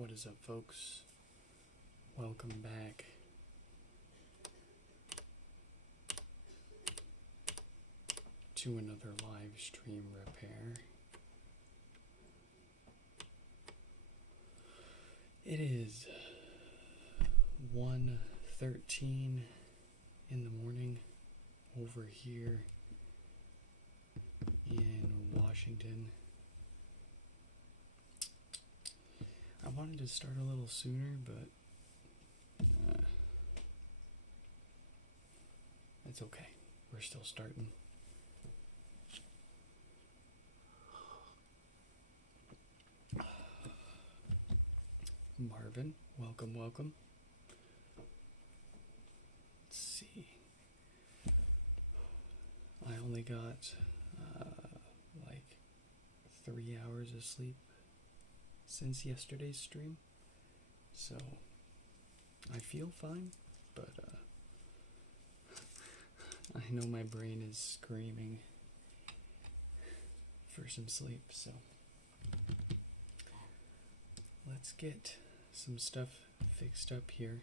What is up, folks? Welcome back to another live stream repair. It is 1:13 in the morning over here in Washington. I wanted to start a little sooner, but it's okay. We're still starting. Marvin, welcome, welcome. Let's see. I only got like 3 hours of sleep since yesterday's stream, so I feel fine, but I know my brain is screaming for some sleep, so let's get some stuff fixed up here.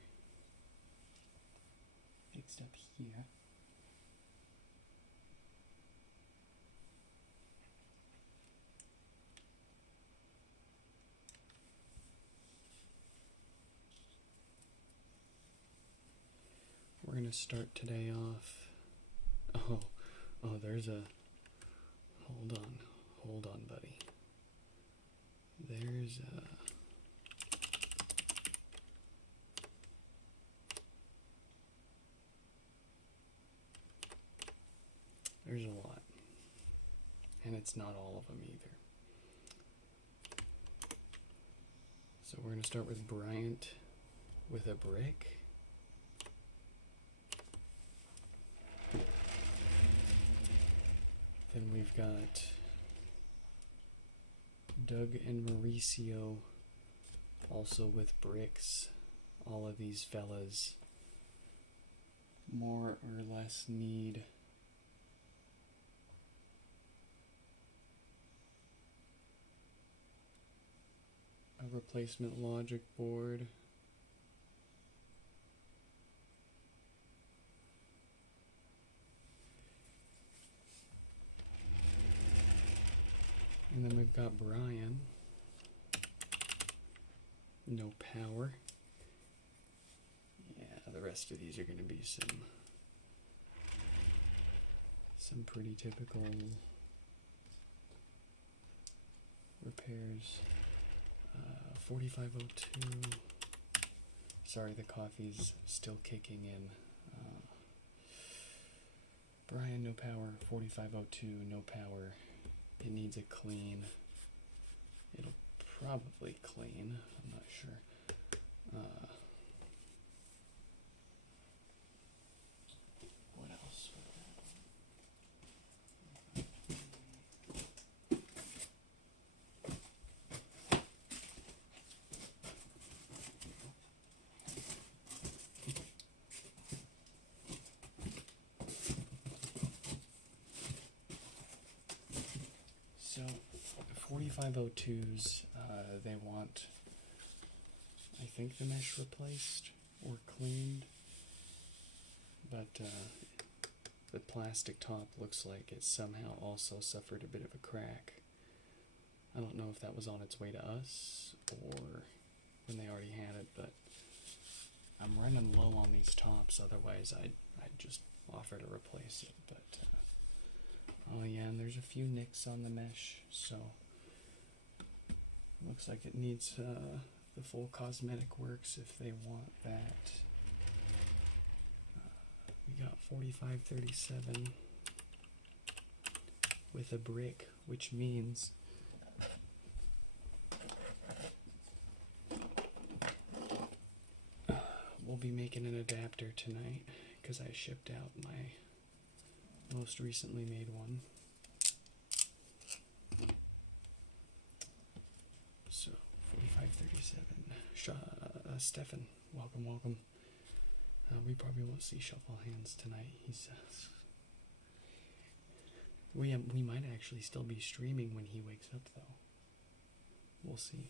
We're gonna start today off. Oh, there's a. Hold on, buddy. There's a. There's a lot, and it's not all of them either. So we're gonna start with Bryant with a brick. Then we've got Doug and Mauricio also with bricks. All of these fellas more or less need a replacement logic board. And then we've got Brian. No power. Yeah, the rest of these are going to be some pretty typical repairs. 4502. Sorry, the coffee's still kicking in. Brian, no power. 4502, no power. It needs a clean. It'll probably clean. I'm not sure. What else? So, 4502s, they want, I think, the mesh replaced or cleaned, but the plastic top looks like it somehow also suffered a bit of a crack. I don't know if that was on its way to us or when they already had it, but I'm running low on these tops, otherwise I'd just offer to replace it, but oh yeah, and there's a few nicks on the mesh, so looks like it needs the full cosmetic works if they want that. We got 4537 with a brick, which means we'll be making an adapter tonight because I shipped out my most recently made one. So 4537. Stefan, welcome. We probably won't see Shuffle Hands tonight. He's we might actually still be streaming when he wakes up, though. We'll see.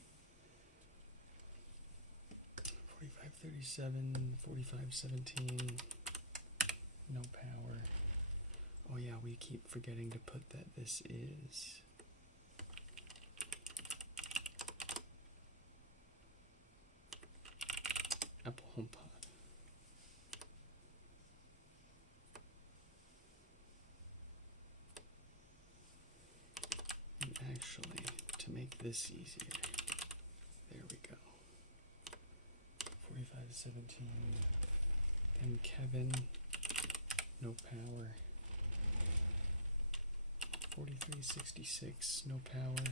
37, 45, 17. No power. Oh yeah, we keep forgetting to put that this is Apple HomePod. And actually, to make this easier, there we go. 45, 17. And Kevin, no power. 43, 66, no power.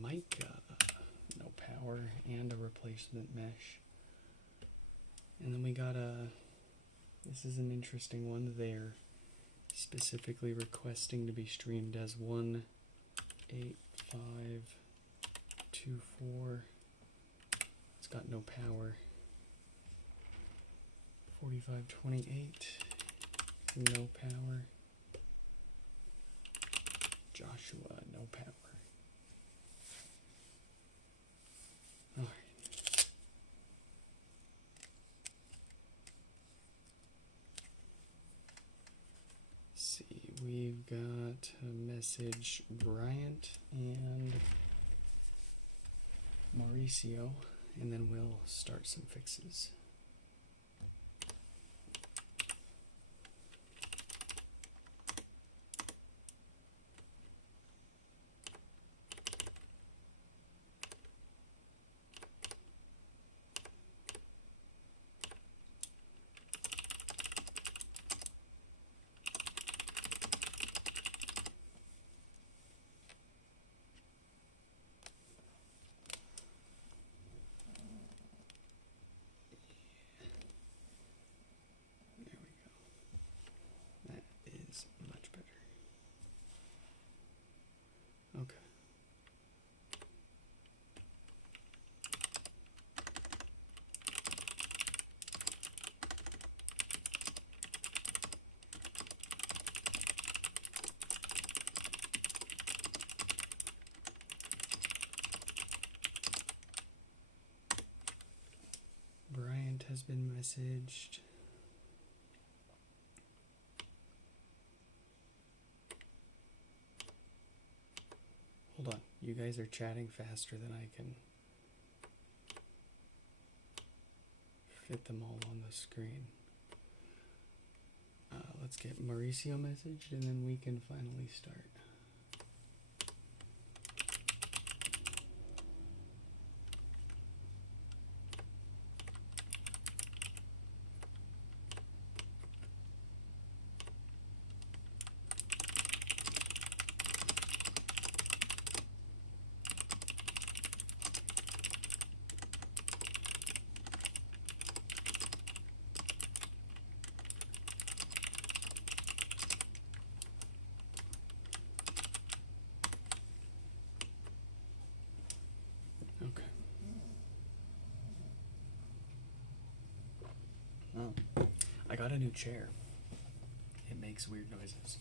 Micah, no power, and a replacement mesh. And then we got this is an interesting one. They're specifically requesting to be streamed as 1, 8, 5, 2, 4. It's got no power. 45, 28, no power. Joshua, no power. Alright. See, we've got a message Bryant and Mauricio, and then we'll start some fixes. Much better. Okay. Bryant has been messaged. Hold on, you guys are chatting faster than I can fit them all on the screen. Let's get Mauricio messaged and then we can finally start. I got a new chair. It makes weird noises.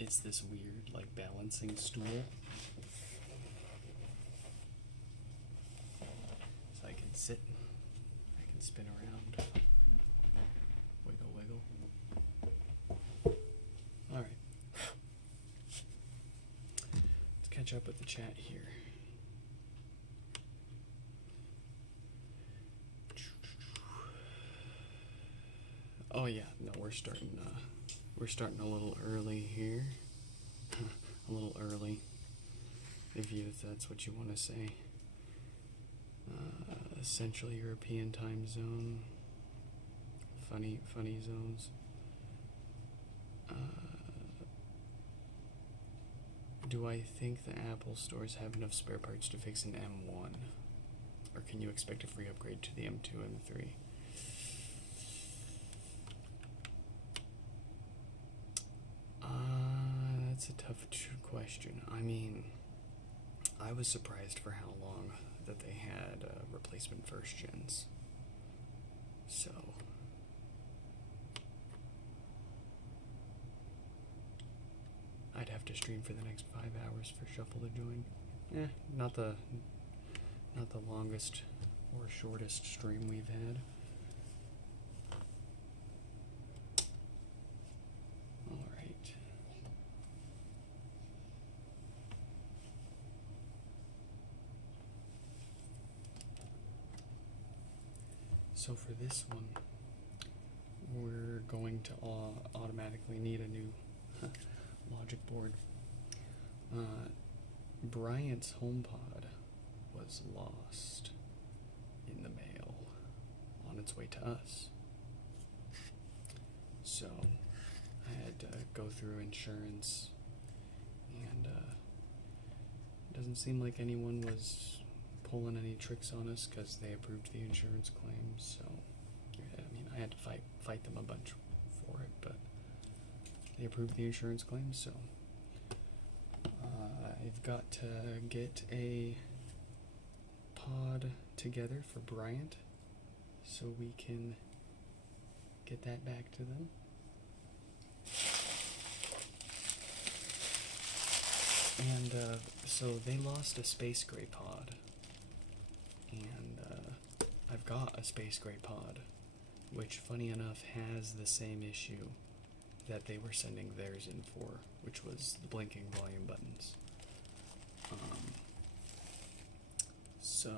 It's this weird, like, balancing stool. So I can sit, I can spin around, wiggle, wiggle. Alright. Let's catch up with the chat here. Oh yeah, no, we're starting a little early here. A little early, if that's what you want to say. Central European time zone. Funny zones. Do I think the Apple stores have enough spare parts to fix an M1? Or can you expect a free upgrade to the M2, M3? That's a tough question. I mean, I was surprised for how long that they had replacement first gens. So, I'd have to stream for the next 5 hours for Shuffle to join. Not the the longest or shortest stream we've had. Alright. So for this one, we're going to automatically need a new logic board. Bryant's HomePod was lost in the mail on its way to us. So I had to go through insurance, and it doesn't seem like anyone was pulling any tricks on us because they approved the insurance claim. So I mean, I had to fight them a bunch for it, but they approved the insurance claim. So I've got to get a pod together for Bryant so we can get that back to them. And so they lost a space gray pod, and I've got a space gray pod, which funny enough has the same issue that they were sending theirs in for, which was the blinking volume buttons. So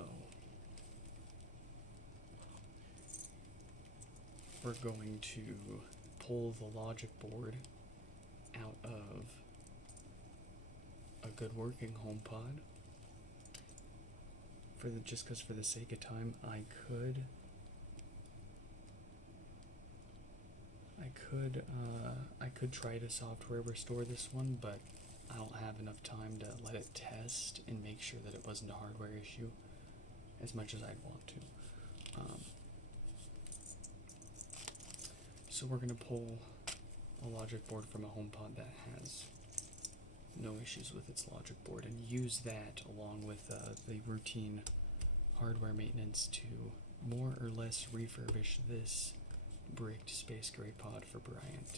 we're going to pull the logic board out of a good working HomePod. Just because for the sake of time, I could try to software restore this one, but I don't have enough time to let it test and make sure that it wasn't a hardware issue as much as I'd want to. So we're going to pull a logic board from a HomePod that has no issues with its logic board and use that along with the routine hardware maintenance to more or less refurbish this bricked space gray pod for Bryant.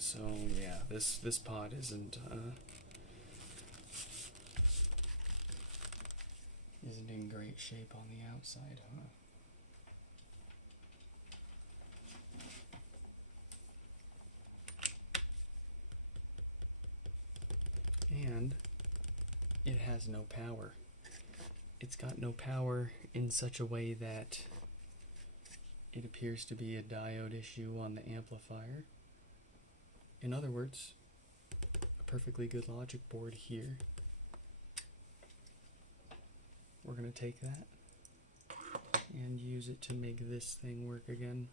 So yeah, this pod isn't in great shape on the outside, huh? And it has no power. It's got no power in such a way that it appears to be a diode issue on the amplifier. In other words, a perfectly good logic board here. We're going to take that and use it to make this thing work again.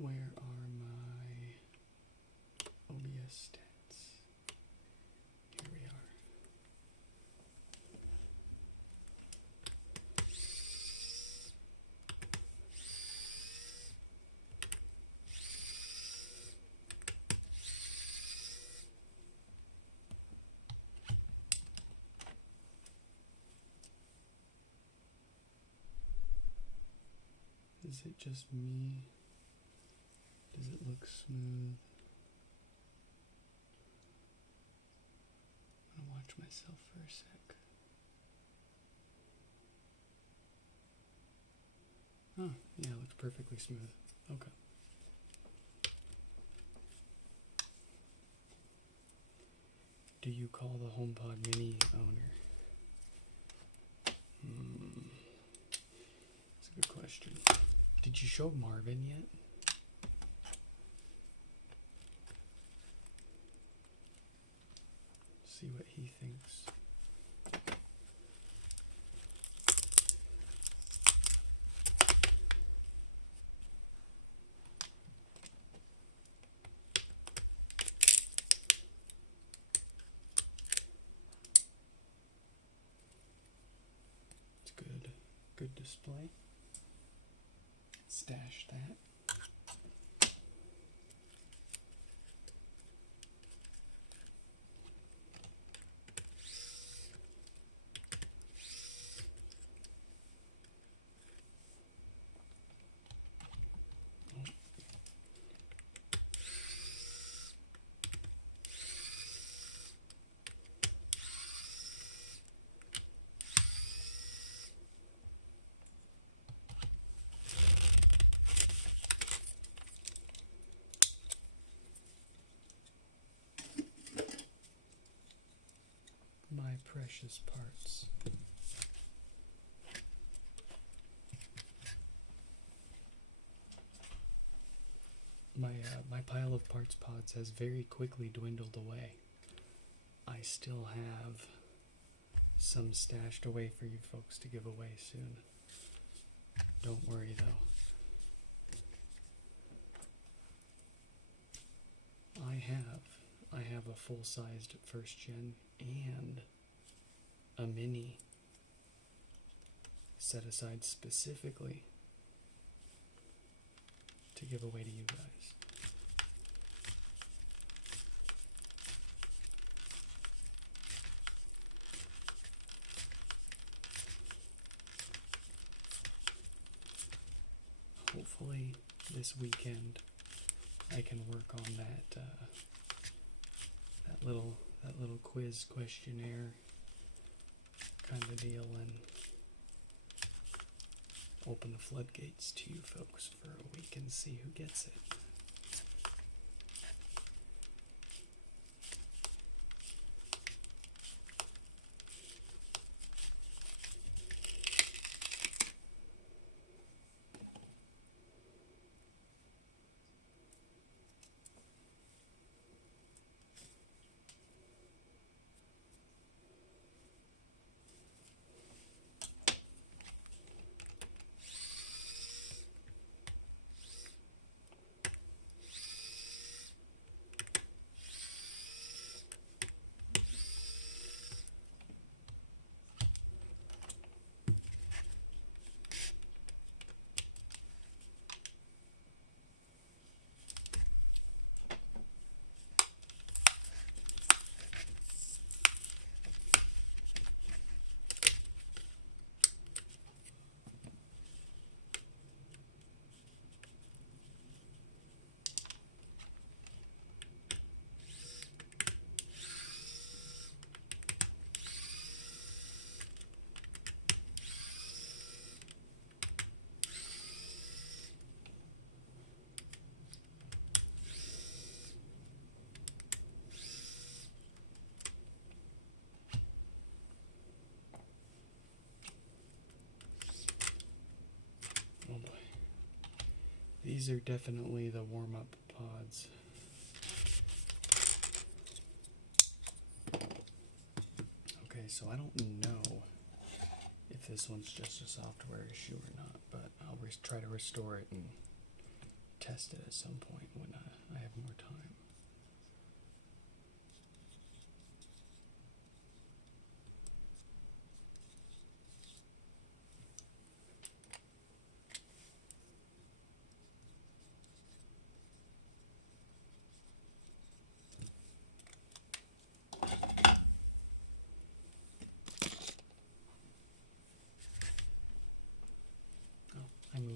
Where are my OBS stats? Here we are. Is it just me? Does it look smooth? I'm gonna watch myself for a sec. Oh, yeah, it looks perfectly smooth. Okay. Do you call the HomePod Mini owner? That's a good question. Did you show Marvin yet? See what he thinks. It's good. Good display. Stash that. My precious parts. My pile of parts pods has very quickly dwindled away. I still have some stashed away for you folks to give away soon. Don't worry though. I have a full-sized first gen and a mini set aside specifically to give away to you guys. Hopefully this weekend I can work on that that little quiz questionnaire kind of deal and open the floodgates to you folks for a week and see who gets it. These are definitely the warm-up pods. Okay, so I don't know if this one's just a software issue or not, but I'll try to restore it and test it at some point when I have more time.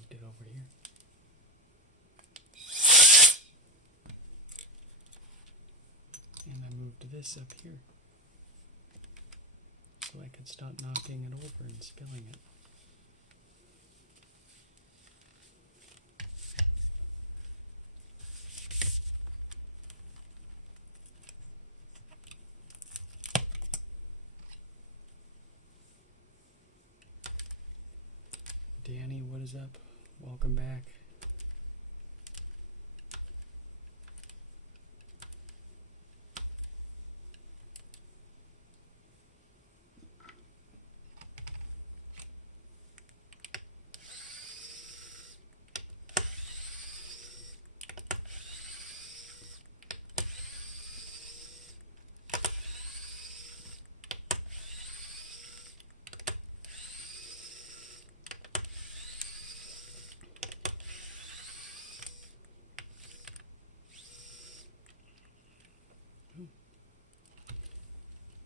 moved it over here. And I moved this up here so I could stop knocking it over and spilling it. Danny, what is up? Welcome back.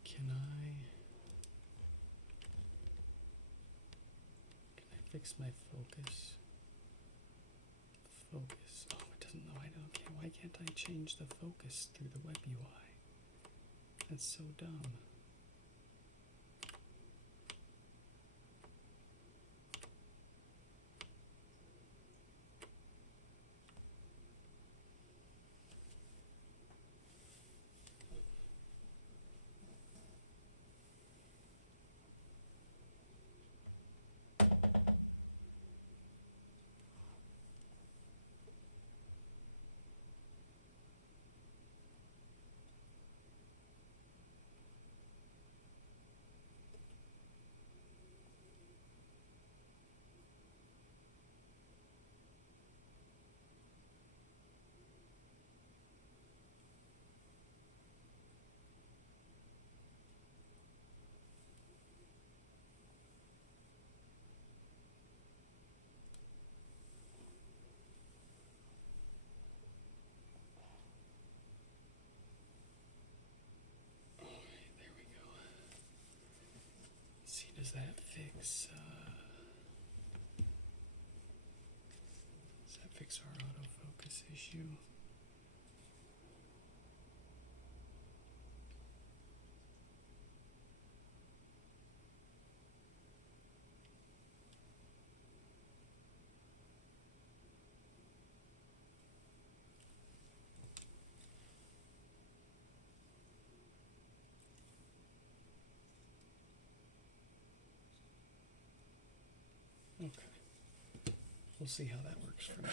Can I fix my focus? Focus. Oh, it doesn't know. Okay, why can't I change the focus through the web UI? That's so dumb. See, does that fix our autofocus issue? Okay. We'll see how that works for now.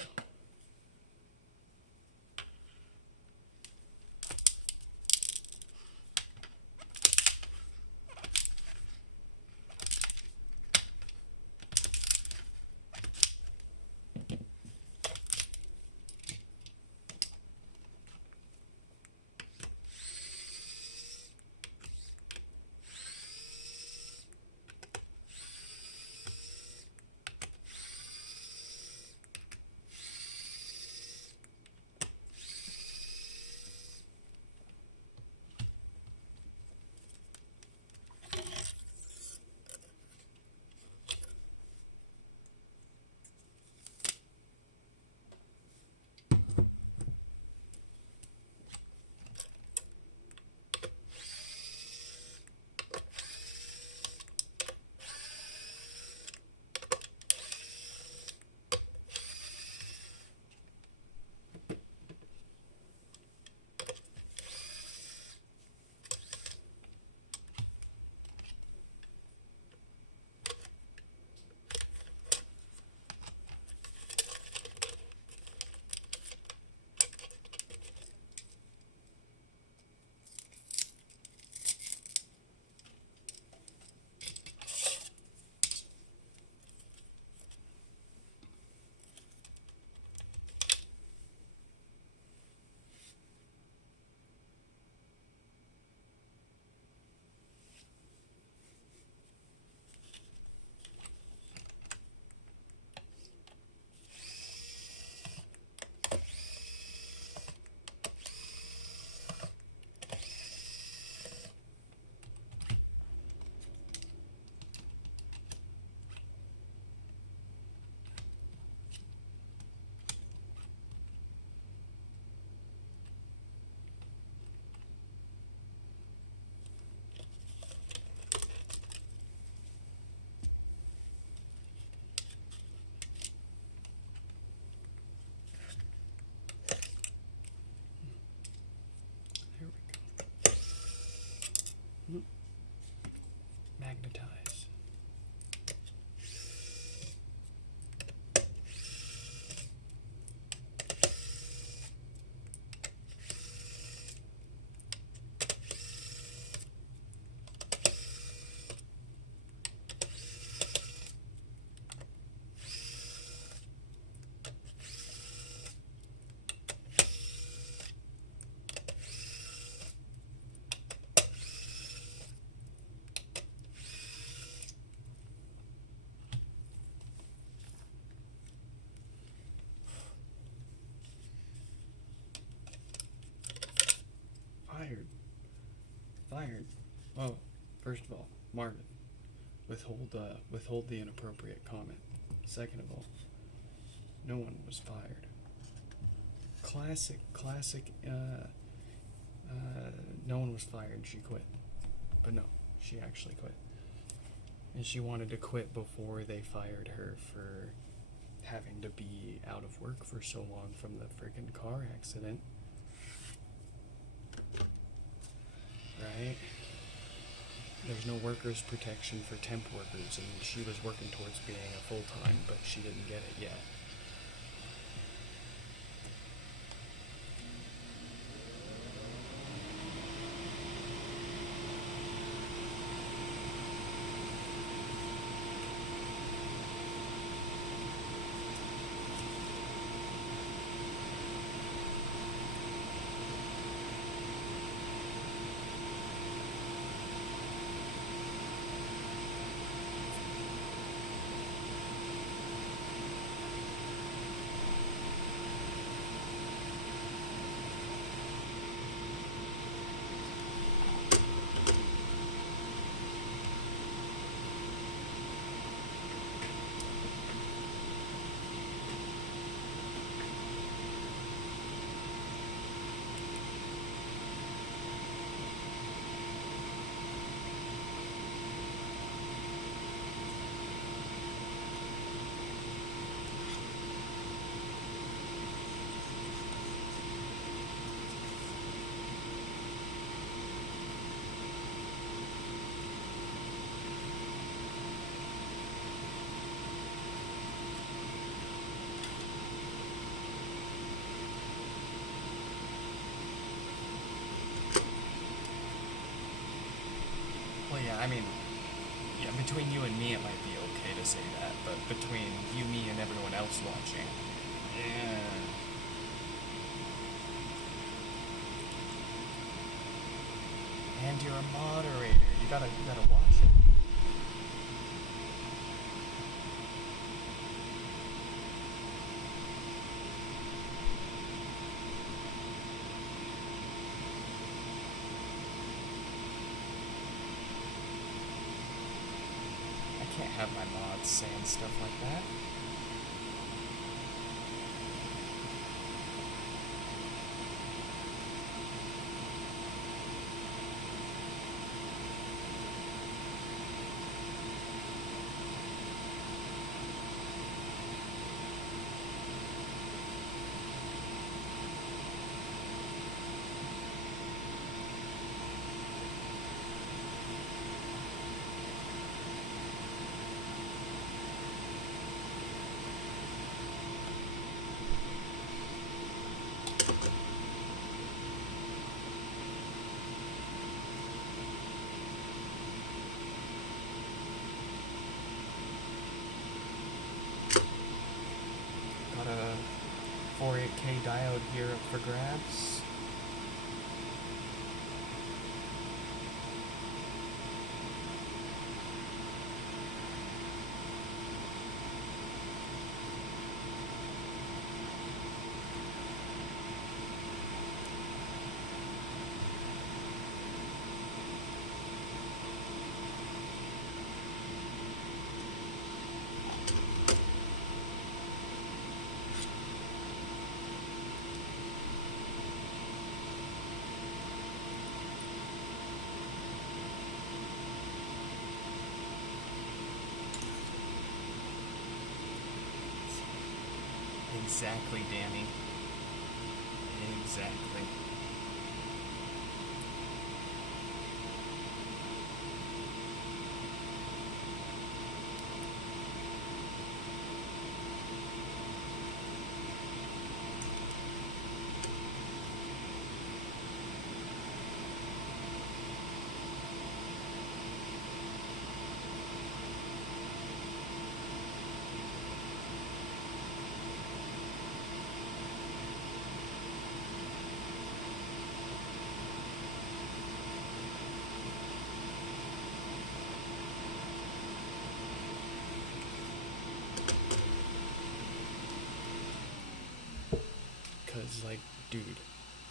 Marvin, withhold the inappropriate comment. Second of all, no one was fired. Classic, no one was fired, she quit. But no, she actually quit. And she wanted to quit before they fired her for having to be out of work for so long from the freaking car accident. Right? There's no workers' protection for temp workers, and she was working towards being a full-time, but she didn't get it yet. Well, yeah, I mean, yeah, between you and me it might be okay to say that, but between you, me, and everyone else watching, yeah. And you're a moderator. You gotta watch it. I can't have my mods saying stuff like that. Got a 48K diode here up for grabs. Exactly, Danny. Exactly. Cause like, dude,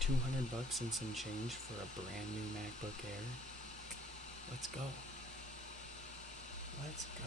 $200 and some change for a brand new MacBook Air. Let's go. Let's go.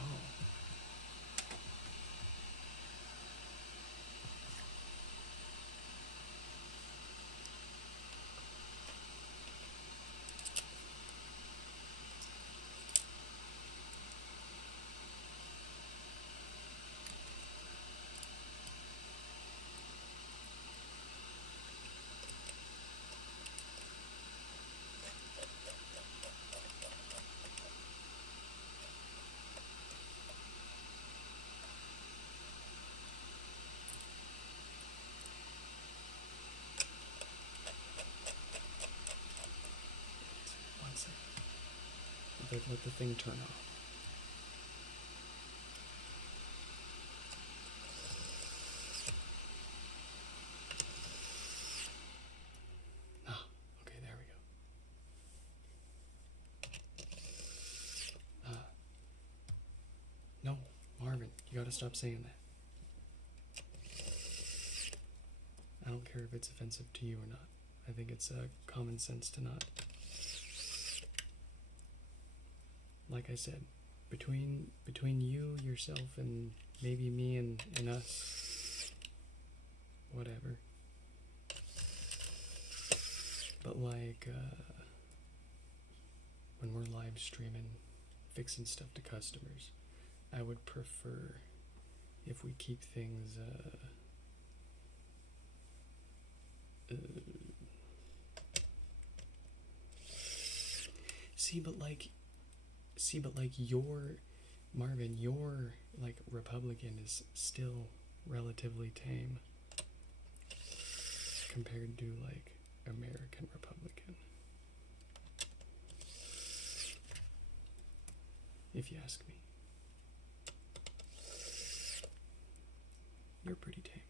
Let the thing turn off. Ah, okay, there we go. No, Marvin, you gotta stop saying that. I don't care if it's offensive to you or not. I think it's common sense to not. Like I said, between you, yourself, and maybe me and us, whatever. But like, when we're live streaming, fixing stuff to customers, I would prefer if we keep things, See, but like your, Marvin, your, like, Republican is still relatively tame compared to, like, American Republican. If you ask me. You're pretty tame.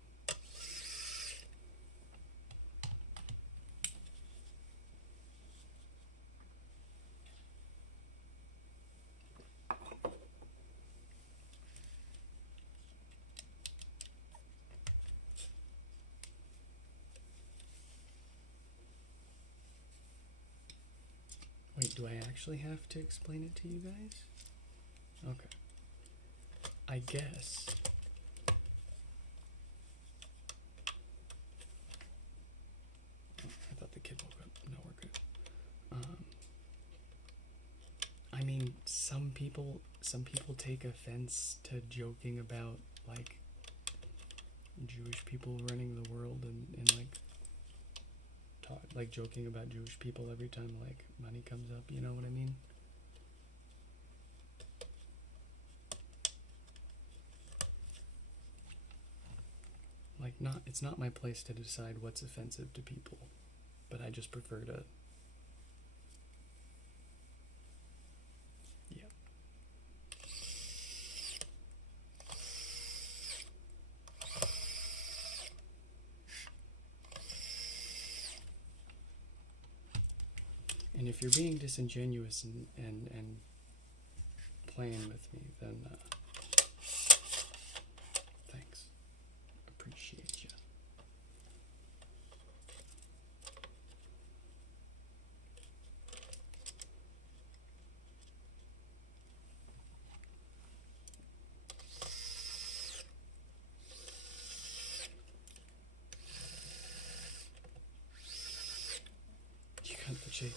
Wait, do I actually have to explain it to you guys? Okay. I guess. Oh, I thought the kid woke up. No, we're good. I mean, some people take offense to joking about, like, Jewish people running the world and like, like joking about Jewish people every time, like, money comes up, you know what I mean? Like, it's not my place to decide what's offensive to people, but I just prefer to, yeah. And if you're being disingenuous and playing with me, then thanks. Appreciate you. You got the JPEG.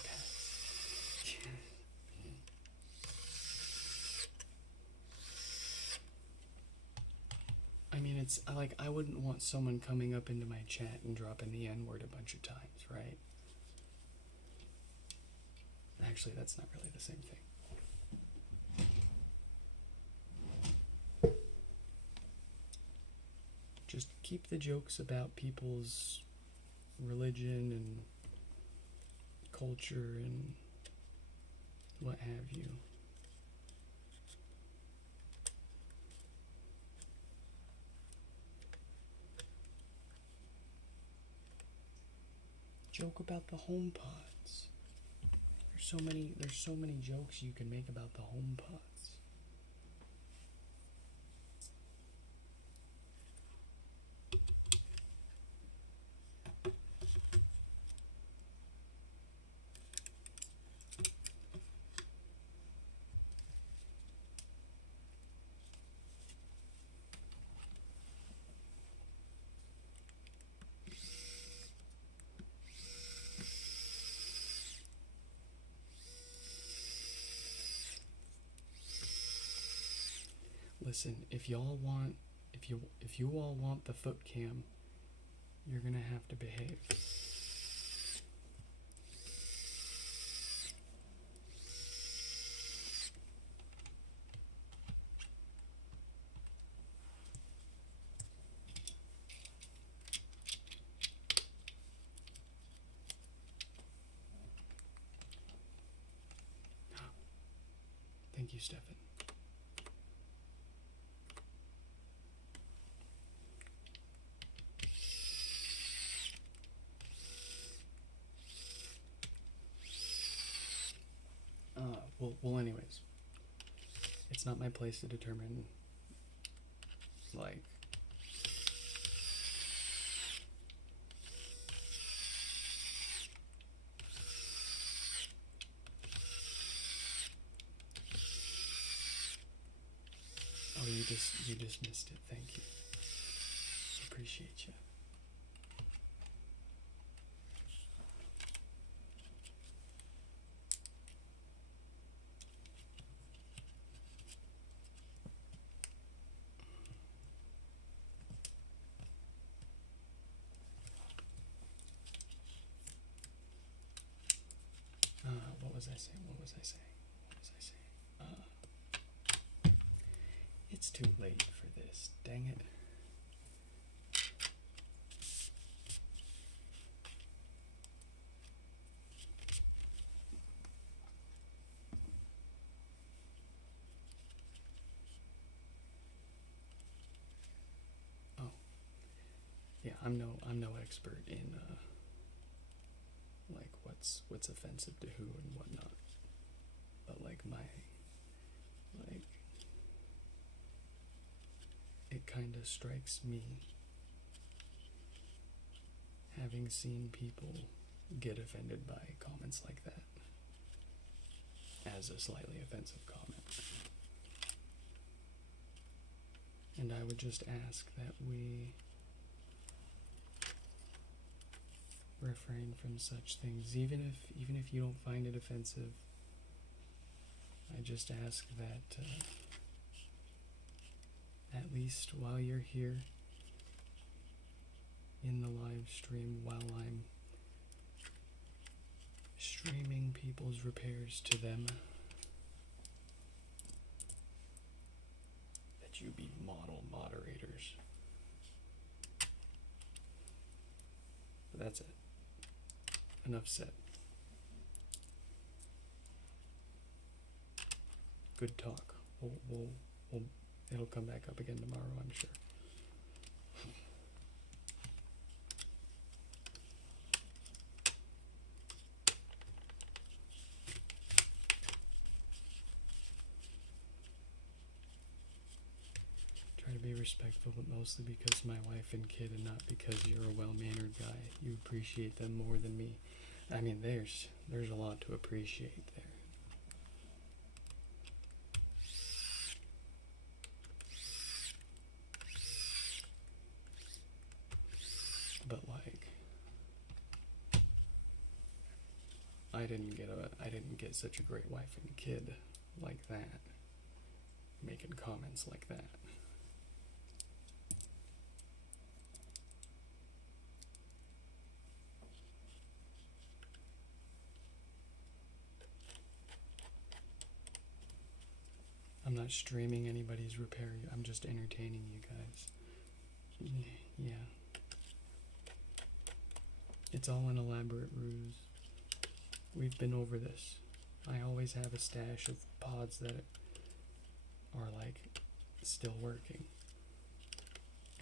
I mean, it's like, I wouldn't want someone coming up into my chat and dropping the N-word a bunch of times, right? Actually, that's not really the same thing. Just keep the jokes about people's religion and culture and what have you. Joke about the HomePods. There's so many jokes you can make about the HomePods. listen, if you all want the foot cam, you're gonna have to behave. Thank you, Stefan. Well, anyways, it's not my place to determine, like, oh, you just missed it. Thank you. Appreciate you. What was I saying? It's too late for this. Dang it. Oh. Yeah, I'm no expert in like what's offensive to who and whatnot. But like it kind of strikes me, having seen people get offended by comments like that, as a slightly offensive comment. And I would just ask that we refrain from such things, even if you don't find it offensive. I just ask that at least while you're here in the live stream, while I'm streaming people's repairs to them, that you be model moderators. But that's it. Enough said. Good talk. It'll come back up again tomorrow, I'm sure. Try to be respectful, but mostly because my wife and kid, and not because you're a well-mannered guy. You appreciate them more than me. I mean, there's a lot to appreciate there. But like, I didn't get such a great wife and kid like that, making comments like that. I'm not streaming anybody's repair. I'm just entertaining you guys. Yeah. It's all an elaborate ruse. We've been over this. I always have a stash of pods that are like still working,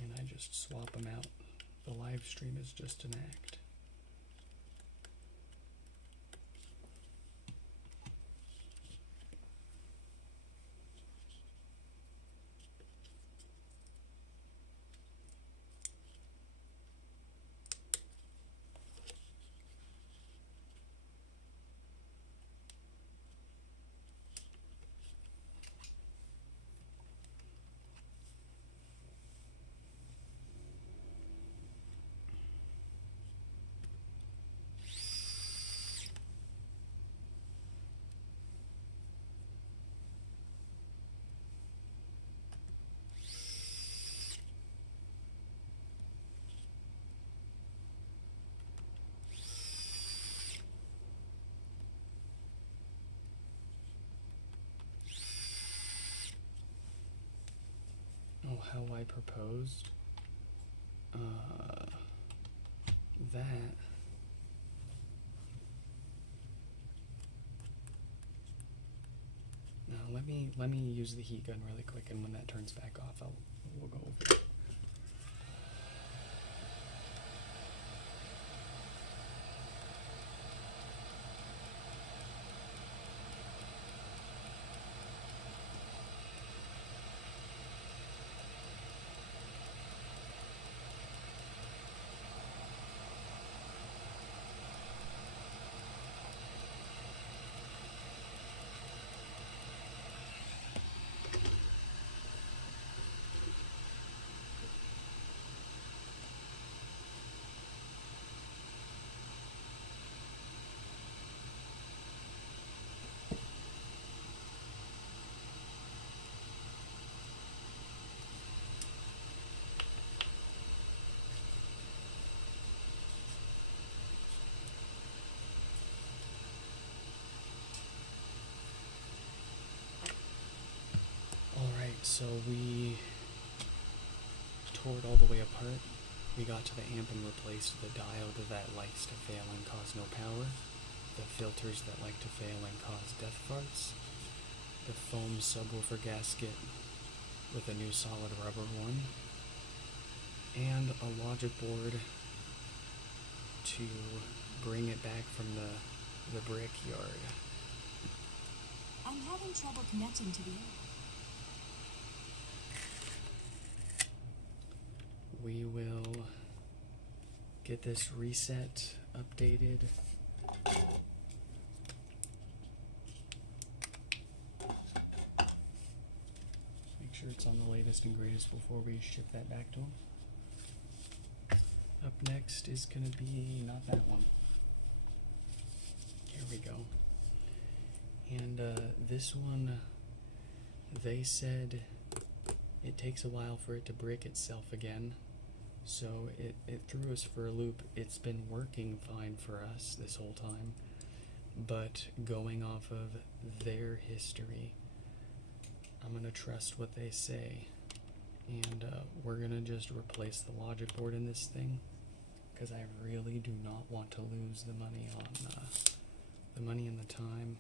and I just swap them out. The live stream is just an act. how I proposed that. Now let me use the heat gun really quick, and when that turns back off, we'll go over it. Alright, so we tore it all the way apart. We got to the amp and replaced the diode that likes to fail and cause no power, the filters that like to fail and cause death farts, the foam subwoofer gasket with a new solid rubber one, and a logic board to bring it back from the brickyard. I'm having trouble connecting to the app. We will get this reset updated. Make sure it's on the latest and greatest before we ship that back to them. Up next is going to be not that one. Here we go. And this one, they said it takes a while for it to brick itself again. So it threw us for a loop. It's been working fine for us this whole time, but going off of their history, I'm going to trust what they say, and we're going to just replace the logic board in this thing, because I really do not want to lose the money on the money and the time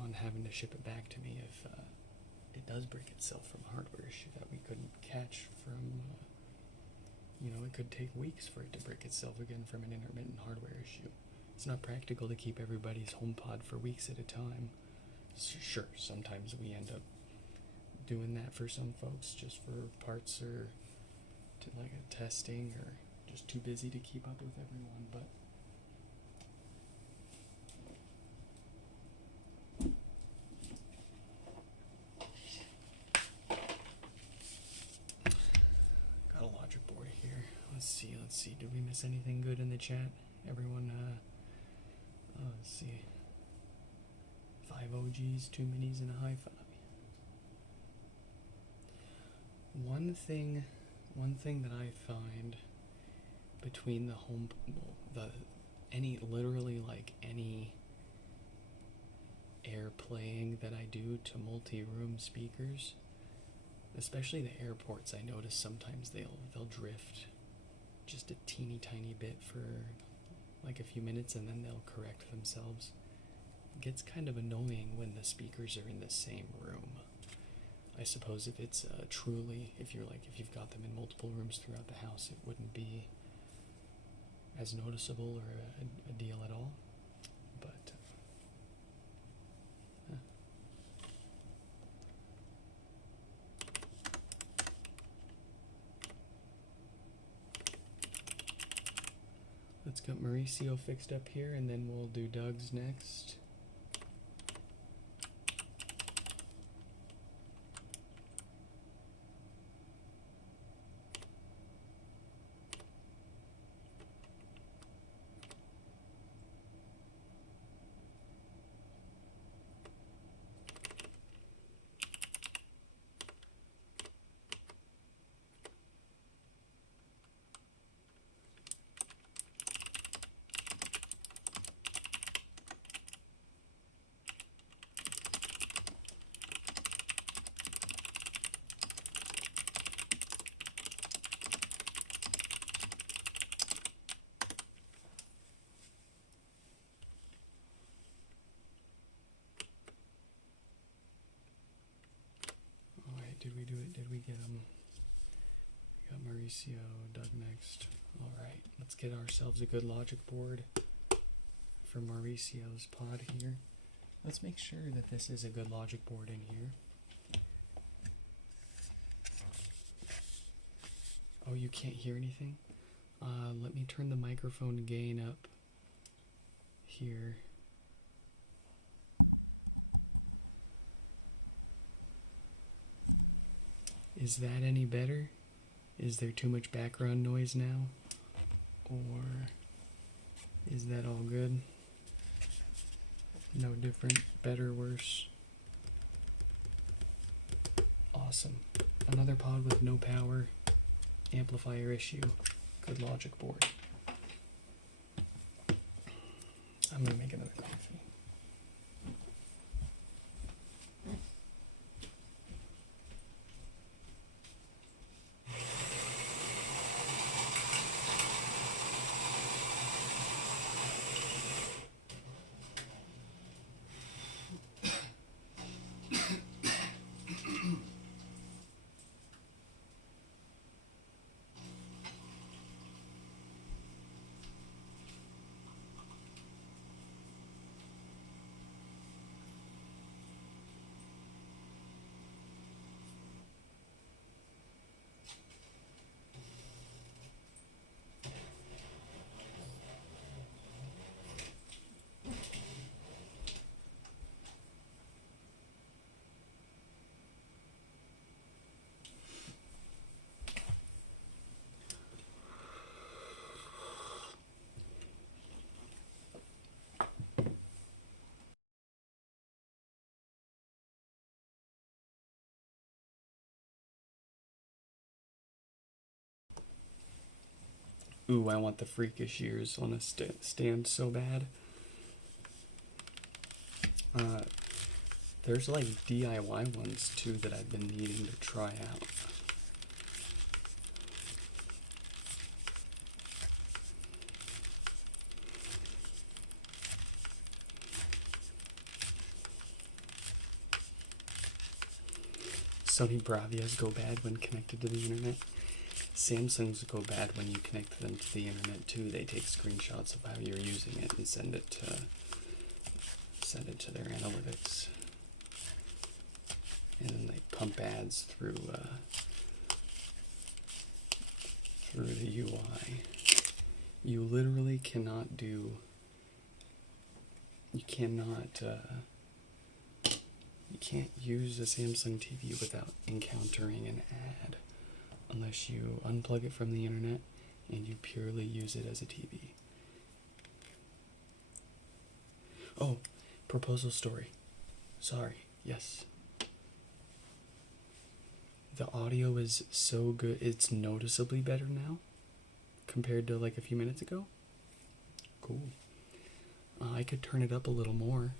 on having to ship it back to me if it does break itself from a hardware issue that we couldn't catch from, it could take weeks for it to break itself again from an intermittent hardware issue. It's not practical to keep everybody's HomePod for weeks at a time. Sure, sometimes we end up doing that for some folks just for parts or to like a testing or just too busy to keep up with everyone, but got a logic board here. Let's see. Did we miss anything good in the chat? Everyone, let's see. 5 OGs, 2 minis, and a high five. One thing that I find between the any airplaying that I do to multi-room speakers, especially the airports, I notice sometimes they'll drift just a teeny tiny bit for like a few minutes and then they'll correct themselves. It gets kind of annoying when the speakers are in the same room. I suppose if it's if you've got them in multiple rooms throughout the house, it wouldn't be as noticeable or a deal at all. But let's get Mauricio fixed up here, and then we'll do Doug's next. Did we do it? Did we get him? We got Mauricio, Doug next. Alright, let's get ourselves a good logic board for Mauricio's pod here. Let's make sure that this is a good logic board in here. Oh, you can't hear anything? Let me turn the microphone gain up here. Is that any better? Is there too much background noise now? Or is that all good? No different, better, worse? Awesome. Another pod with no power, amplifier issue, good logic board. I'm gonna make another coffee. Ooh, I want the freakish ears on a stand so bad. There's like DIY ones too that I've been needing to try out. Sony Bravias go bad when connected to the internet. Samsungs go bad when you connect them to the internet too. They take screenshots of how you're using it and send it to their analytics, and then they pump ads through the UI. You literally cannot do. You can't use a Samsung TV without encountering an ad, unless you unplug it from the internet and you purely use it as a TV. Oh, proposal story. Sorry, yes. The audio is so good, it's noticeably better now compared to like a few minutes ago. Cool. I could turn it up a little more.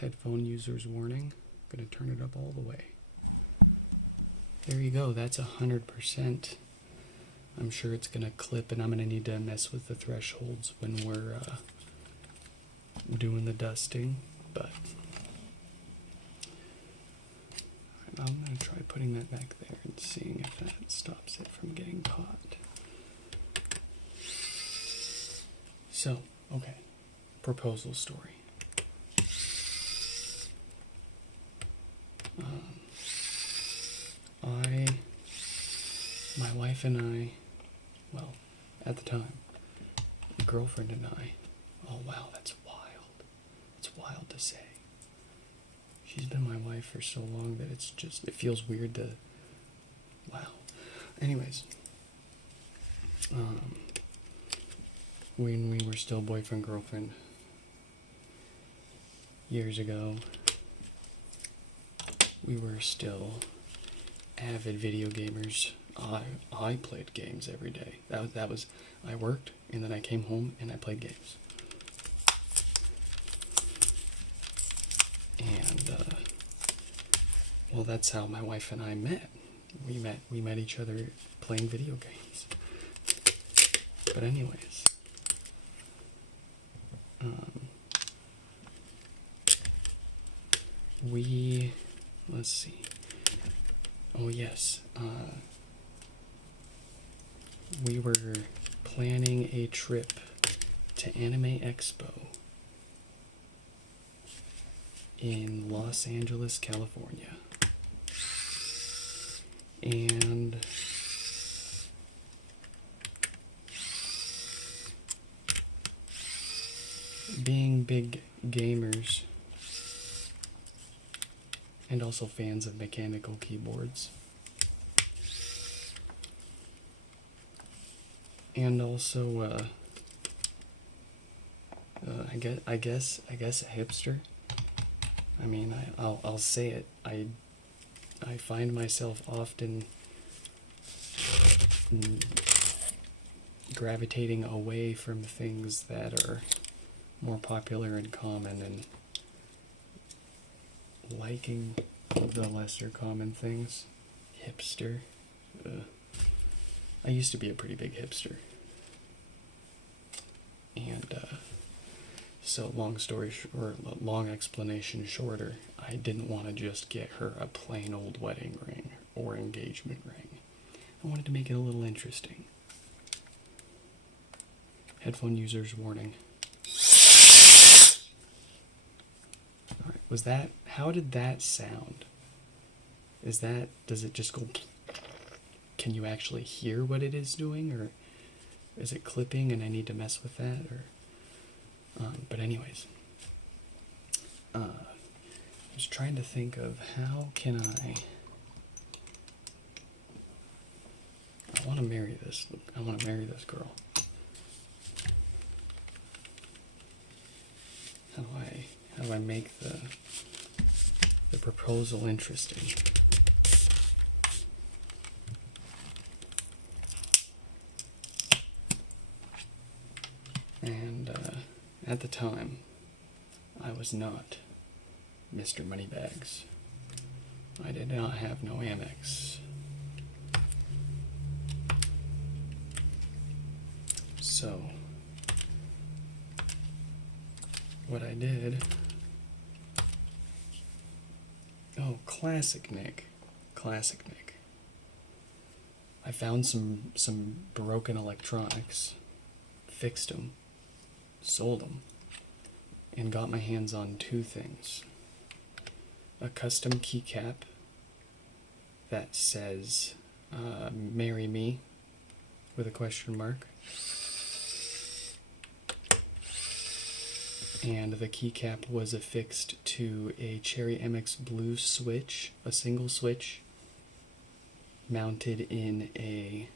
Headphone users warning. Gonna turn it up all the way. There you go, that's 100%. I'm sure it's gonna clip, and I'm gonna need to mess with the thresholds when we're doing the dusting, but I'm gonna try putting that back there and seeing if that stops it from getting caught. So, okay, proposal story. My wife and I, well, at the time, girlfriend and I, oh wow, that's wild. It's wild to say. She's been my wife for so long that it feels weird to, wow. Anyways, when we were still boyfriend, girlfriend, years ago, we were still avid video gamers. I played games every day. That was I worked and then I came home and I played games. And well, that's how my wife and I met. We met each other playing video games. But anyways, let's see. Oh yes, we were planning a trip to Anime Expo in Los Angeles, California. And being big gamers and also fans of mechanical keyboards, and also I guess a hipster. I mean, I'll say it. I find myself often gravitating away from things that are more popular and common, and liking the lesser common things. Hipster. I used to be a pretty big hipster. And so long explanation shorter, I didn't want to just get her a plain old wedding ring or engagement ring. I wanted to make it a little interesting. Headphone users warning. Alright, how did that sound? Does it just go, can you actually hear what it is doing, or is it clipping and I need to mess with that, or, but anyways, I was trying to think of how can I want to marry this girl. How do I make the proposal interesting? And at the time, I was not Mr. Moneybags. I did not have no Amex. So, what I did... Oh, classic Nick. Classic Nick. I found some broken electronics, fixed them, sold them, and got my hands on two things. A custom keycap that says, marry me, with a question mark. And the keycap was affixed to a Cherry MX Blue switch, a single switch, mounted in a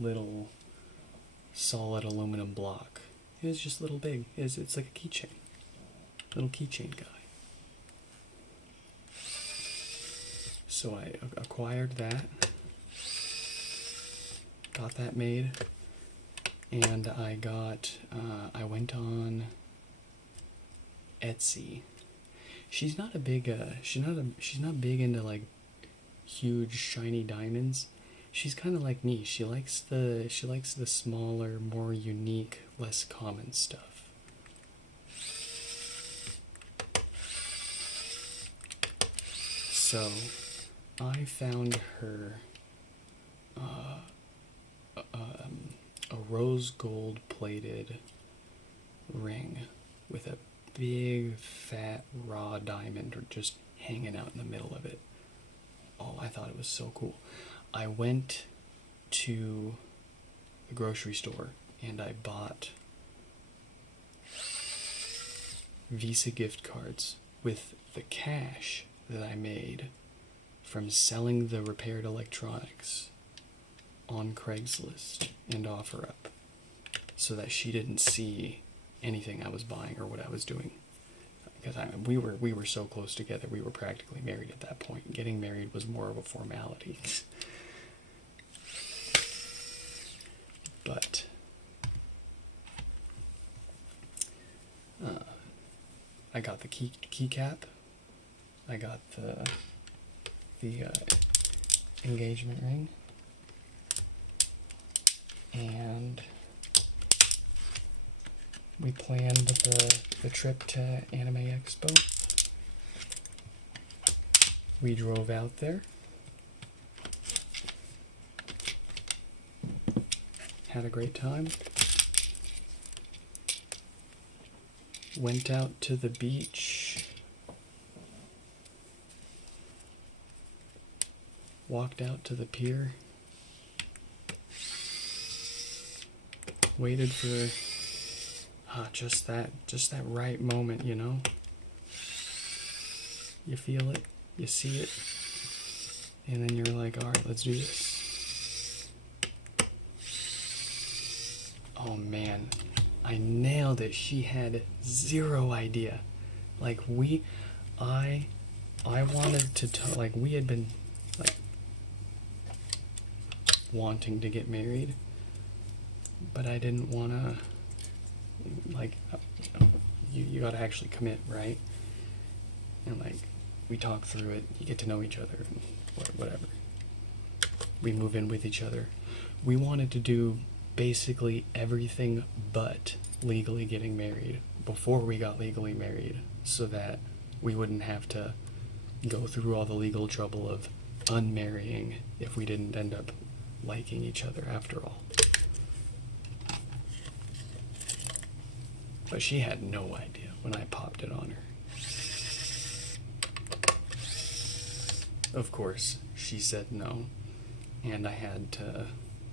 little solid aluminum block. It was just a little big. It's like a keychain. Little keychain guy. So I acquired that, got that made, and I went on Etsy. She's not big into like huge shiny diamonds. She's kind of like me. She likes the smaller, more unique, less common stuff. So I found her a rose gold plated ring with a big fat raw diamond just hanging out in the middle of it. Oh, I thought it was so cool. I went to the grocery store and I bought Visa gift cards with the cash that I made from selling the repaired electronics on Craigslist and OfferUp, so that she didn't see anything I was buying or what I was doing. Because we were so close together, we were practically married at that point. Getting married was more of a formality. But I got the keycap. I got the engagement ring, and we planned the trip to Anime Expo. We drove out there. had a great time. Went out to the beach. Walked out to the pier. Waited for just that right moment, you know? You feel it, you see it, and then you're like, all right, let's do this. Oh man, I nailed it. She had zero idea. Like I wanted to like, we had been like wanting to get married, but I didn't want to, like, you got to actually commit, right? And like, we talk through it, you get to know each other, whatever. We move in with each other. We wanted to do basically everything but legally getting married before we got legally married, so that we wouldn't have to go through all the legal trouble of unmarrying if we didn't end up liking each other after all. But she had no idea when I popped it on her. Of course, she said no, and I had to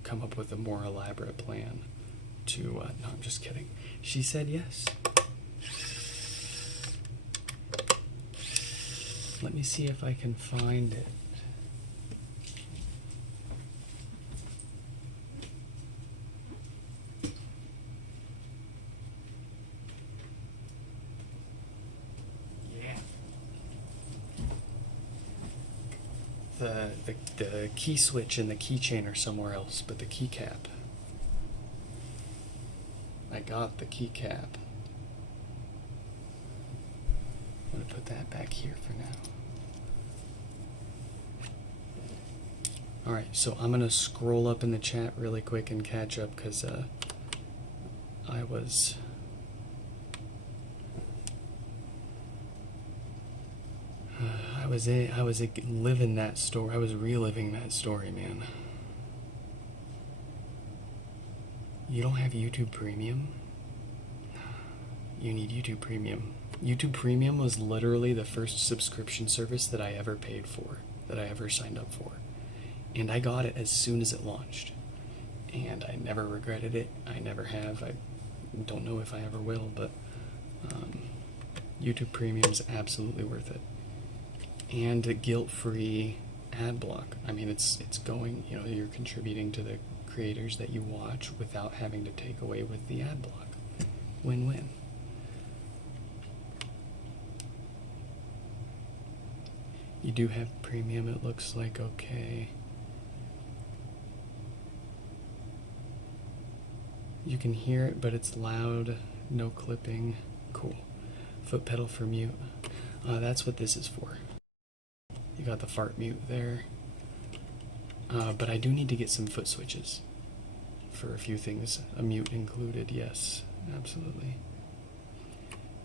come up with a more elaborate plan to, no, I'm just kidding. She said yes. Let me see if I can find it. The key switch and the keychain are somewhere else, but the keycap. I got the keycap. I'm going to put that back here for now. Alright, so I'm going to scroll up in the chat really quick and catch up, because I was living that story. I was reliving that story, man. You don't have YouTube Premium? You need YouTube Premium. YouTube Premium was literally the first subscription service that I ever paid for, that I ever signed up for. And I got it as soon as it launched. And I never regretted it. I never have. I don't know if I ever will, but YouTube Premium is absolutely worth it. And a guilt-free ad block. I mean, it's going, you know, you're contributing to the creators that you watch without having to take away with the ad block. Win-win. You do have premium, it looks like. Okay. You can hear it, but it's loud. No clipping. Cool. Foot pedal for mute. That's what this is for. You got the fart mute there. But I do need to get some foot switches for a few things. A mute included, yes, absolutely.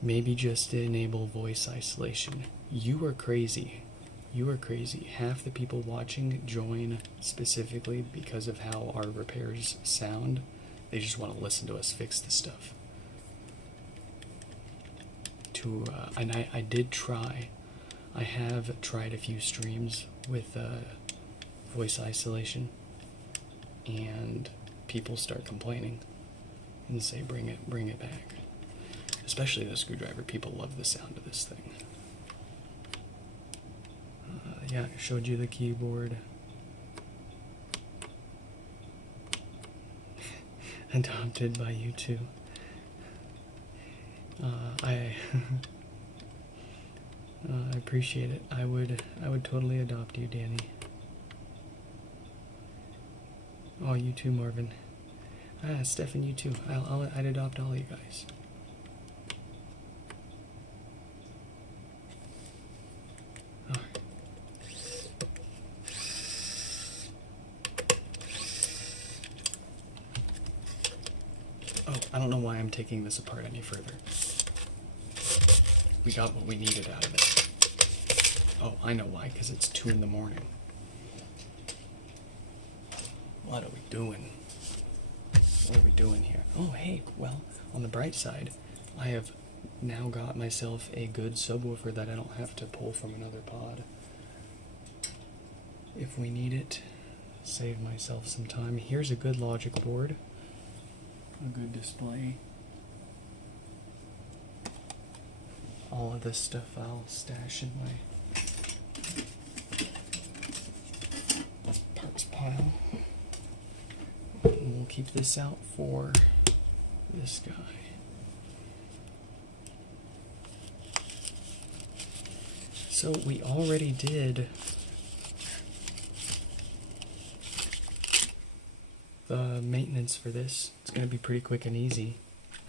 Maybe just to enable voice isolation. You are crazy. You are crazy. Half the people watching join specifically because of how our repairs sound. They just want to listen to us fix the stuff. And I did try. I have tried a few streams with voice isolation, and people start complaining and say, bring it back. Especially the screwdriver. People love the sound of this thing. Yeah, I showed you the keyboard. Adopted by you too. I appreciate it. I would totally adopt you, Danny. Oh, you too, Marvin. Stefan, you too. I'd adopt all you guys. Oh, I don't know why I'm taking this apart any further. We got what we needed out of it. Oh, I know why, because it's 2 in the morning. What are we doing? doing here? Oh, hey, well, on the bright side, I have now got myself a good subwoofer that I don't have to pull from another pod. If we need it, save myself some time. Here's a good logic board, a good display. All of this stuff I'll stash in my parts pile. And we'll keep this out for this guy. So we already did the maintenance for this. It's gonna be pretty quick and easy.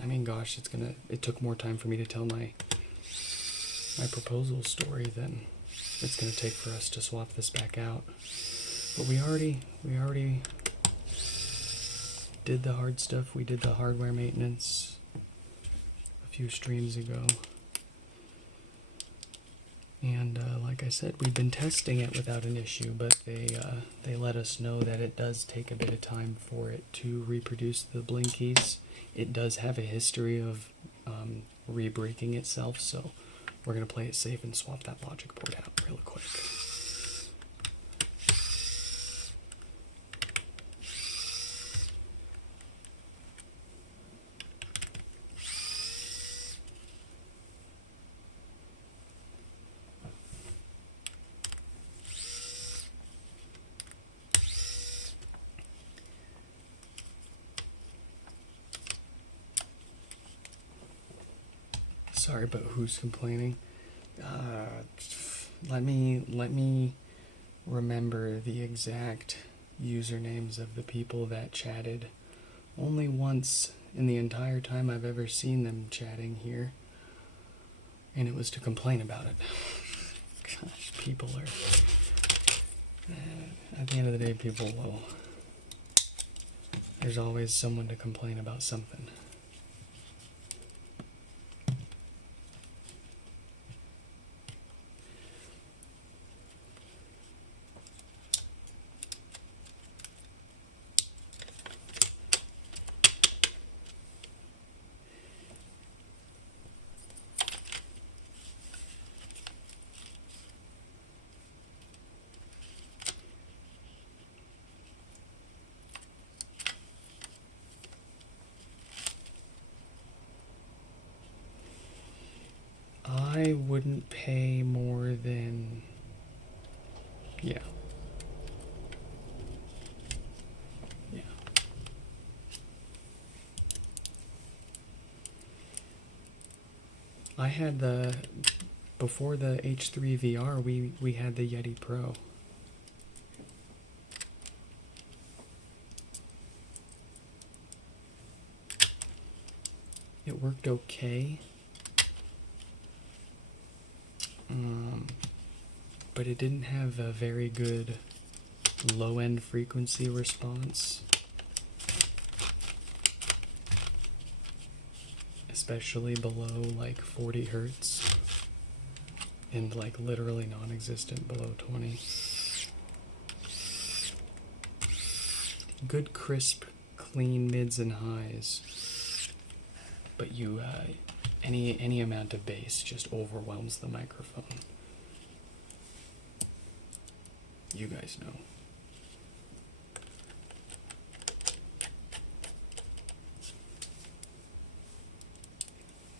I mean, gosh, it took more time for me to tell my proposal story than it's gonna take for us to swap this back out. But we already did the hard stuff. We did the hardware maintenance a few streams ago. And like I said, we've been testing it without an issue, but they let us know that it does take a bit of time for it to reproduce the blinkies. It does have a history of re-breaking itself, so we're going to play it safe and swap that logic board out real quick. Sorry, but who's complaining? Let me remember the exact usernames of the people that chatted. Only once in the entire time I've ever seen them chatting here, and it was to complain about it. Gosh, people are... at the end of the day, people will... There's always someone to complain about something. I wouldn't pay more than... Yeah. Yeah. I had the... Before the H3 VR, we had the Yeti Pro. It worked okay. But it didn't have a very good low-end frequency response, especially below like 40 hertz, and like literally non-existent below 20. Good crisp, clean mids and highs, but you any amount of bass just overwhelms the microphone. You guys know.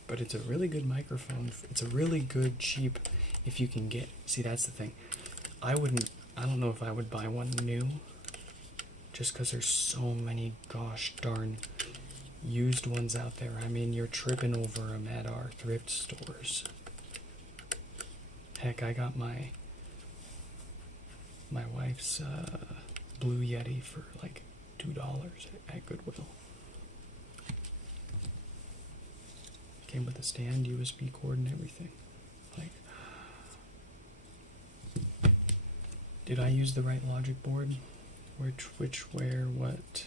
But it's a really good microphone. It's a really good, cheap, if you can get... See, that's the thing. I don't know if I would buy one new, just because there's so many gosh darn used ones out there. I mean, you're tripping over them at our thrift stores. Heck, I got my wife's Blue Yeti for like $2 at Goodwill. Came with a stand, USB cord, and everything. Like, did I use the right logic board? Which, where, what?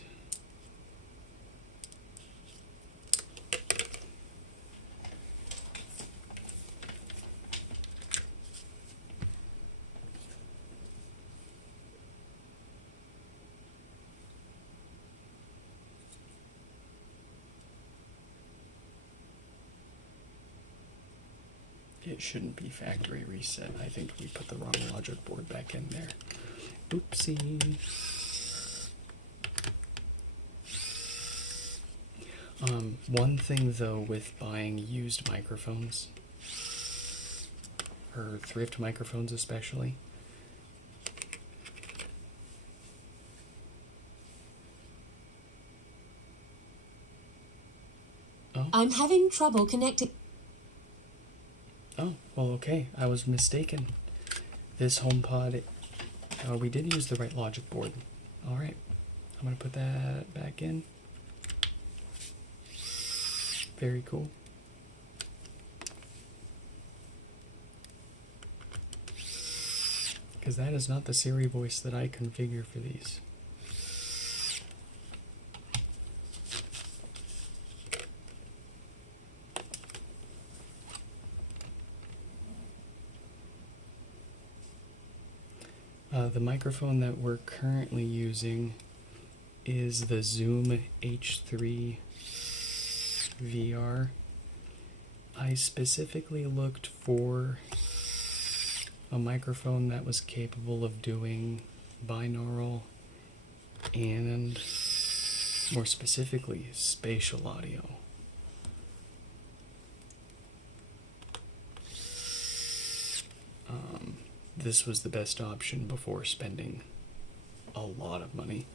It shouldn't be factory reset. I think we put the wrong logic board back in there. Oopsie. One thing though with buying used microphones, or thrift microphones especially, I'm having trouble connecting. Oh, well, okay. I was mistaken. This HomePod, we did use the right logic board. Alright, I'm going to put that back in. Very cool. Because that is not the Siri voice that I configure for these. The microphone that we're currently using is the Zoom H3 VR. I specifically looked for a microphone that was capable of doing binaural and, more specifically, spatial audio. This was the best option before spending a lot of money.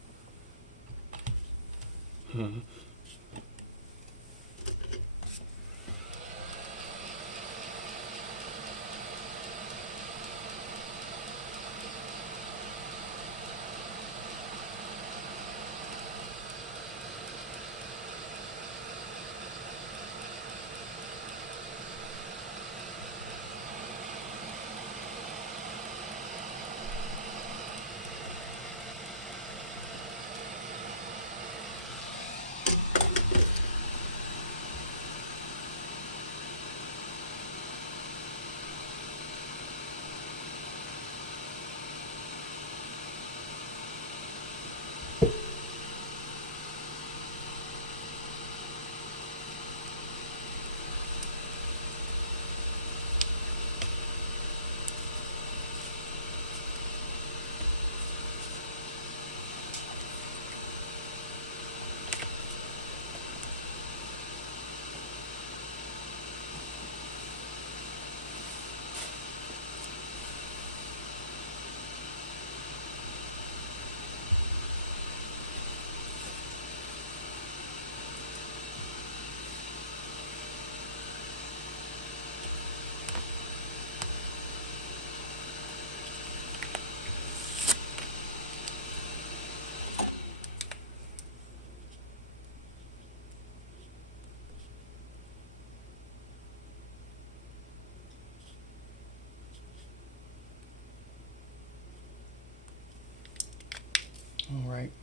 Alright,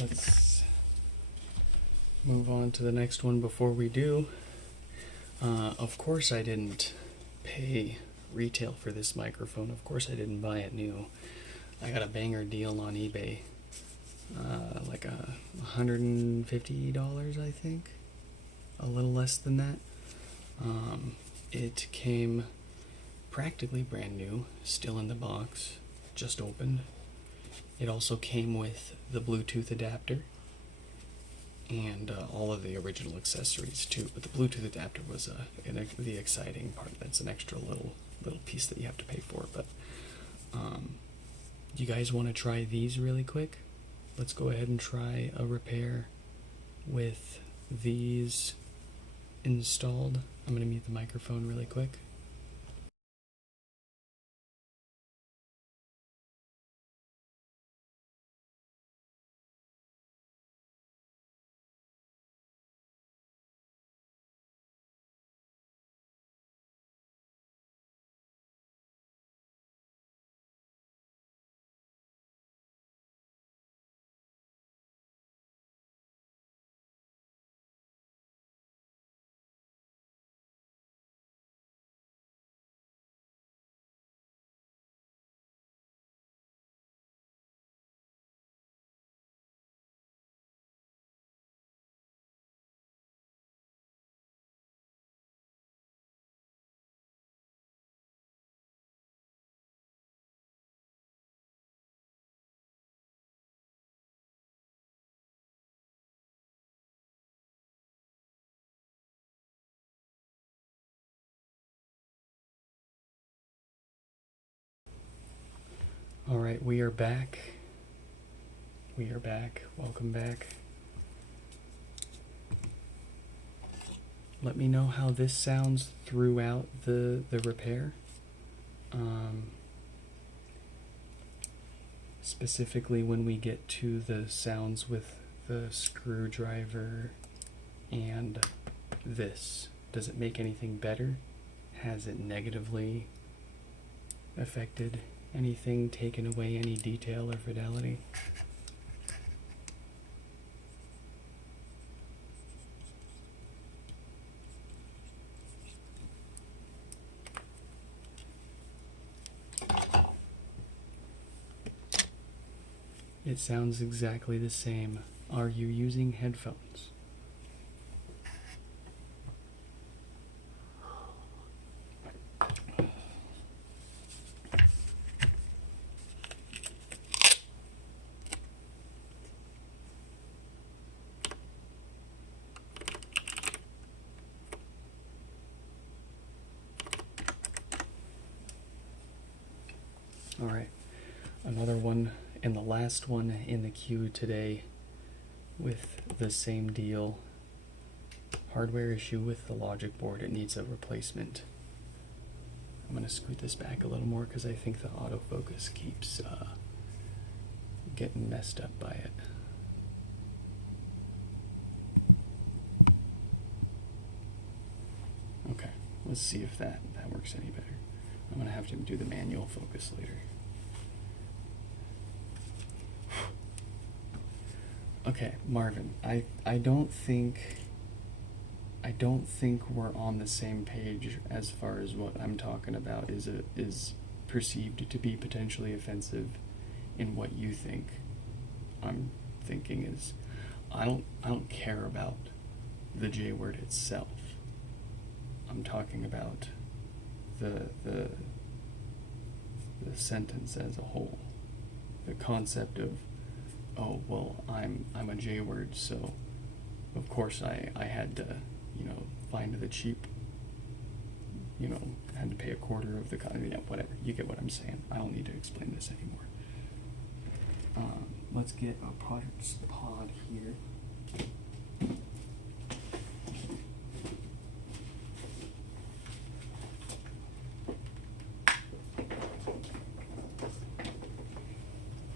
let's move on to the next one before we do. Of course I didn't pay retail for this microphone. Of course I didn't buy it new. I got a banger deal on eBay. Like $150, I think. A little less than that. It came practically brand new, still in the box, just opened. It also came with the Bluetooth adapter and all of the original accessories too. But the Bluetooth adapter was the exciting part. That's an extra little piece that you have to pay for. But you guys want to try these really quick? Let's go ahead and try a repair with these installed. I'm going to mute the microphone really quick. All right, we are back. We are back. Welcome back. Let me know how this sounds throughout the repair. Specifically when we get to the sounds with the screwdriver and this. Does it make anything better? Has it negatively affected anything, taken away any detail or fidelity? It sounds exactly the same. Are you using headphones? All right, another one and the last one in the queue today with the same deal. Hardware issue with the logic board, it needs a replacement. I'm going to scoot this back a little more because I think the autofocus keeps getting messed up by it. Okay, let's see if that works any better. I'm going to have to do the manual focus later. Okay, Marvin, I don't think we're on the same page as far as what I'm talking about is perceived to be potentially offensive in what you think I'm thinking is. I don't care about the J word itself. I'm talking about the sentence as a whole. The concept of, oh well, I'm a J word, so of course I had to, find the cheap, had to pay a quarter of the whatever. You get what I'm saying. I don't need to explain this anymore. Let's get a parts pod here.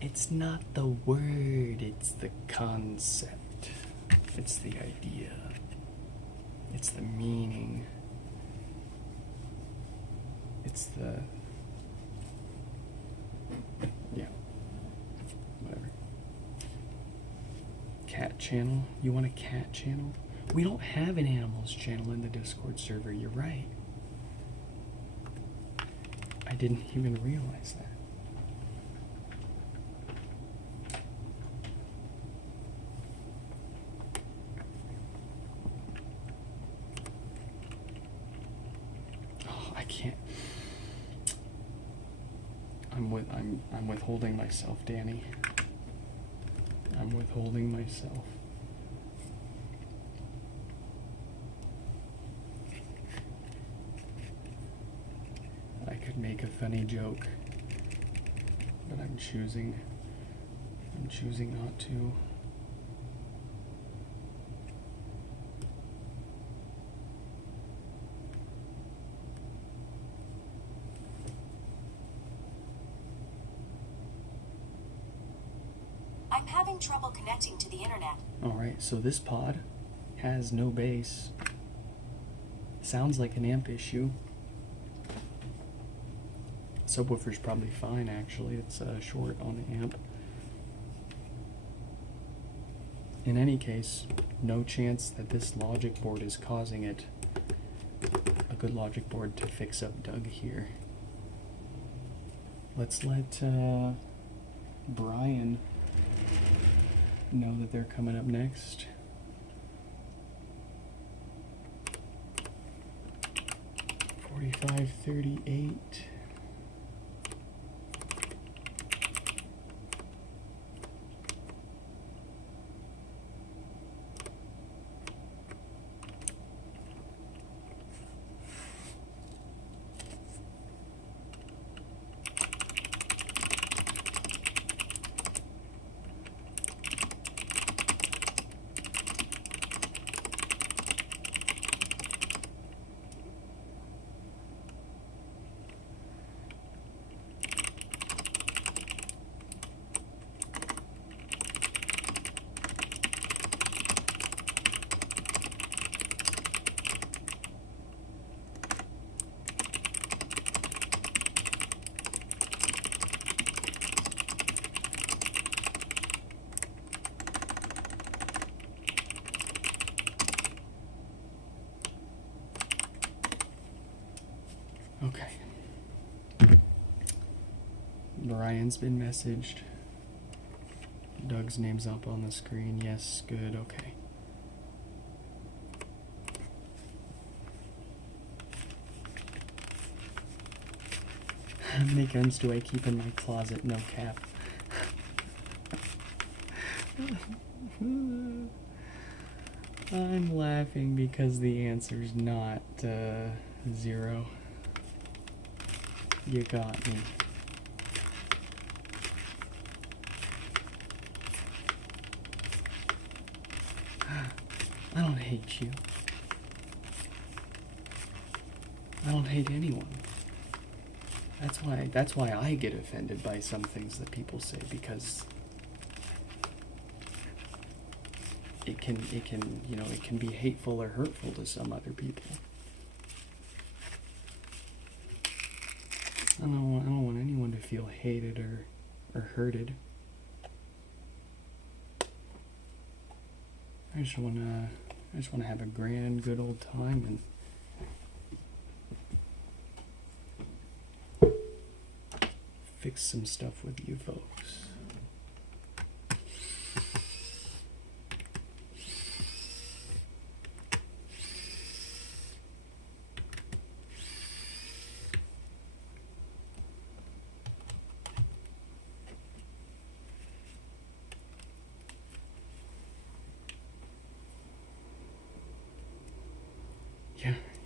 It's not the word, it's the concept. It's the idea. It's the meaning. It's the, whatever. Cat channel? You want a cat channel? We don't have an animals channel in the Discord server, you're right. I didn't even realize that. I'm withholding myself, Danny. I'm withholding myself. I could make a funny joke, but I'm choosing not to. I'm having trouble connecting to the internet. Alright, so this pod has no bass. Sounds like an amp issue. Subwoofer's probably fine actually, it's short on the amp. In any case, no chance that this logic board is causing it. A good logic board to fix up Doug here. Let's let Brian know that they're coming up next. $45.38. Brian's been messaged. Doug's name's up on the screen. Yes, good, okay. How many guns do I keep in my closet? No cap. I'm laughing because the answer's not 0. You got me. I don't hate you. I don't hate anyone. That's why I get offended by some things that people say, because it can it can be hateful or hurtful to some other people. I don't want anyone to feel hated or hurted. I just wanna have a grand, good old time and fix some stuff with you folks.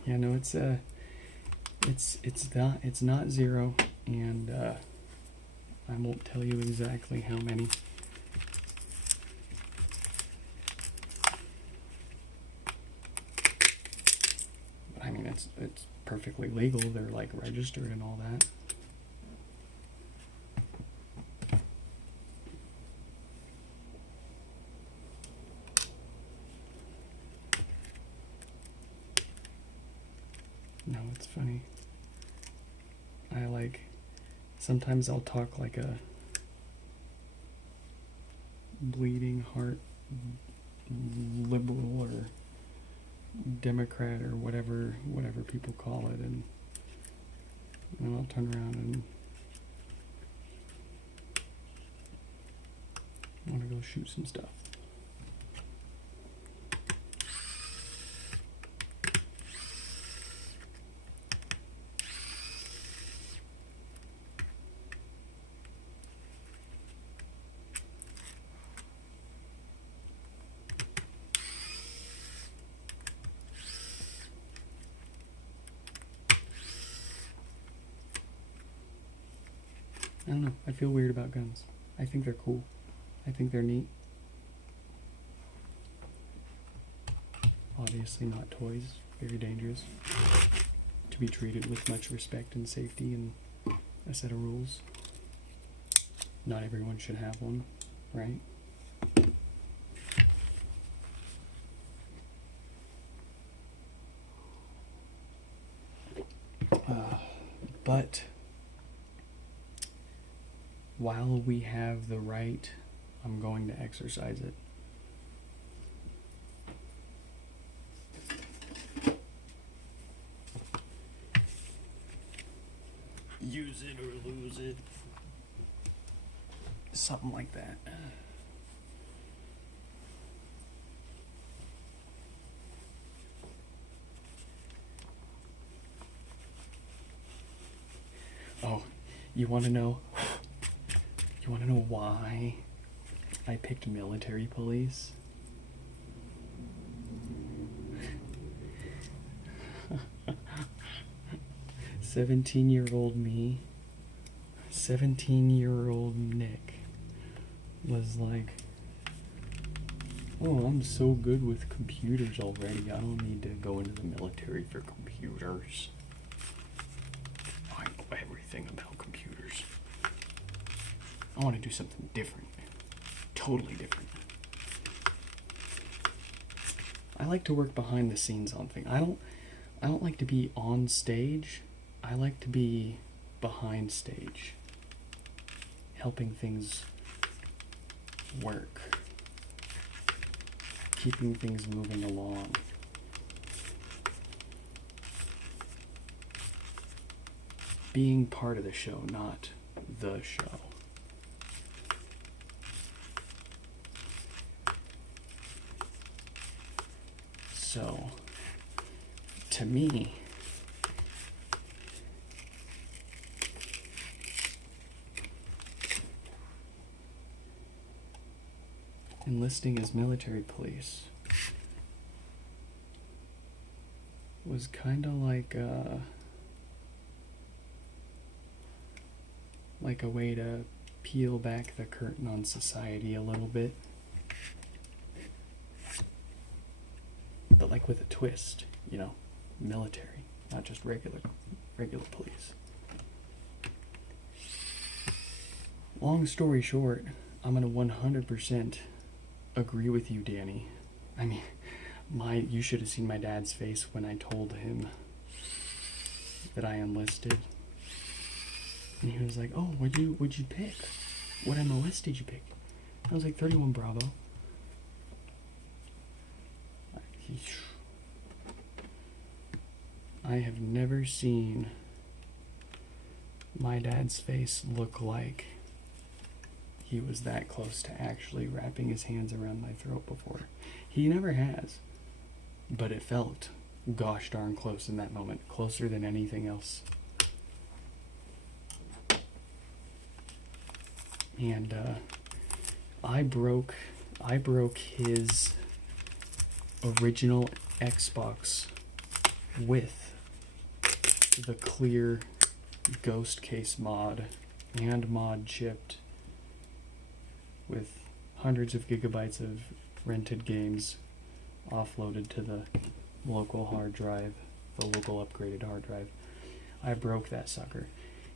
Yeah, no, it's not 0, and I won't tell you exactly how many. But I mean, it's perfectly legal. They're like registered and all that. No, it's funny. Sometimes I'll talk like a bleeding heart liberal or Democrat or whatever people call it, and then I'll turn around and want to go shoot some stuff. I don't know. I feel weird about guns. I think they're cool. I think they're neat. Obviously not toys. Very dangerous. To be treated with much respect and safety and a set of rules. Not everyone should have one, right? But while we have the right, I'm going to exercise it. Use it or lose it. Something like that. Oh, you want to know? You want to know why I picked military police? 17-year-old me, 17-year-old Nick was like, oh, I'm so good with computers already, I don't need to go into the military for computers. I know everything about computers. I want to do something different. Totally different. I like to work behind the scenes on things. I don't like to be on stage. I like to be behind stage, helping things work, keeping things moving along. Being part of the show, not the show. So, to me, enlisting as military police was kind of like a way to peel back the curtain on society a little bit, but like with a twist, you know, military, not just regular police. Long story short, I'm gonna 100% agree with you, Danny. I mean, you should have seen my dad's face when I told him that I enlisted. And he was like, "Oh, what'd you pick? What MOS did you pick?" I was like, 31 Bravo. I have never seen my dad's face look like he was that close to actually wrapping his hands around my throat before. He never has. But it felt gosh darn close in that moment. Closer than anything else. And I broke his original Xbox with the clear ghost case mod and mod chipped with hundreds of gigabytes of rented games offloaded to the local hard drive, the local upgraded hard drive. I broke that sucker,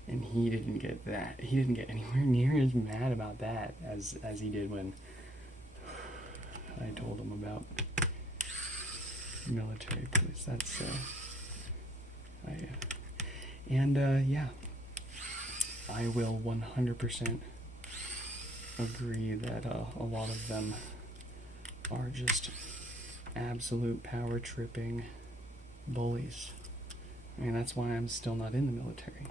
and he didn't get that. He didn't get anywhere near as mad about that as he did when I told him about military police. That's yeah, I will 100% agree that a lot of them are just absolute power tripping bullies. I mean, that's why I'm still not in the military.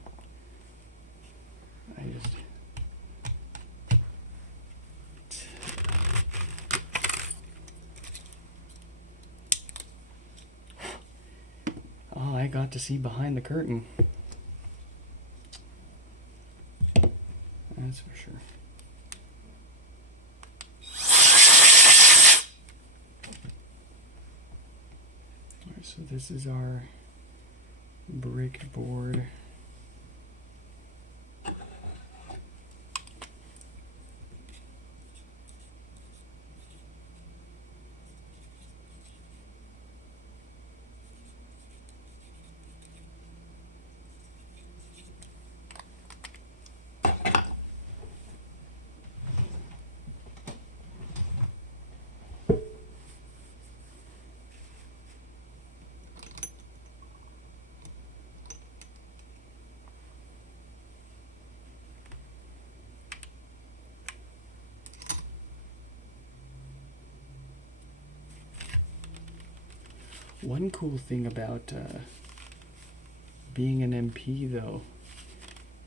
I got to see behind the curtain. That's for sure. Alright, so this is our brick board. One cool thing about being an MP, though,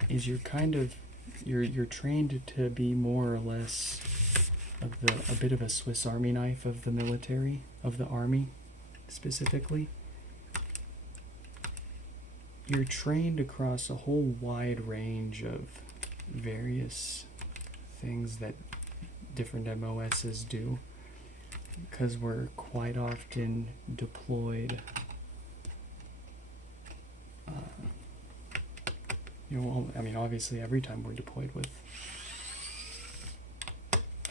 is you're trained to be more or less a bit of a Swiss Army knife of the military, of the army specifically. You're trained across a whole wide range of various things that different MOSs do, because we're quite often deployed. I mean, obviously every time we're deployed with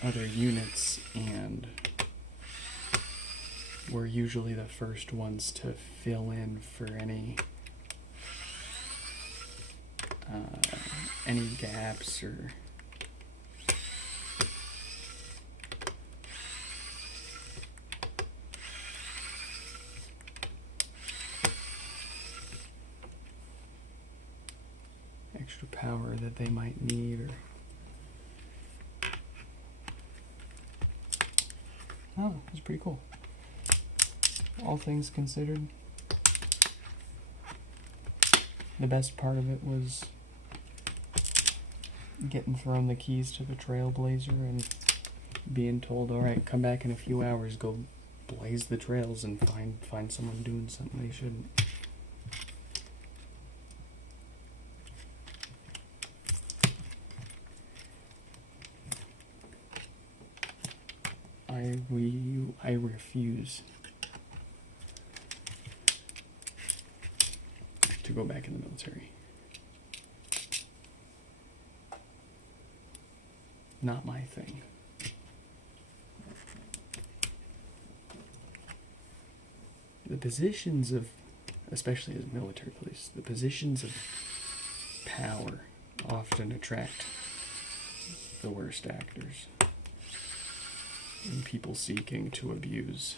other units, and we're usually the first ones to fill in for any gaps or extra power that they might need, or it's pretty cool. All things considered, the best part of it was getting thrown the keys to the Trailblazer and being told, all right, come back in a few hours, go blaze the trails and find someone doing something they shouldn't. I refuse to go back in the military. Not my thing. The positions of, especially as military police, the positions of power often attract the worst actors and people seeking to abuse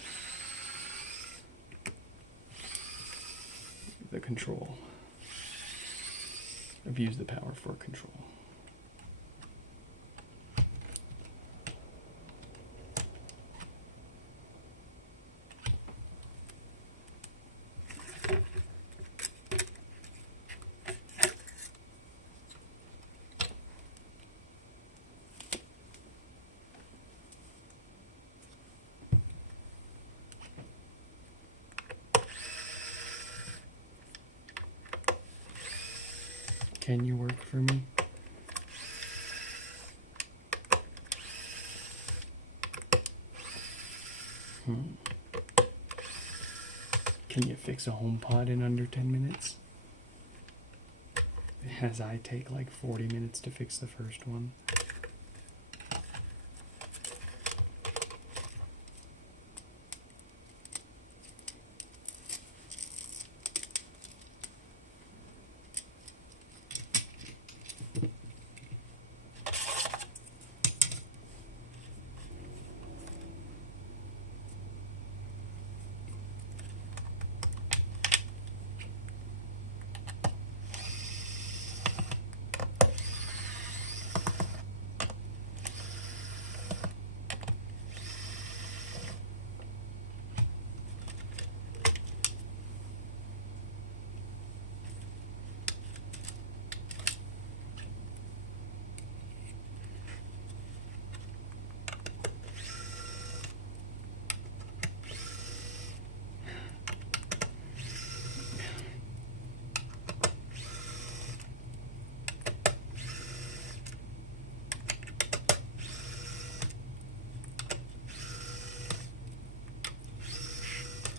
the control, abuse the power for control. Can you work for me? Can you fix a HomePod in under 10 minutes? As I take like 40 minutes to fix the first one.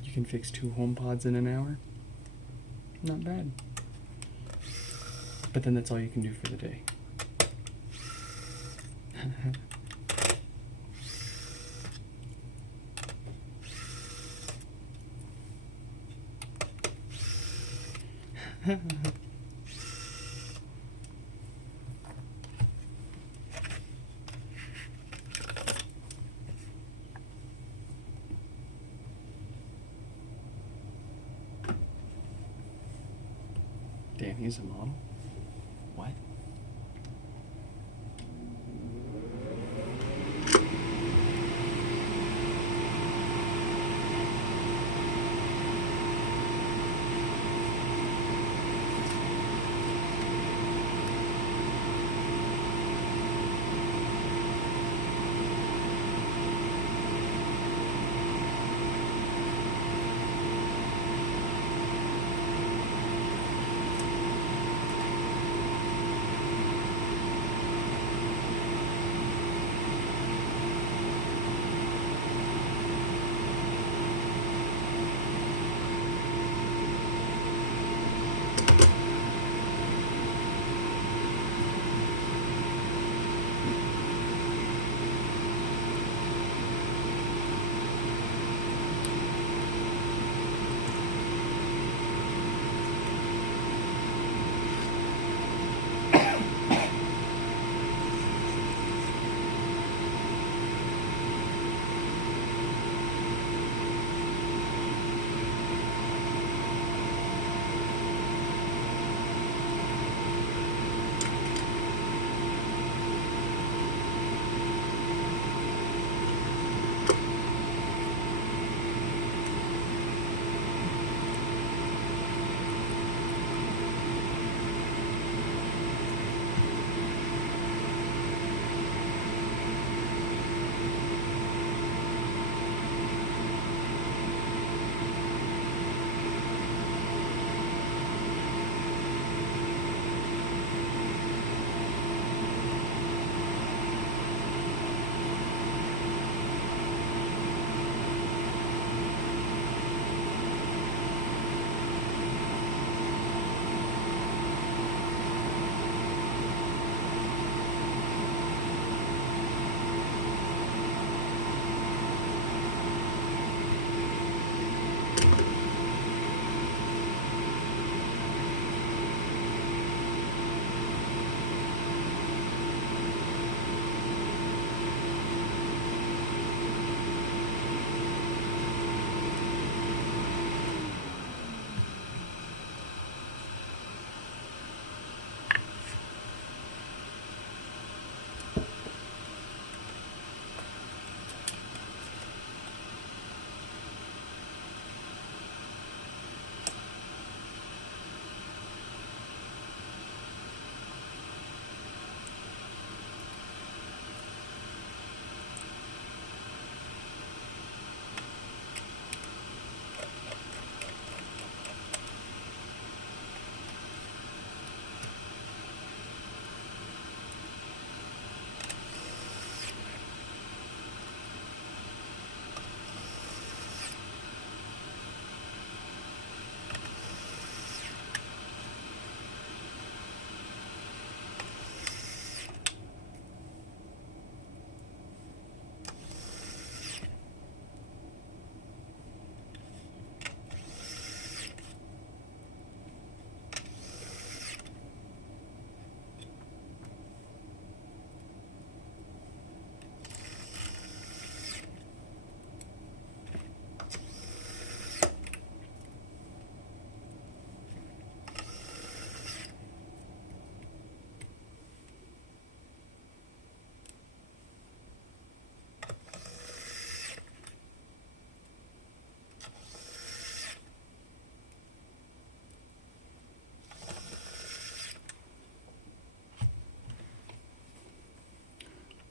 You can fix 2 HomePods in an hour. Not bad. But then that's all you can do for the day. Damn, he's a model. What?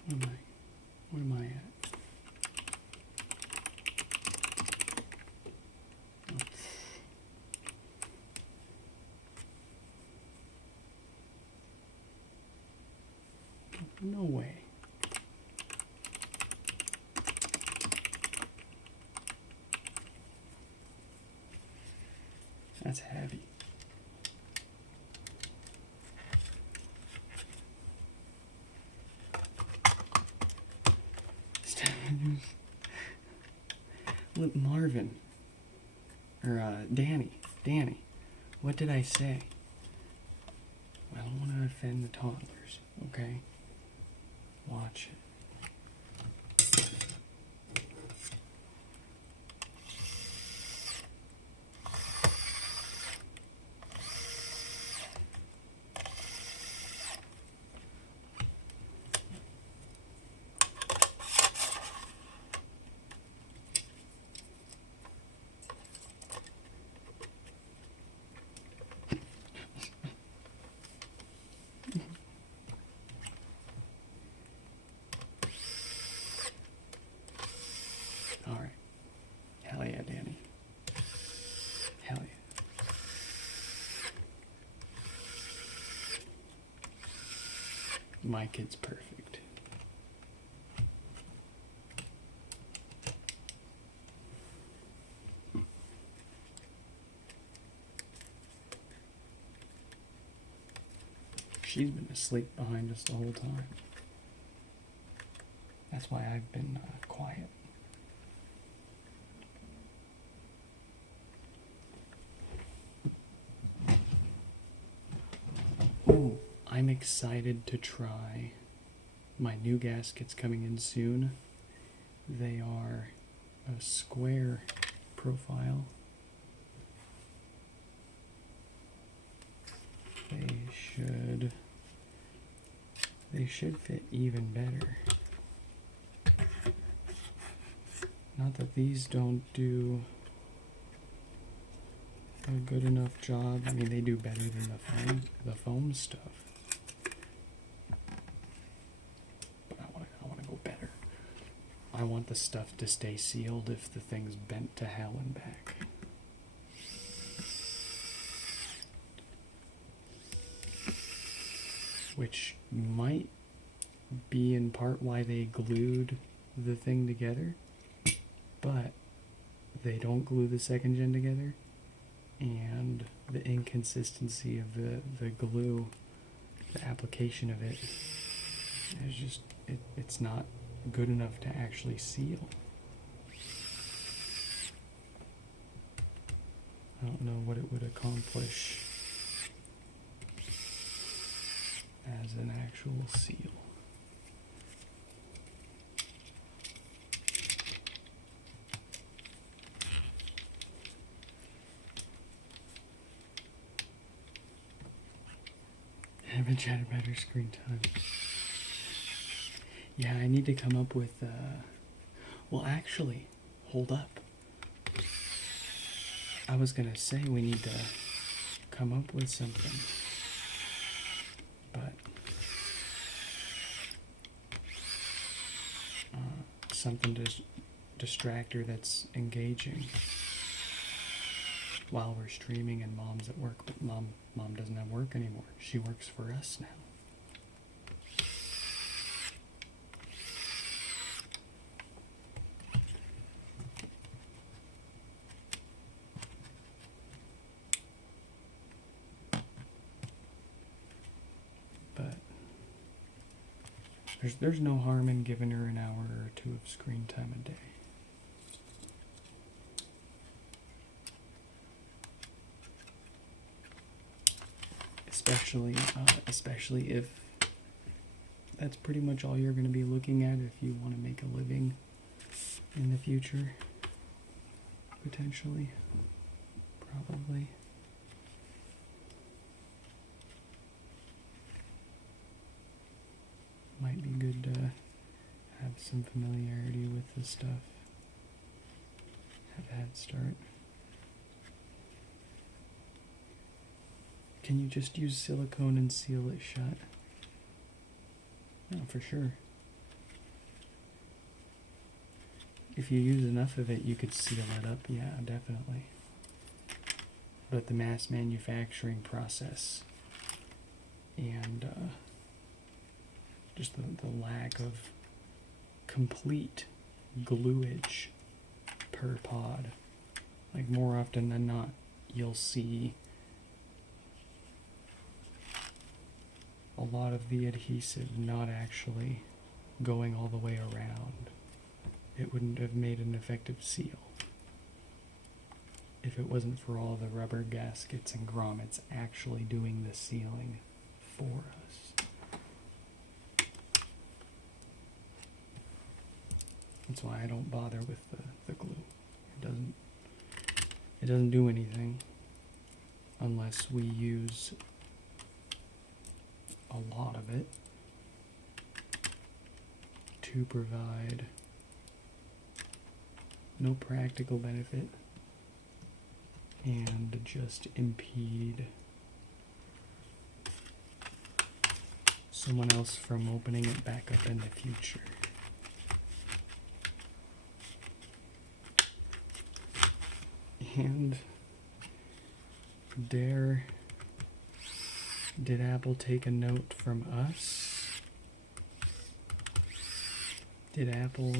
What am I at? No way. That's heavy. Look, Marvin. Or, Danny. What did I say? I don't want to offend the toddlers, okay? Watch it. All right. Hell yeah, Danny. Hell yeah. My kid's perfect. She's been asleep behind us the whole time. That's why I've been quiet. Ooh, I'm excited to try my new gaskets coming in soon. They are a square profile. They should fit even better. Not that these don't do a good enough job. I mean, they do better than the foam stuff. But I want to go better. I want the stuff to stay sealed if the thing's bent to hell and back. Which might be in part why they glued the thing together, but they don't glue the second gen together, and the inconsistency of the glue, the application of it, is just, it's not good enough to actually seal. I don't know what it would accomplish as an actual seal. I haven't chatted about her screen time. Yeah, I need to come up with, well, actually, hold up. I was gonna say we need to come up with something, but something to distract her that's engaging while we're streaming and mom's at work. But mom doesn't have work anymore. She works for us now. There's no harm in giving her an hour or two of screen time a day. Especially if that's pretty much all you're going to be looking at if you want to make a living in the future. Potentially. Probably. Might be good to have some familiarity with this stuff. Have a head start. Can you just use silicone and seal it shut? No, for sure. If you use enough of it, you could seal it up. Yeah, definitely. But the mass manufacturing process and just the lack of complete gluage per pod. Like, more often than not, you'll see a lot of the adhesive not actually going all the way around. It wouldn't have made an effective seal if it wasn't for all the rubber gaskets and grommets actually doing the sealing for us. That's why I don't bother with the glue. It doesn't do anything unless we use a lot of it to provide no practical benefit and just impede someone else from opening it back up in the future. And did Apple take a note from us? Did Apple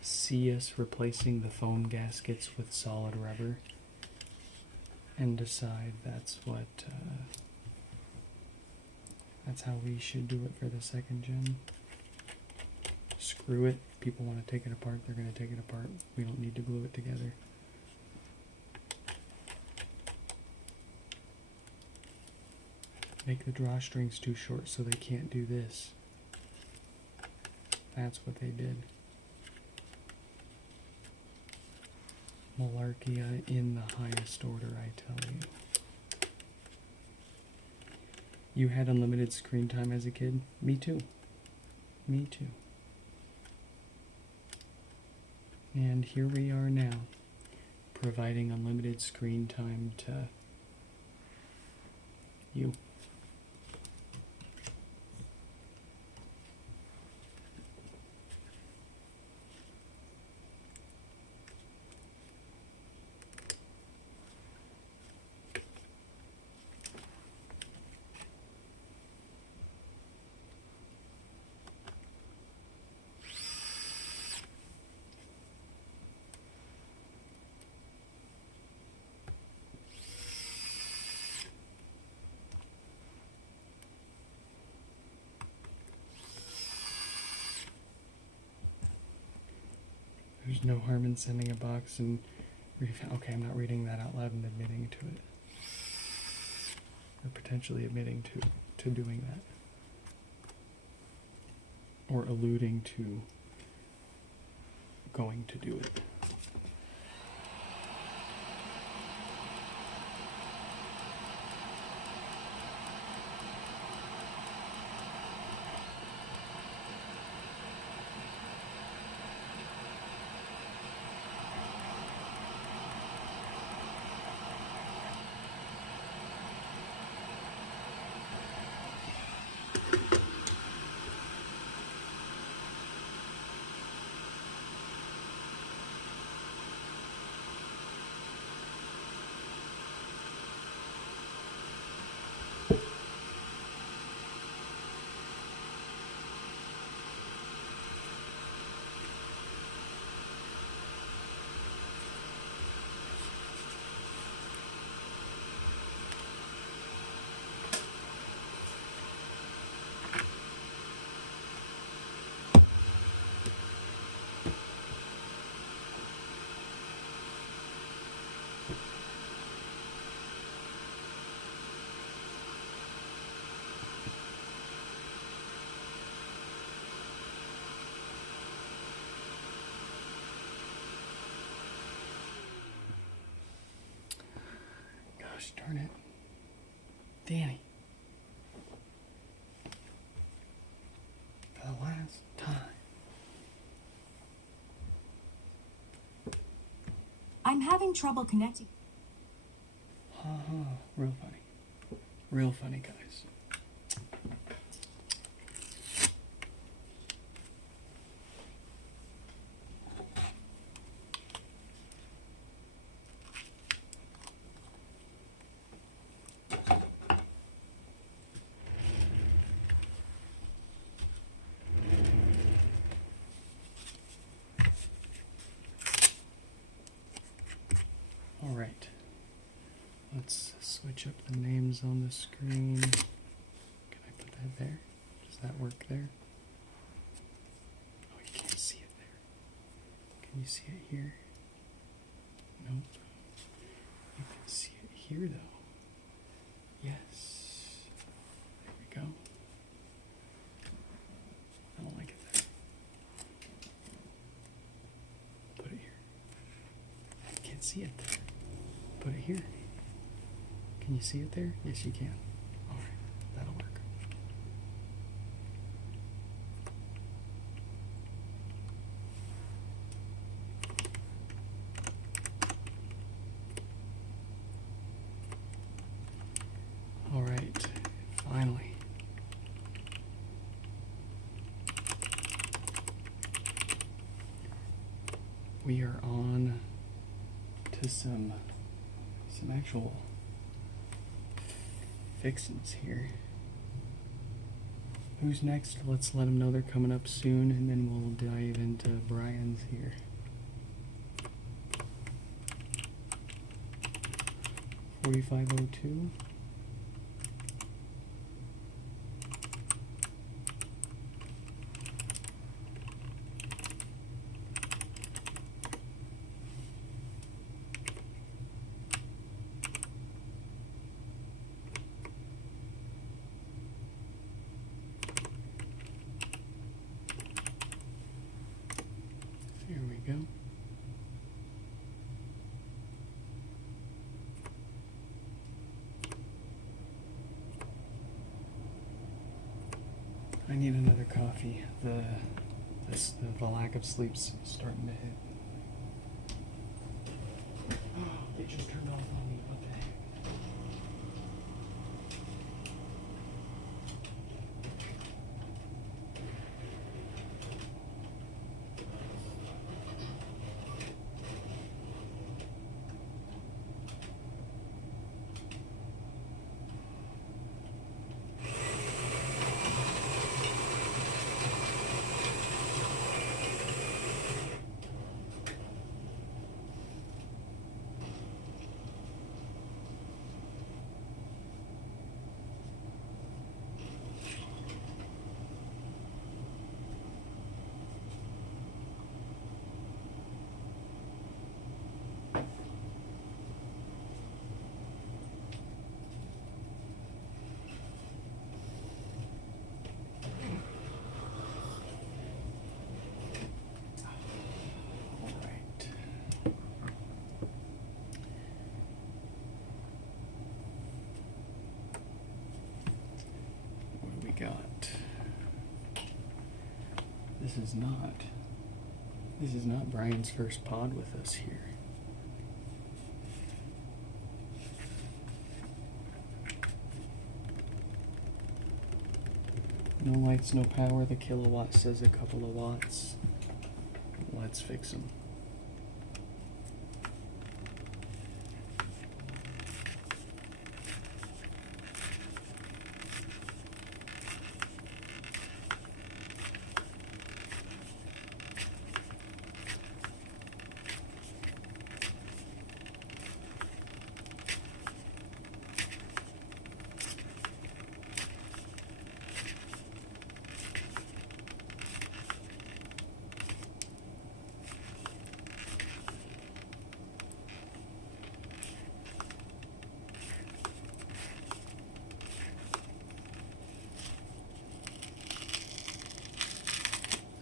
see us replacing the foam gaskets with solid rubber and decide that's how we should do it for the second gen? Screw it. People want to take it apart, they're going to take it apart. We don't need to glue it together. Make the drawstrings too short so they can't do this. That's what they did. Malarkey in the highest order, I tell you. You had unlimited screen time as a kid? Me too. Me too. And here we are now, providing unlimited screen time to you. There's no harm in sending a box and okay, I'm not reading that out loud and admitting to it. Or potentially admitting to doing that. Or alluding to going to do it. Gosh darn it. Danny. For the last time. I'm having trouble connecting. Ha ha. Real funny. Real funny, guys. switch up the names on the screen. Can I put that there? Does that work there? Oh, you can't see it there. Can you see it here? Nope. You can see it here though. Yes. There we go. I don't like it there. Put it here. I can't see it there. Put it here. Can you see it there? Yes, you can. Alright, that'll work. Alright, finally. We are on to some actual fixins here. Who's next? Let's let them know they're coming up soon, and then we'll dive into Brian's here. 4502. There we go. I need another coffee. The lack of sleep's starting to hit. Oh, it just turned off on me. What the heck? Got. This is not Brian's first pod with us here. No lights, no power. The kilowatt says a couple of watts. Let's fix them.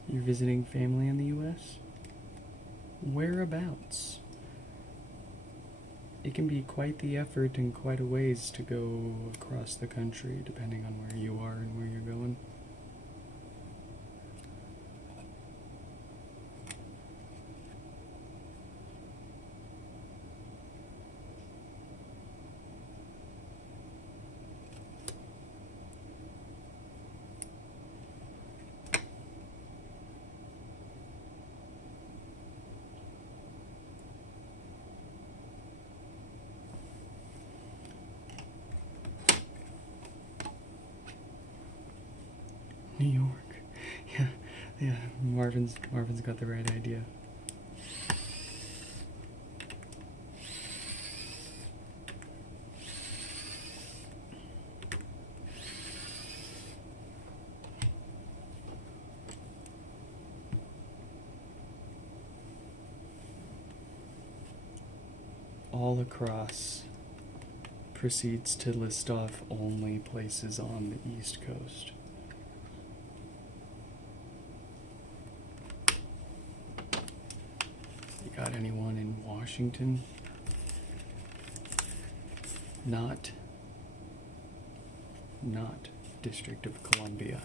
You're visiting family in the U.S.? Whereabouts? It can be quite the effort and quite a ways to go across the country, depending on where you are and where you're going. New York. Yeah, Marvin's got the right idea. all across proceeds to list off only places on the East Coast. You got anyone in Washington? Not District of Columbia.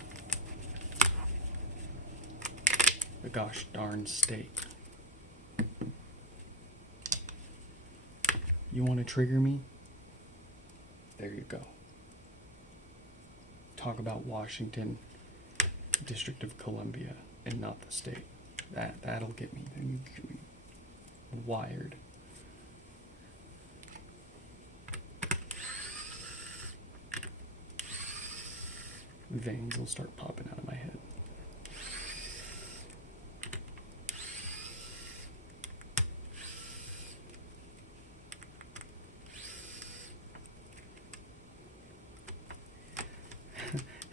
The gosh darn state. You want to trigger me? There you go. Talk about Washington, District of Columbia, and not the state. That'll get me. Then you get me wired. Veins will start popping out of my head.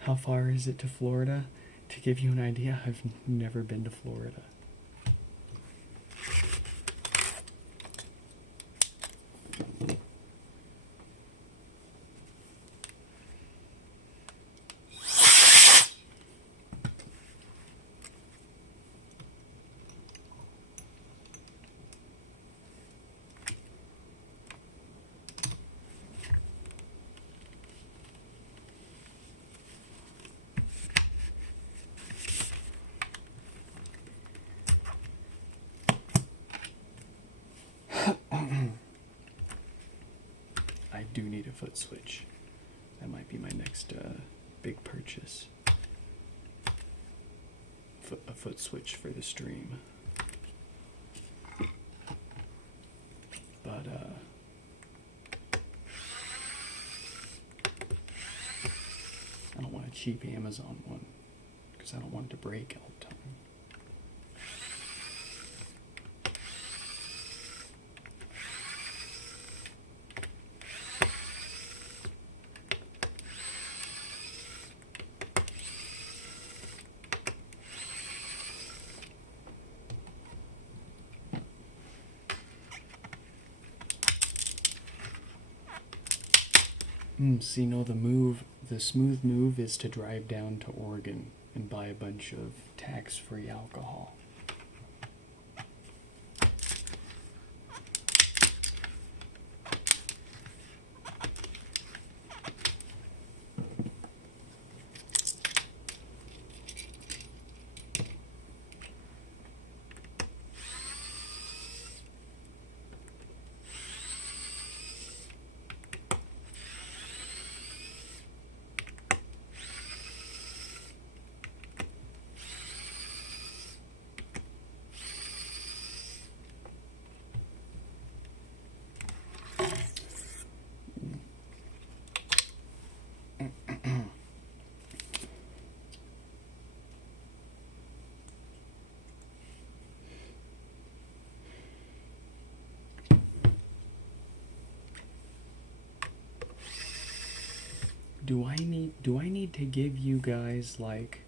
How far is it to Florida? To give you an idea, I've never been to Florida. I do need a foot switch. That might be my next big purchase. A foot switch for the stream. But I don't want a cheap Amazon one because I don't want it to break all the time. See, no, the smooth move is to drive down to Oregon and buy a bunch of tax-free alcohol. Do I need to give you guys like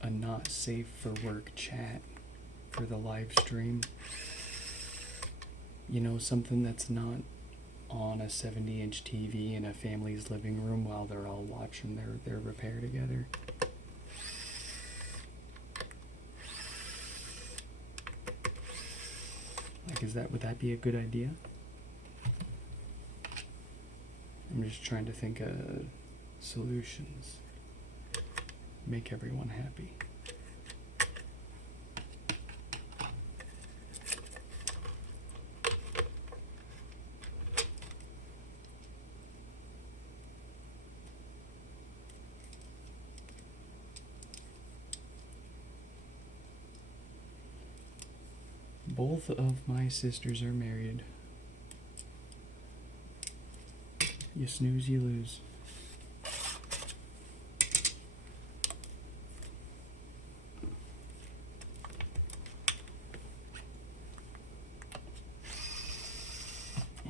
a not safe for work chat for the live stream? You know, something that's not on a 70-inch TV in a family's living room while they're all watching their repair together. Like, would that be a good idea? I'm just trying to think of solutions. Make everyone happy. Both of my sisters are married. You snooze, you lose.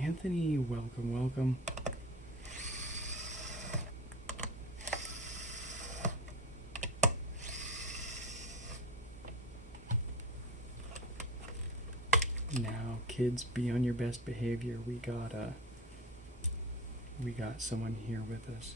Anthony, welcome, welcome. Now, kids, be on your best behavior. We got someone here with us.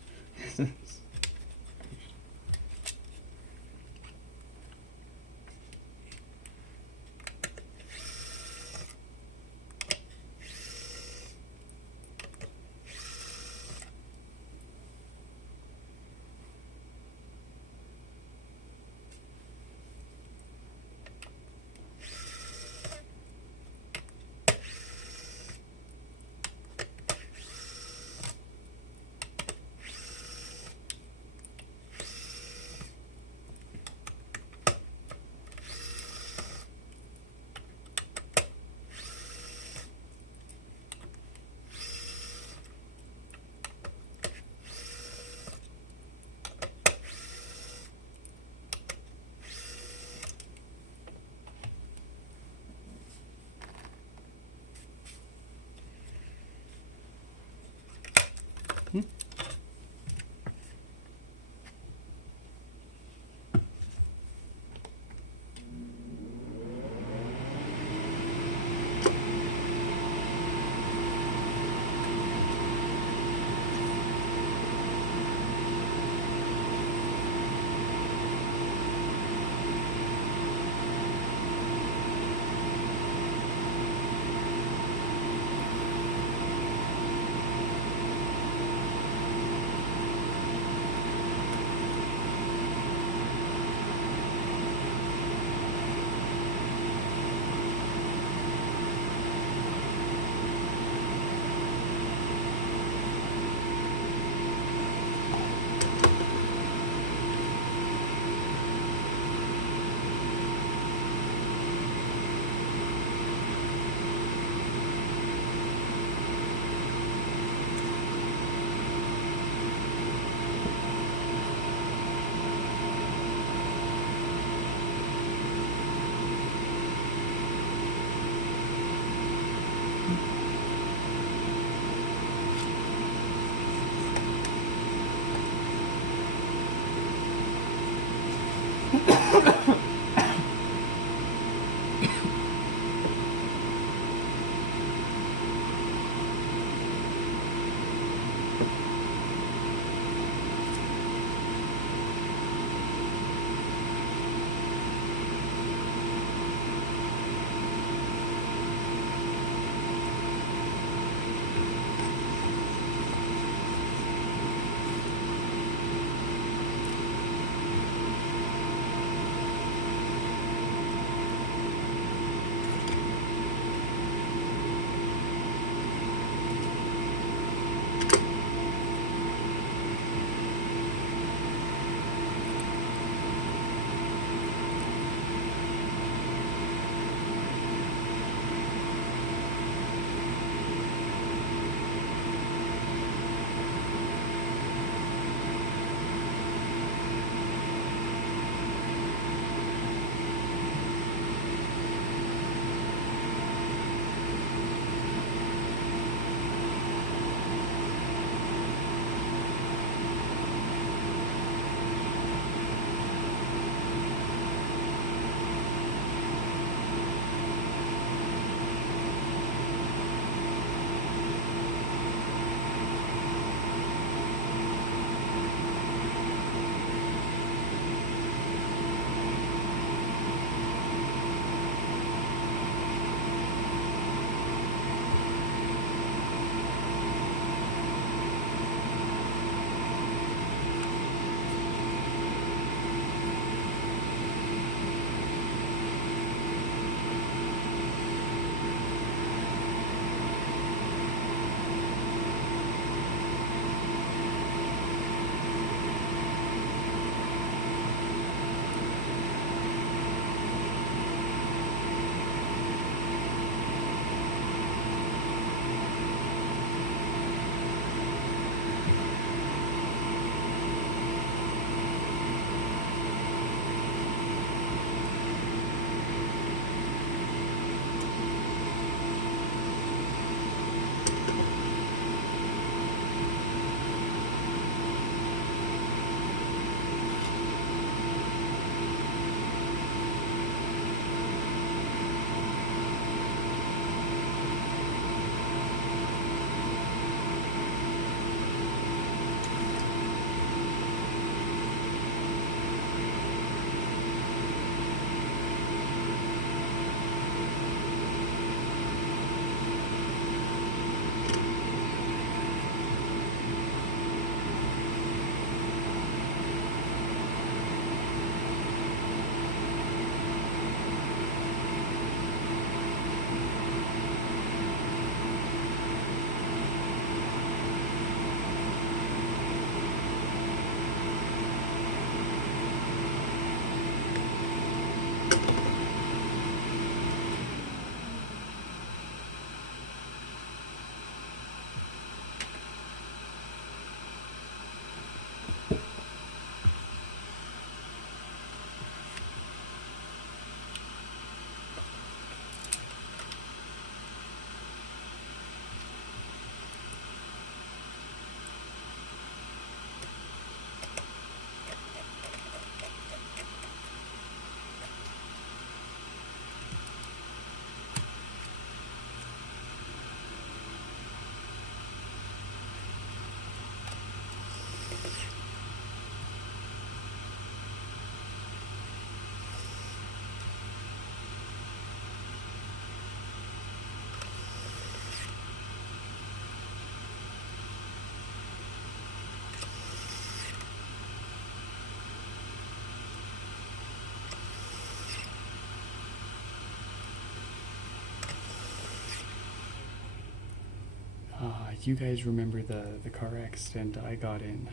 you guys remember the car accident I got in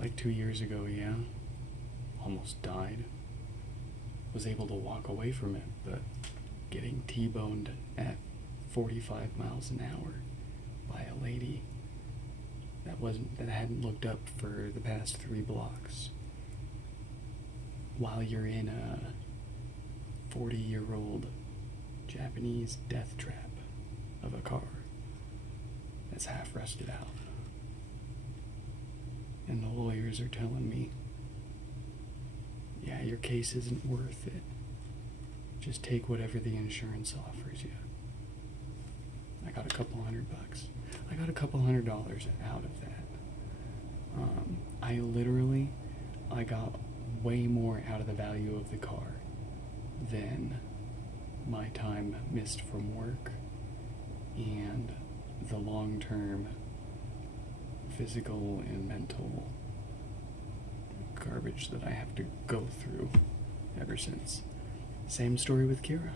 like 2 years ago, yeah? Almost died. Was able to walk away from it, but getting T-boned at 45 miles an hour by a lady that hadn't looked up for the past 3 blocks while you're in a 40-year-old Japanese death trap of a car that's half rusted out. And the lawyers are telling me, yeah, your case isn't worth it. Just take whatever the insurance offers you. I got a couple $100. I got a couple $100 out of that. I got way more out of the value of the car than my time missed from work and the long-term physical and mental garbage that I have to go through ever since. Same story with Kira.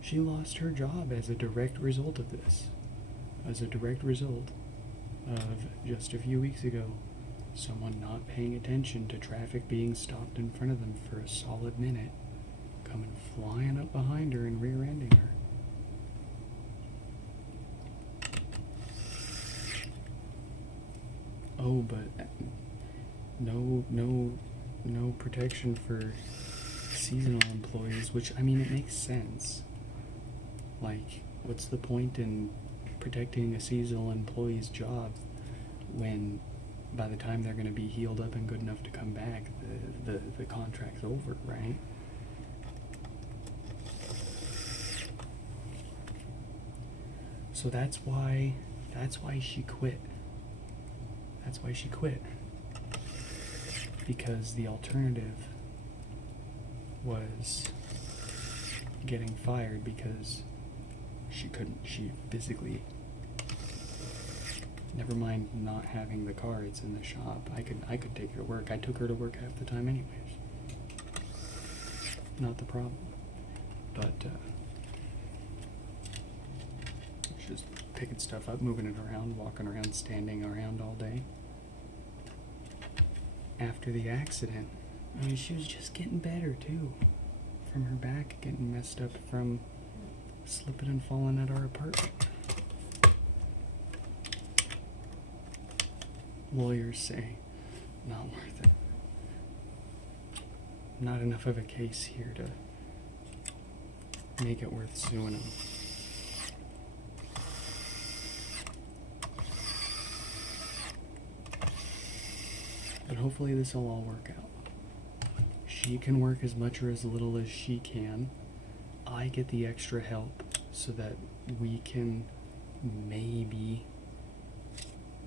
She lost her job as a direct result of this. As a direct result of just a few weeks ago, someone not paying attention to traffic being stopped in front of them for a solid minute, coming flying up behind her and rear-ending her. Oh, but no protection for seasonal employees, which, I mean, it makes sense. Like, what's the point in protecting a seasonal employee's job when by the time they're going to be healed up and good enough to come back, the contract's over, right? So that's why she quit. That's why she quit. Because the alternative was getting fired because she physically, never mind not having the car, it's in the shop. I could take her to work. I took her to work half the time anyways. Not the problem. But, she's picking stuff up, moving it around, walking around, standing around all day. After the accident, I mean, she was just getting better too. From her back getting messed up from slipping and falling at our apartment. Lawyers say, not worth it. Not enough of a case here to make it worth suing them. But hopefully this will all work out. She can work as much or as little as she can. I get the extra help so that we can maybe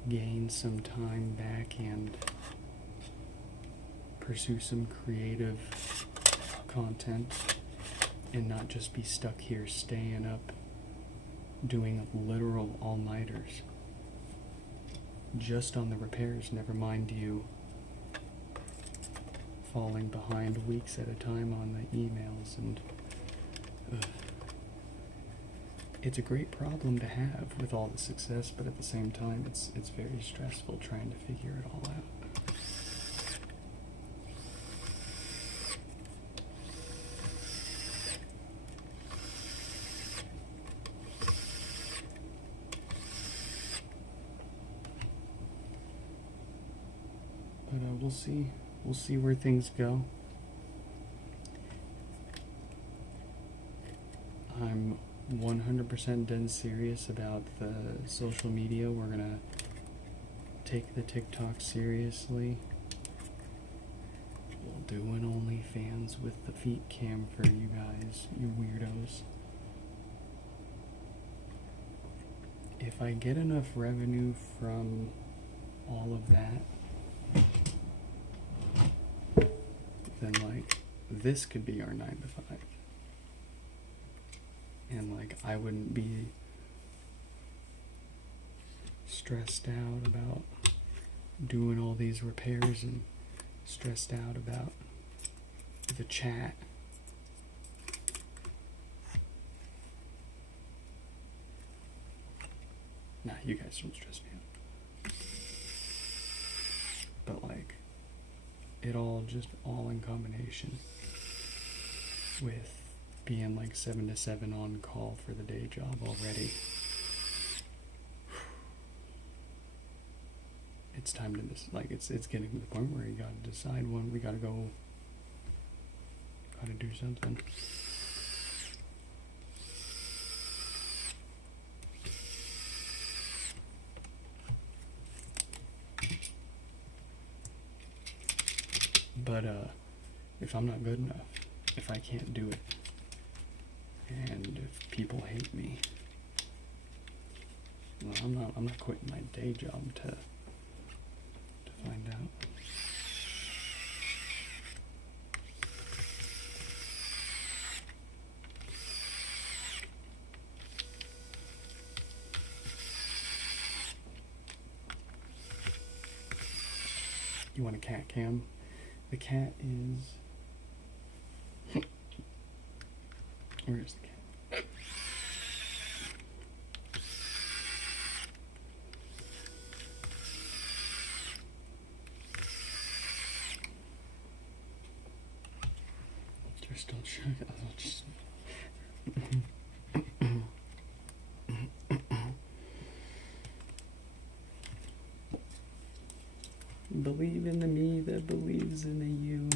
gain some time back and pursue some creative content and not just be stuck here staying up doing literal all-nighters just on the repairs, never mind you falling behind weeks at a time on the emails. And it's a great problem to have with all the success, but at the same time it's very stressful trying to figure it all out. But we'll see where things go. I'm 100% dead serious about the social media. We're gonna take the TikTok seriously. We'll do an OnlyFans with the feet cam for you guys, you weirdos. If I get enough revenue from all of that, then like this could be our 9 to 5. And like I wouldn't be stressed out about doing all these repairs and stressed out about the chat. Nah, you guys don't stress me out. But like, it all in combination with being like 7 to 7 on call for the day job already. It's time to it's getting to the point where you gotta decide when we gotta go, gotta do something. But if I'm not good enough, if I can't do it, and if people hate me, well, I'm not quitting my day job to find out. You want a cat cam? The cat is... Where is the cat? They're still trying. I'll just... Believe in the me that believes in the you.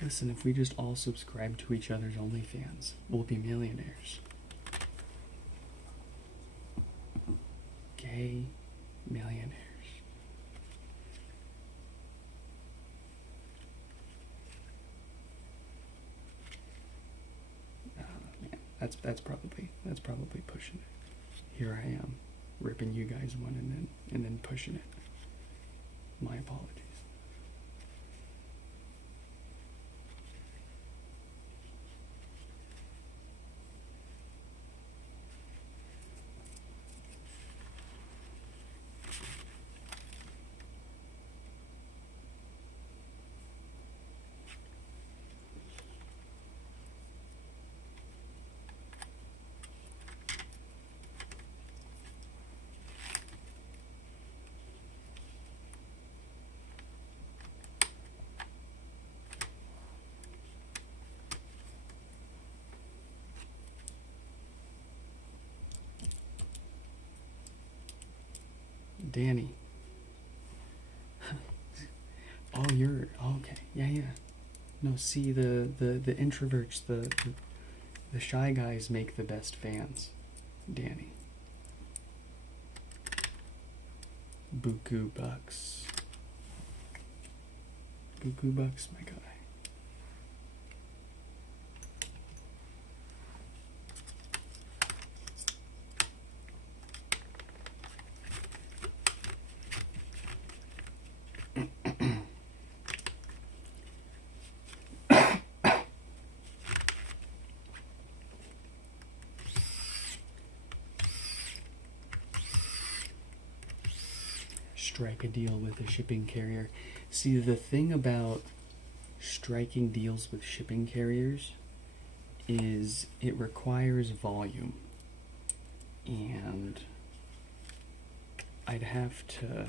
Listen, if we just all subscribe to each other's OnlyFans, we'll be millionaires. Gay millionaires. Man, that's probably pushing it. Here I am, ripping you guys one and then pushing it. My apologies. Danny. Oh, you're okay. Yeah. No, see the introverts, the shy guys make the best fans. Danny. Buku Bucks. Buku Bucks, my guy. Strike a deal with a shipping carrier. See, the thing about striking deals with shipping carriers is it requires volume. And I'd have to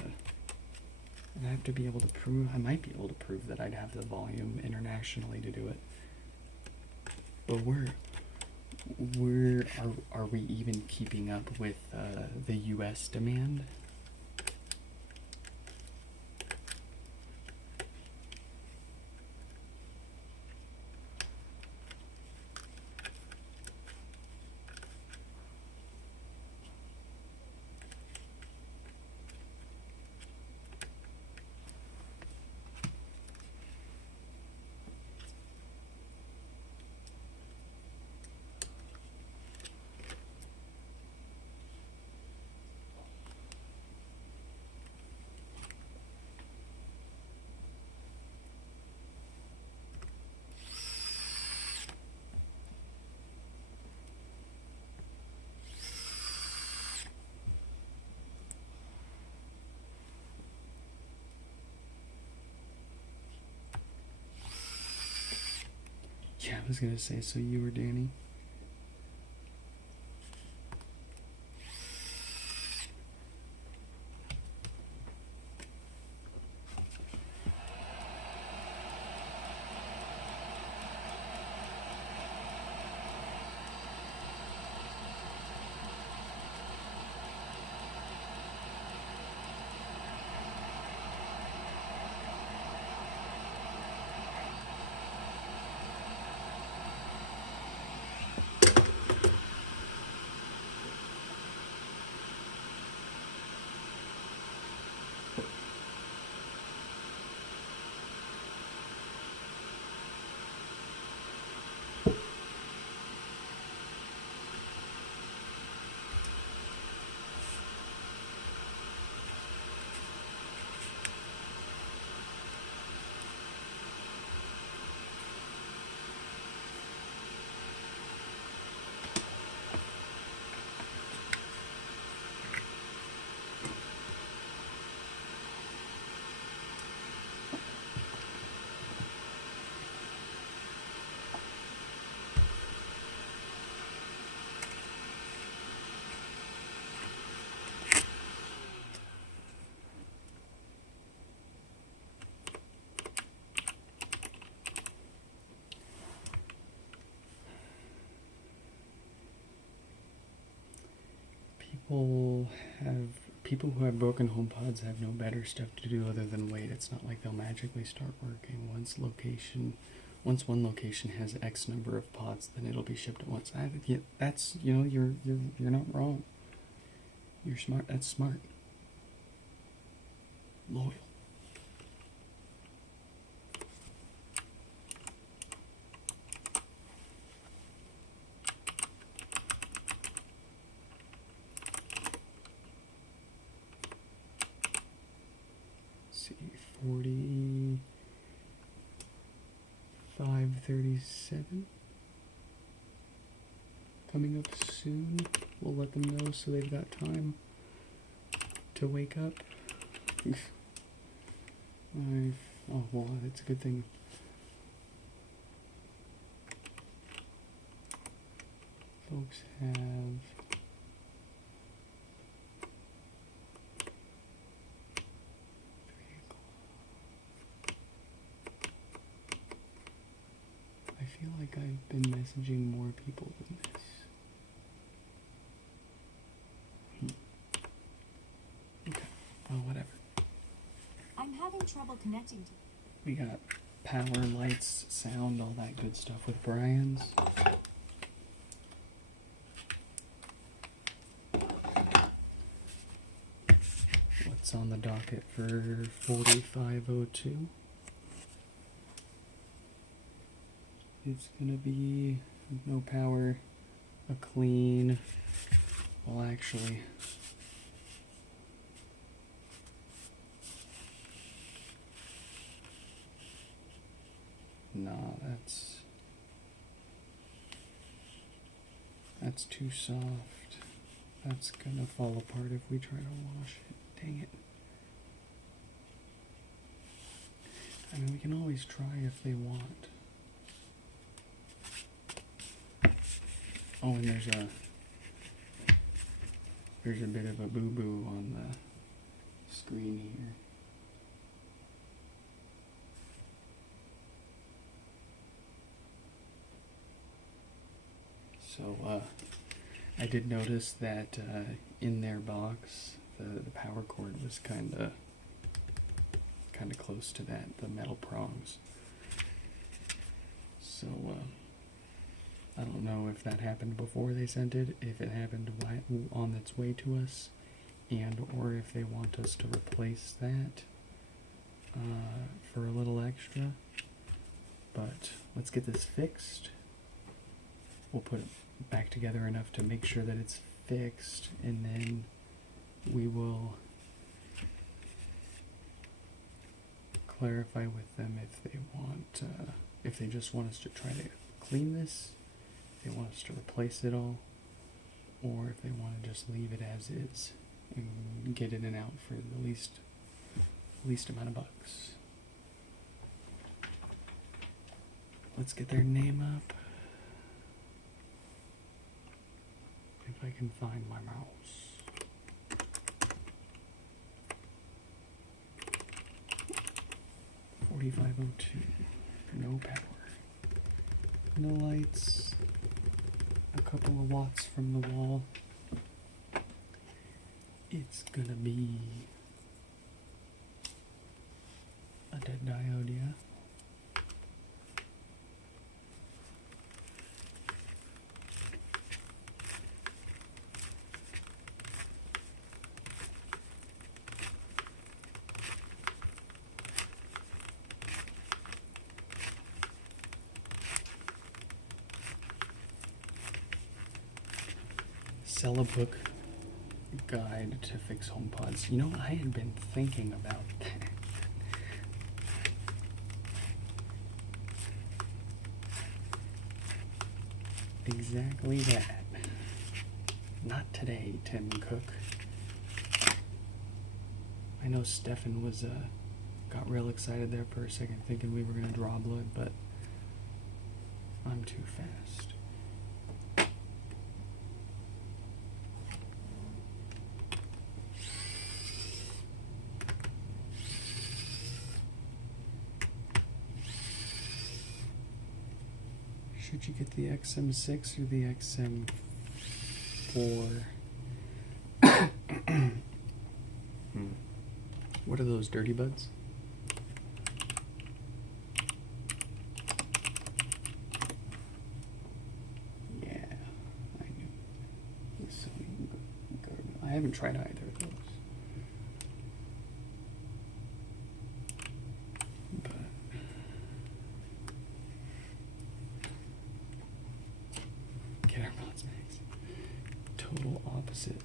be able to prove, I might be able to prove that I'd have the volume internationally to do it. But are we even keeping up with the US demand? Yeah, I was gonna say, so you were Danny? people who have broken HomePods have no better stuff to do other than wait. It's not like they'll magically start working once one location has X number of pods, then it'll be shipped at once. That's you're not wrong. You're smart. That's smart. Loyal. See, 45:37 coming up soon. We'll let them know so they've got time to wake up. Oh well, that's a good thing. Folks have I feel like I've been messaging more people than this. Okay, well, whatever. I'm having trouble connecting to. We got power, lights, sound, all that good stuff with Brian's. What's on the docket for 4502? It's gonna be no power, a clean, well actually, no, that's too soft. That's gonna fall apart if we try to wash it. Dang it. I mean, we can always try if they want. Oh, and there's a bit of a boo-boo on the screen here. So, I did notice that in their box, the power cord was kind of close to that, the metal prongs. So, I don't know if that happened before they sent it, if it happened on its way to us, or if they want us to replace that for a little extra. But let's get this fixed. We'll put it back together enough to make sure that it's fixed, and then we will clarify with them if they want, if they just want us to try to clean this, if they want us to replace it all, or if they want to just leave it as is and get in and out for the least amount of bucks. Let's get their name up. If I can find my mouse. $45.02. No power. No lights. A couple of watts from the wall. It's gonna be a dead diode, yeah. Sell a book guide to fix HomePods. You know, I had been thinking about that. Exactly that. Not today, Tim Cook. I know Stefan was got real excited there for a second, thinking we were gonna draw blood, but I'm too fast. Should you get the XM6 or the XM4? What are those, dirty buds? Yeah, I knew. So I haven't tried either of those. But get our mods max. Total opposite.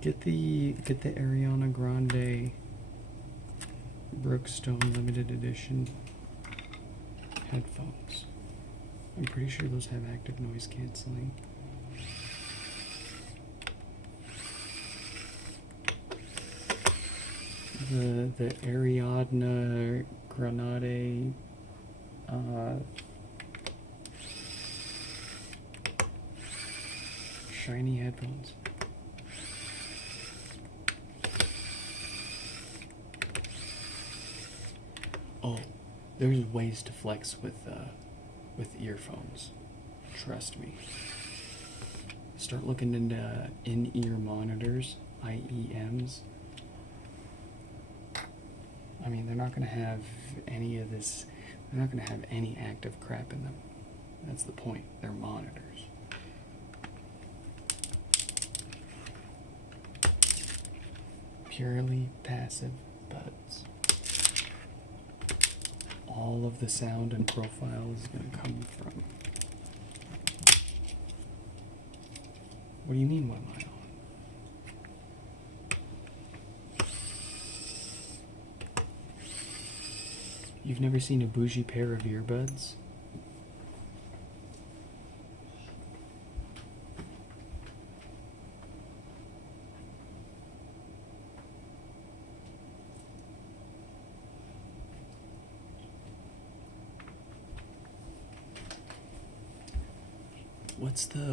Get the Ariana Grande Brookstone limited edition headphones. I'm pretty sure those have active noise canceling. The Ariadna Grande shiny headphones. Oh, there's ways to flex with earphones. Trust me. Start looking into in-ear monitors, IEMs. I mean, they're not going to have any of this. They're not going to have any active crap in them. That's the point. They're monitors. Purely passive buds. All of the sound and profile is going to come from. What do you mean, what am I on? You've never seen a bougie pair of earbuds?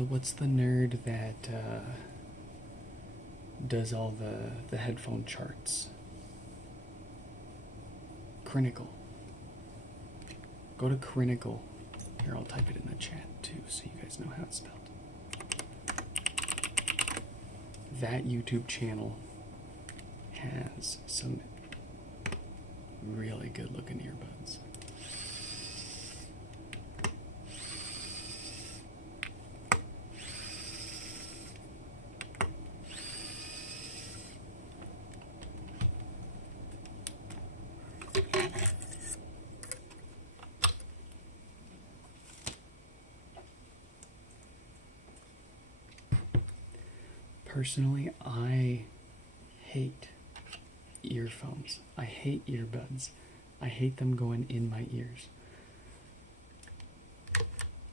What's the nerd that does all the headphone charts? Critical. Go to Critical. Here, I'll type it in the chat too, so you guys know how it's spelled. That YouTube channel has some really good looking earbuds. Personally, I hate earphones. I hate earbuds. I hate them going in my ears.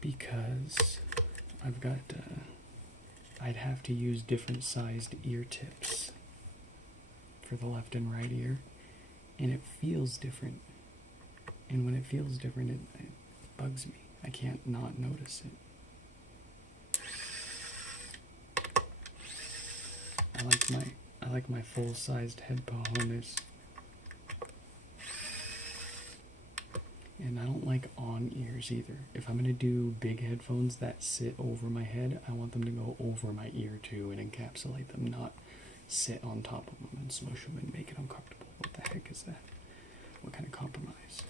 Because I've got, I'd have to use different sized ear tips for the left and right ear. And it feels different. And when it feels different, it bugs me. I can't not notice it. I I like my full-sized head pajones. And I don't like on ears either. If I'm gonna do big headphones that sit over my head, I want them to go over my ear too and encapsulate them, not sit on top of them and smush them and make it uncomfortable. What the heck is that? What kind of compromise?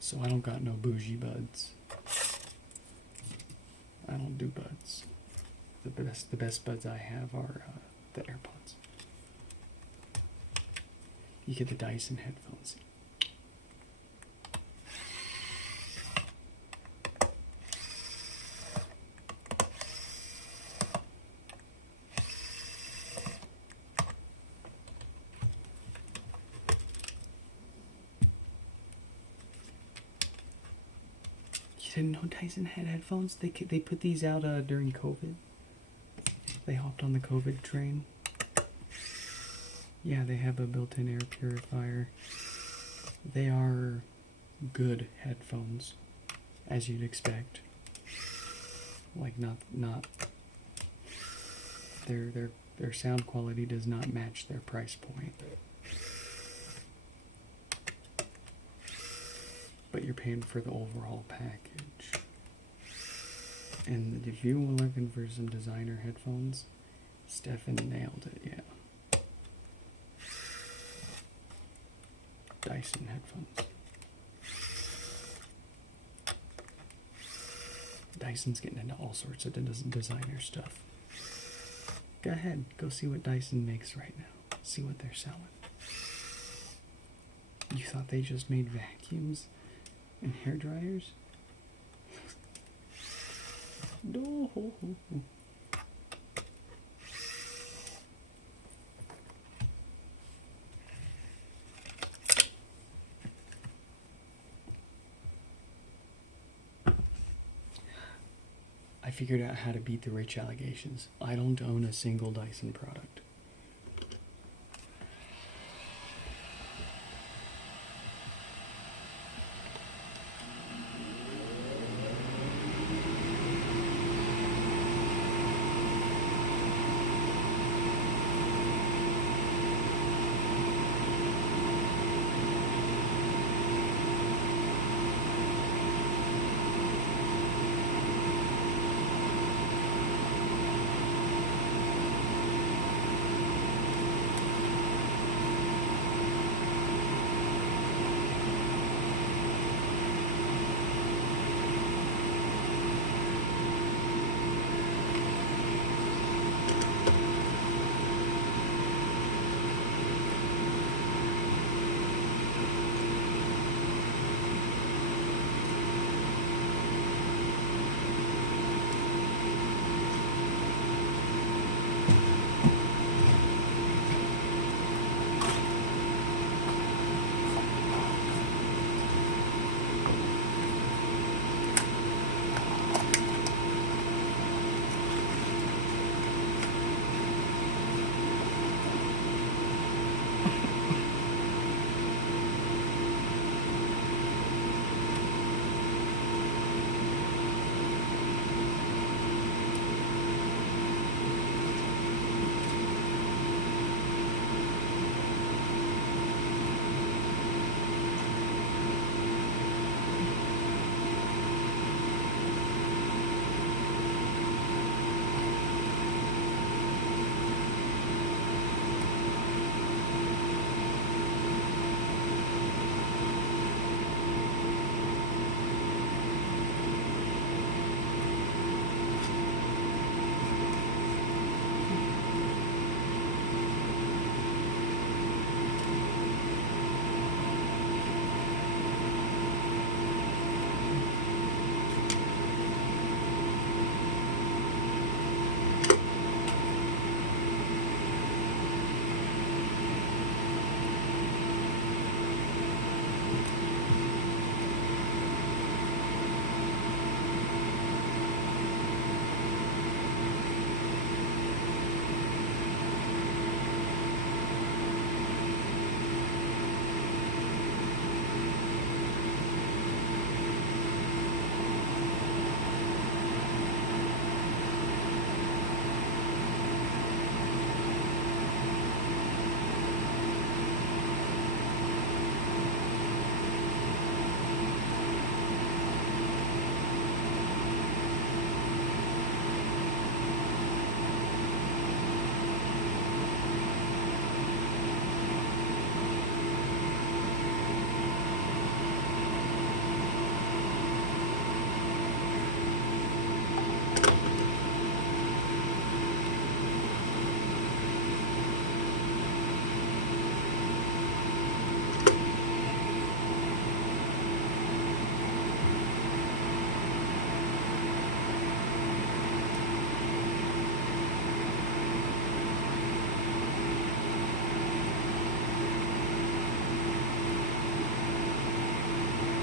So I don't got no bougie buds. I don't do buds. The best buds I have are the AirPods. You get the Dyson headphones. You didn't know Dyson had headphones? They put these out during COVID. They hopped on the COVID train. Yeah, they have a built-in air purifier. They are good headphones, as you'd expect. Like not their sound quality does not match their price point. But you're paying for the overall package. And if you were looking for some designer headphones, Stefan nailed it, yeah. Dyson headphones. Dyson's getting into all sorts of designer stuff. Go ahead, go see what Dyson makes right now. See what they're selling. You thought they just made vacuums and hair dryers? No. I figured out how to beat the rich allegations. I don't own a single Dyson product.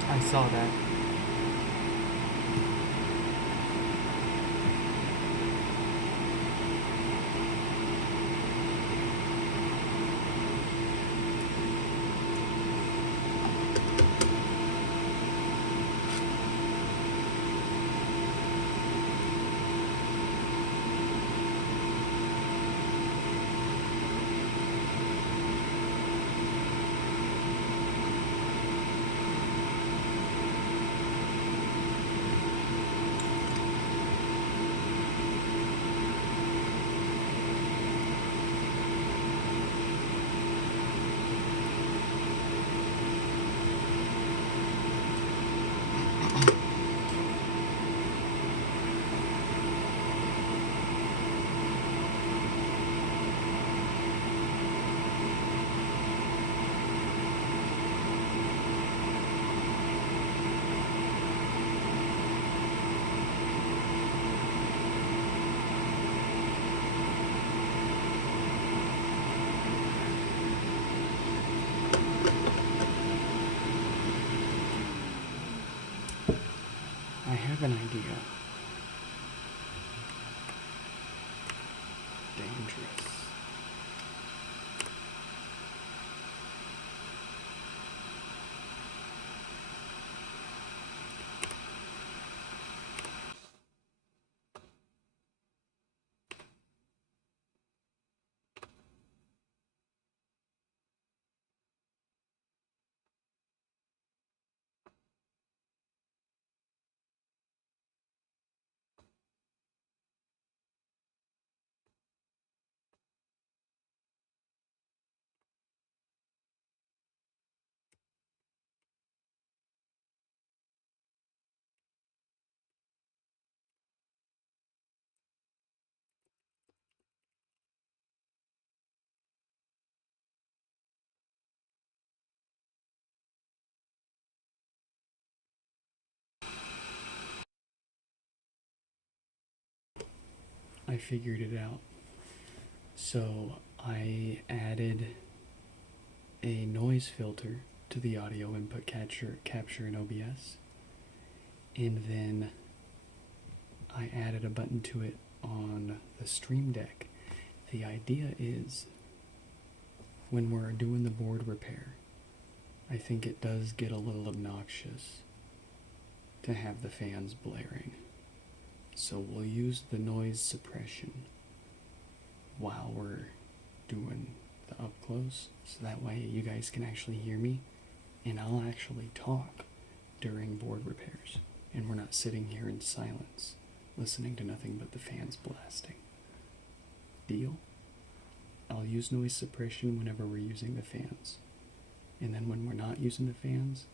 I saw that. I have an idea. Dangerous. I figured it out. So I added a noise filter to the audio input capture in OBS, and then I added a button to it on the Stream Deck. The idea is when we're doing the board repair, I think it does get a little obnoxious to have the fans blaring. So we'll use the noise suppression while we're doing the up close, so that way you guys can actually hear me, and I'll actually talk during board repairs, and we're not sitting here in silence listening to nothing but the fans blasting. Deal? I'll use noise suppression whenever we're using the fans, and then when we're not using the fans,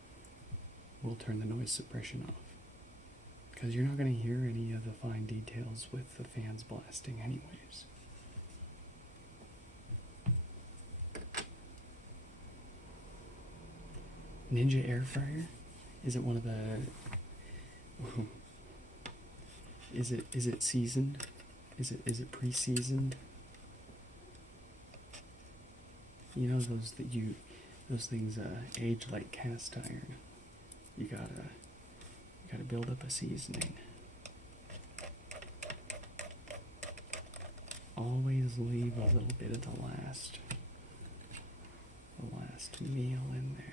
we'll turn the noise suppression off, because you're not going to hear any of the fine details with the fans blasting anyways. Ninja air fryer? Is it one of the... Is it seasoned? Is it pre-seasoned? You know those things age like cast iron. You gotta build up a seasoning. Always leave a little bit of the last meal in there.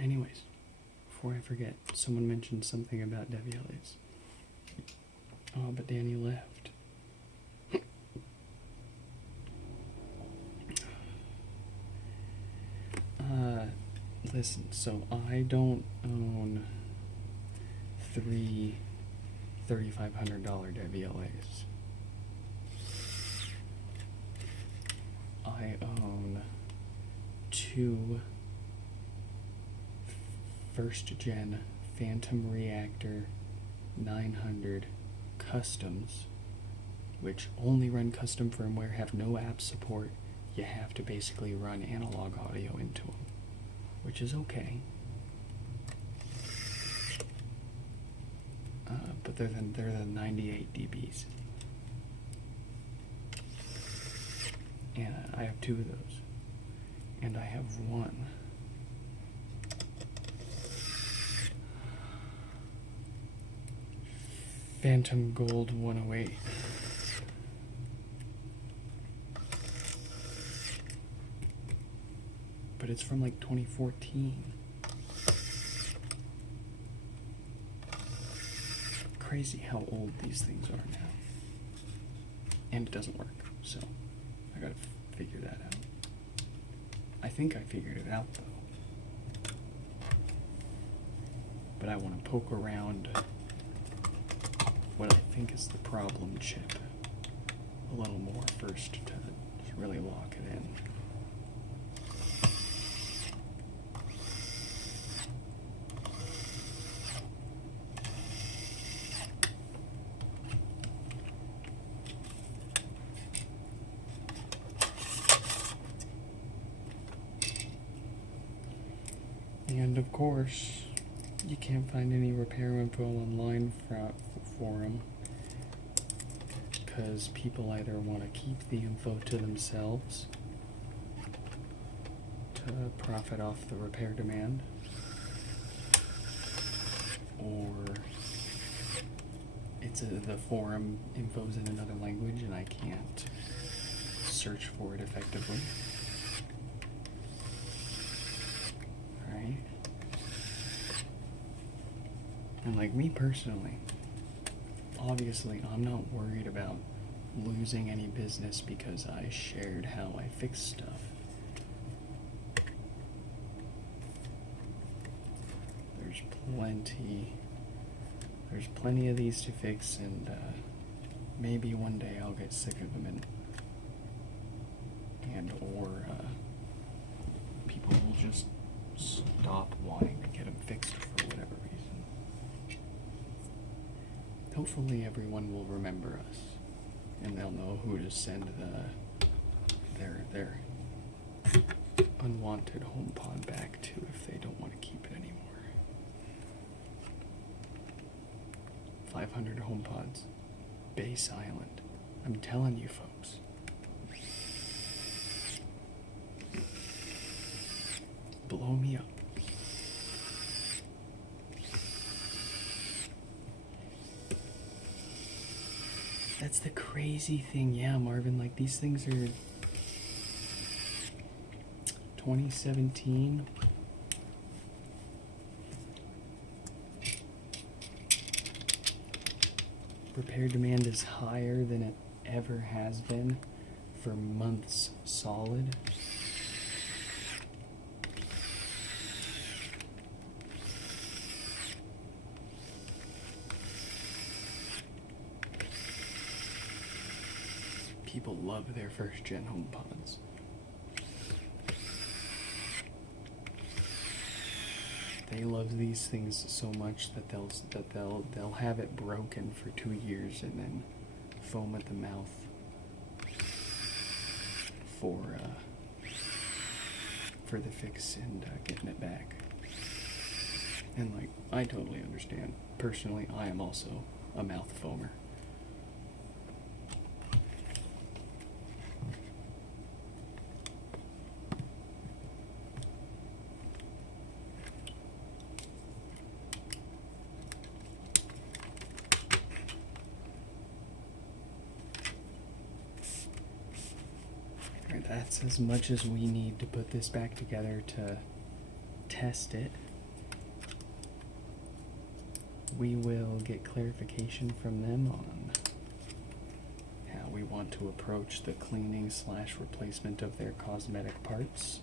Anyways, before I forget, someone mentioned something about Devioles. Oh, but Danny left. Listen, so I don't own three $3,500 Devioles. I own two first gen Phantom Reactor 900 customs, which only run custom firmware, have no app support, you have to basically run analog audio into them, which is okay. But they're the 98 dBs. And I have 2 of those. And I have one Phantom Gold 108. But it's from like 2014. Crazy how old these things are now. And it doesn't work, so I gotta figure that out. I think I figured it out though. But I want to poke around what I think is the problem chip a little more first to really lock it in. And of course, you can't find any repair info online for them because people either want to keep the info to themselves to profit off the repair demand, or the forum info's in another language and I can't search for it effectively. Right? And like me personally, obviously I'm not worried about losing any business because I shared how I fix stuff. There's plenty of these to fix, and maybe one day I'll get sick of them or people will just stop wanting to get them fixed for whatever reason. Hopefully everyone will remember us, and they'll know who to send their unwanted HomePod back to if they don't want to keep it anymore. 500 HomePods, Base Island. I'm telling you, folks. Blow me up. That's the crazy thing. Yeah, Marvin, like these things are 2017. Repair demand is higher than it ever has been for months solid. People love their first gen HomePods. They love these things so much that they'll have it broken for 2 years and then foam at the mouth for the fix and getting it back. And like, I totally understand. Personally, I am also a mouth foamer. That's as much as we need to put this back together to test it. We will get clarification from them on how we want to approach the cleaning / replacement of their cosmetic parts.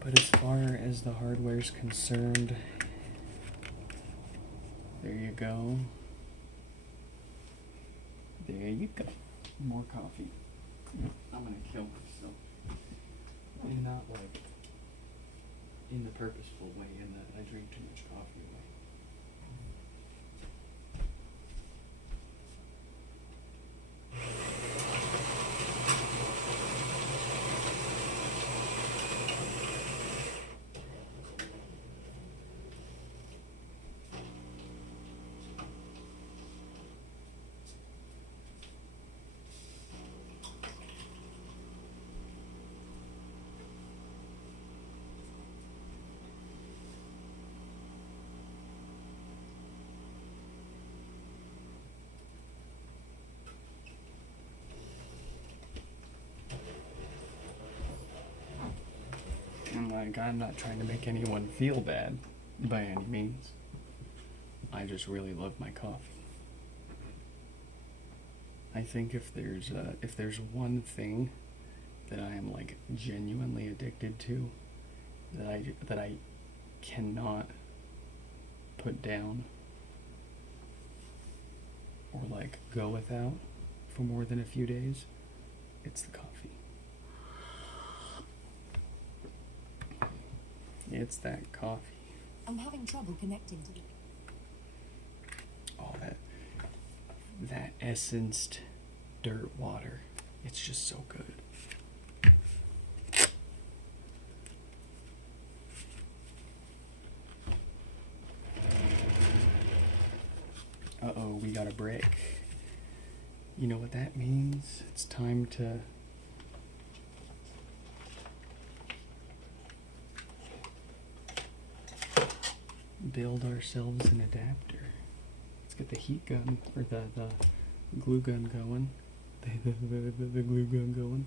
But as far as the hardware's concerned, there you go. There you go. More coffee. I'm gonna kill myself. And not like in the purposeful way, in that I drink too much coffee way. Like, I'm not trying to make anyone feel bad by any means. I just really love my coffee. I think if there's one thing that I am like genuinely addicted to, that I cannot put down or like go without for more than a few days, it's the coffee. It's that coffee. I'm having trouble connecting to the... Oh, that essenced dirt water. It's just so good. Uh-oh, we got a break. You know what that means? It's time to build ourselves an adapter. Let's get the heat gun, or the glue gun going. The glue gun going.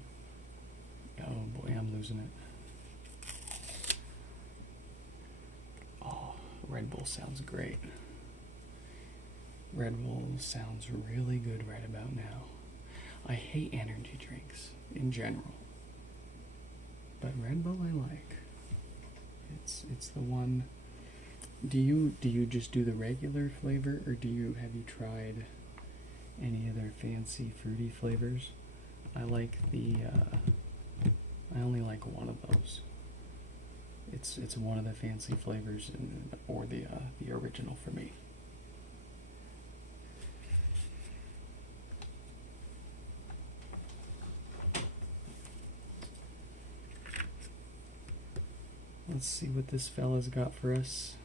Oh boy, I'm losing it. Oh, Red Bull sounds great. Red Bull sounds really good right about now. I hate energy drinks in general, but Red Bull I like. It's the one. Do you just do the regular flavor, or have you tried any other fancy fruity flavors? I like I only like one of those. It's one of the fancy flavors, or the original for me. Let's see what this fella's got for us.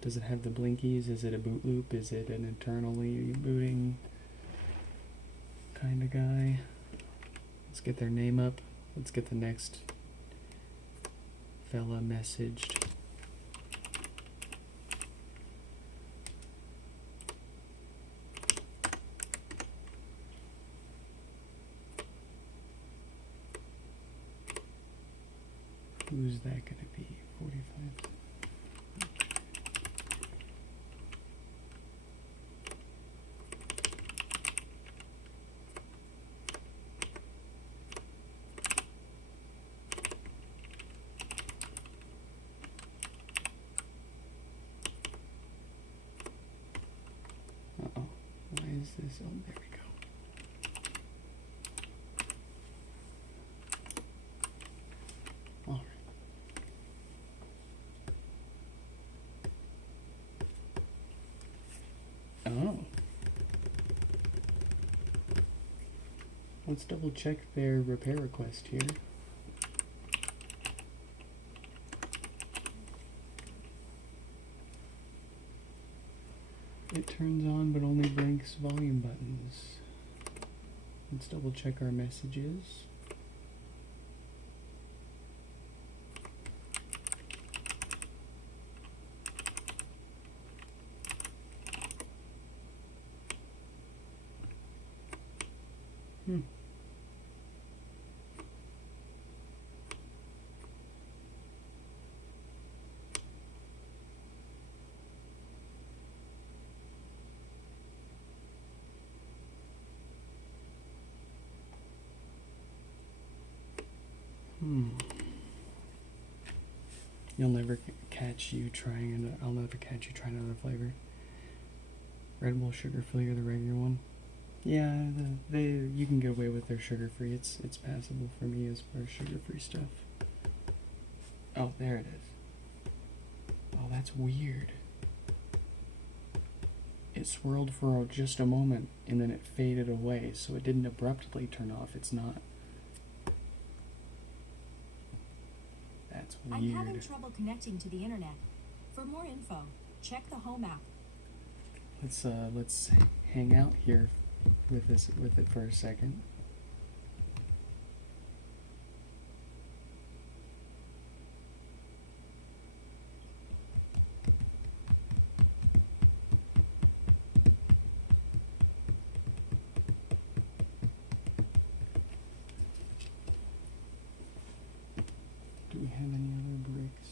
Does it have the blinkies? Is it a boot loop? Is it an internally booting kind of guy? Let's get their name up. Let's get the next fella messaged. Who's that gonna be? 45. Uh-oh. Why is this? Oh, there we go. All right. Oh. Let's double check their repair request here. It turns on but only blinks volume buttons. Let's double check our messages. You'll never catch you trying I'll never catch you trying another flavor. Red Bull sugar free or the regular one? Yeah, you can get away with their sugar free. It's passable for me as far as sugar free stuff. Oh, there it is. Oh, that's weird. It swirled for just a moment and then it faded away, so it didn't abruptly turn off. It's not. That's weird. I'm having trouble connecting to the internet. For more info, check the Home app. Let's hang out here with it for a second. Do we have any other bricks?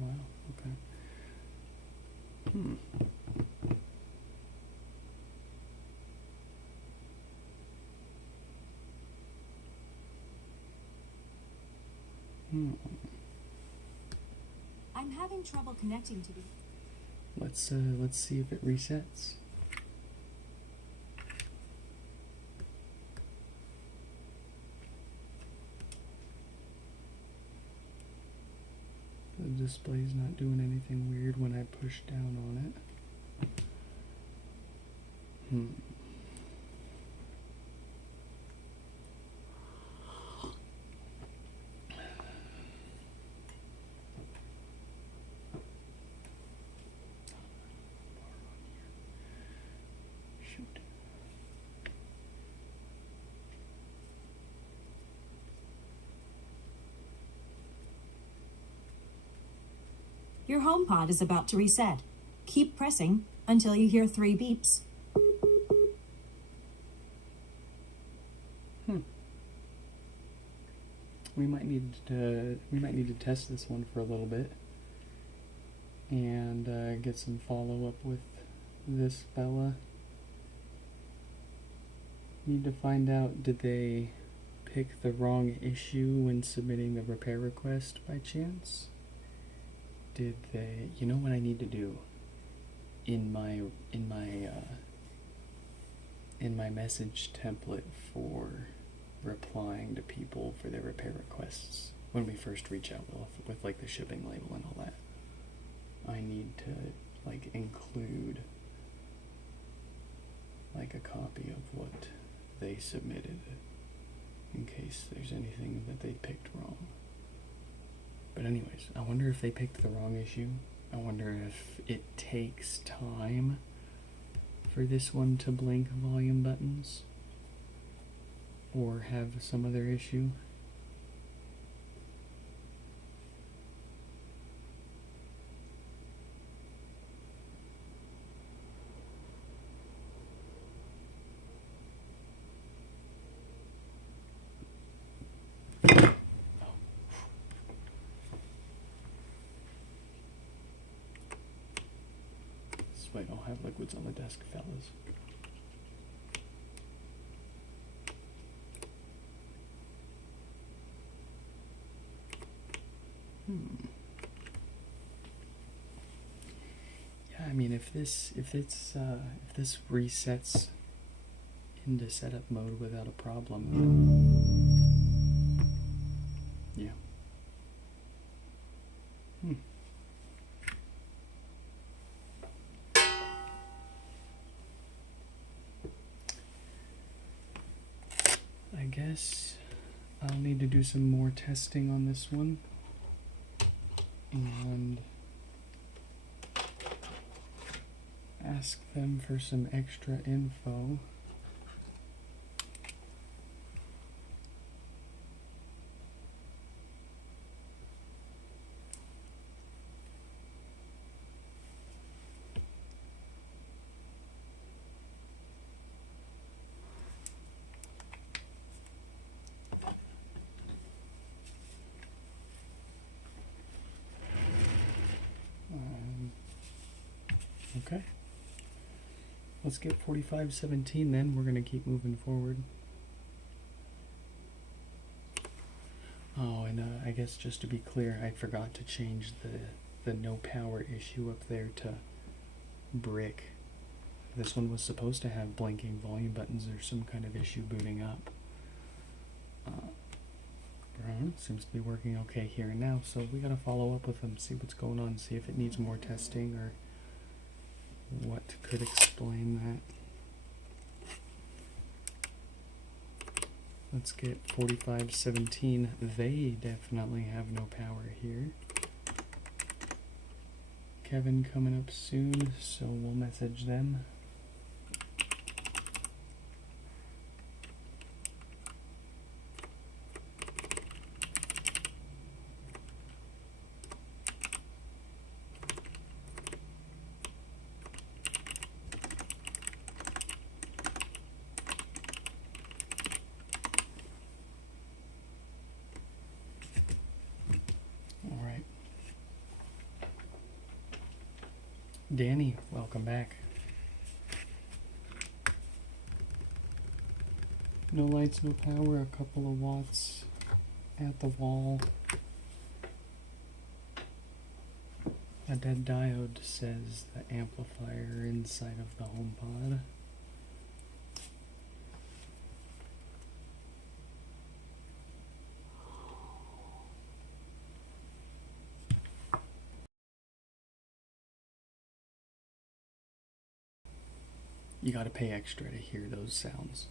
Wow, okay. Hmm. I'm having trouble connecting to the... Let's see if it resets. The display's not doing anything weird when I push down on it. Shoot. Your HomePod is about to reset. Keep pressing until you hear 3 beeps. We might need to test this one for a little bit and get some follow up with this fella. Need to find out, did they pick the wrong issue when submitting the repair request by chance? Did they? You know what I need to do in my message template for replying to people for their repair requests when we first reach out with like the shipping label and all that. I need to like include like a copy of what they submitted in case there's anything that they picked wrong. But anyways, I wonder if they picked the wrong issue. I wonder if it takes time for this one to blink volume buttons or have some other issue. This way I'll have liquids on the desk, fellas. Yeah, I mean, if this resets into setup mode without a problem, then yeah. I guess I'll need to do some more testing on this one and ask them for some extra info. Okay. Let's get 4517 then. We're going to keep moving forward. Oh, and I guess just to be clear, I forgot to change the no power issue up there to brick. This one was supposed to have blinking volume buttons. There's some kind of issue booting up. Seems to be working okay here and now, so we gotta follow up with them, see what's going on, see if it needs more testing or what could explain that. Let's get 4517. They definitely have no power here. Kevin coming up soon, so we'll message them. Danny, welcome back. No lights, no power, a couple of watts at the wall. A dead diode says the amplifier inside of the HomePod. You gotta pay extra to hear those sounds.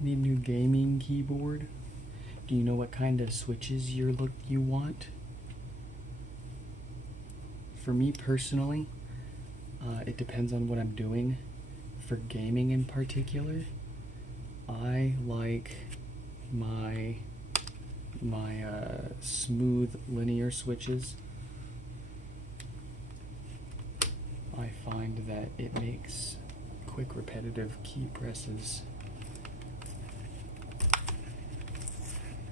Need a new gaming keyboard? Do you know what kind of switches you want? For me personally, it depends on what I'm doing. For gaming in particular, I like my smooth linear switches. I find that it makes quick repetitive key presses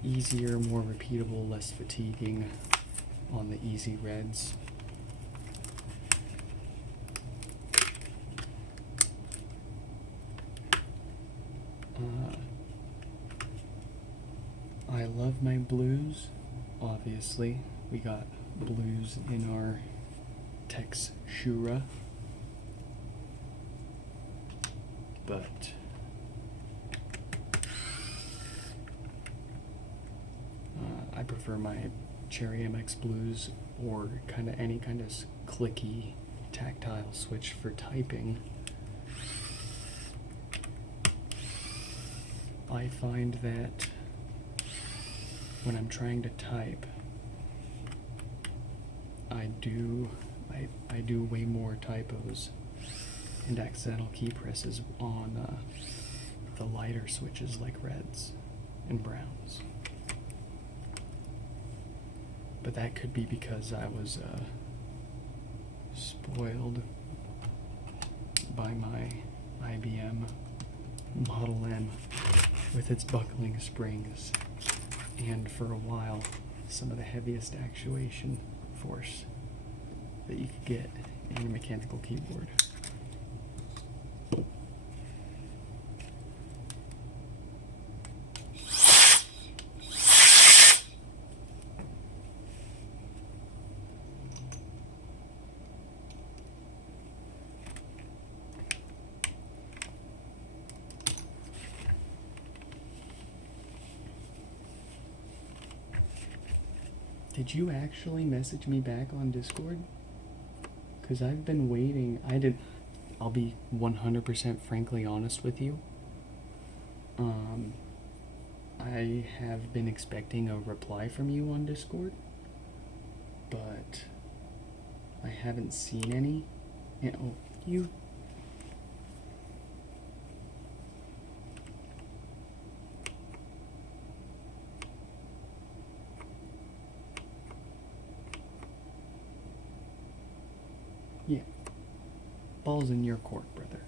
easier, more repeatable, less fatiguing on the easy reds. I love my blues. Obviously, we got blues in our Tex Shura, but I prefer my Cherry MX blues or any kind of clicky tactile switch for typing. I find that when I'm trying to type, I do way more typos and accidental key presses on the lighter switches like reds and browns. But that could be because I was spoiled by my IBM Model M with its buckling springs, and for a while some of the heaviest actuation force that you could get in a mechanical keyboard. Did you actually message me back on Discord? Because I've been waiting. I'll be 100% frankly honest with you. I have been expecting a reply from you on Discord, but I haven't seen any. And, oh, you... Yeah. Ball's in your court, brother.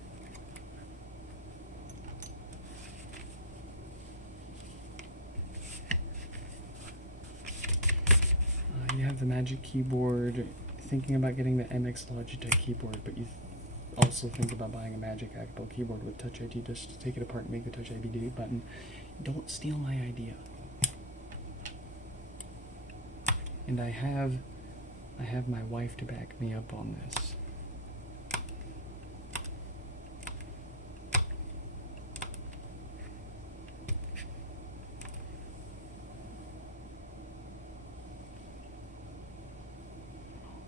You have the Magic Keyboard, thinking about getting the MX Logitech keyboard, but you also think about buying a Magic Apple keyboard with Touch ID just to take it apart and make the Touch ID button. Don't steal my idea. And I have I have my wife to back me up on this.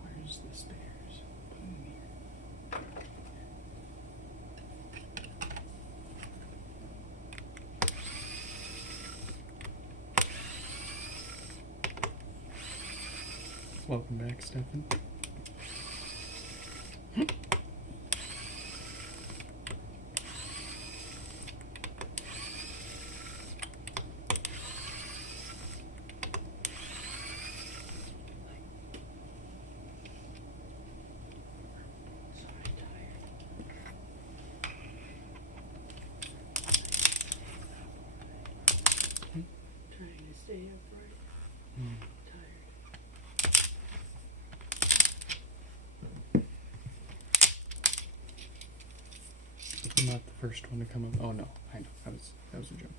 Where's the spares? Put 'em here. Welcome back, Stefan. Trying to stay upright. Mm. Tired. I'm not the first one to come up. Oh no, I know. That was a joke.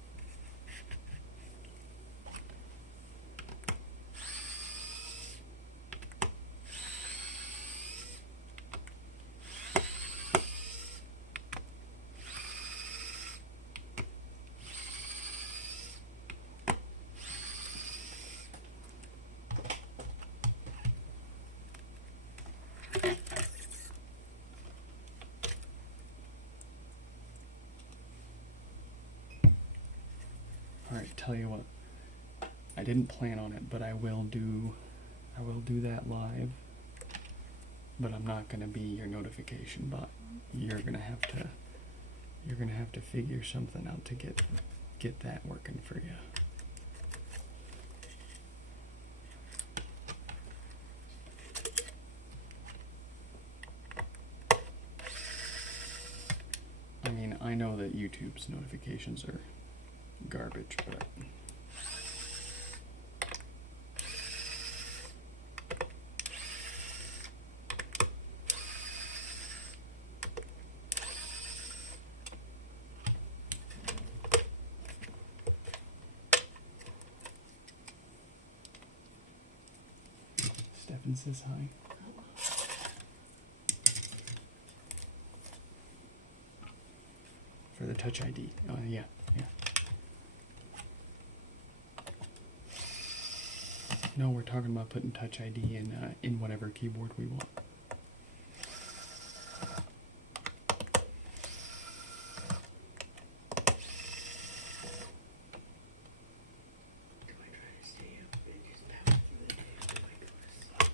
Alright, tell you what. I didn't plan on it, but I will do that live. But I'm not gonna be your notification bot. You're gonna have to figure something out to get that working for you. I mean, I know that YouTube's notifications are garbage, but Stefan says hi. For the Touch ID. Oh, yeah. No, we're talking about putting Touch ID in whatever keyboard we want. Do I try to stay up and just power through the day, or do I go to sleep?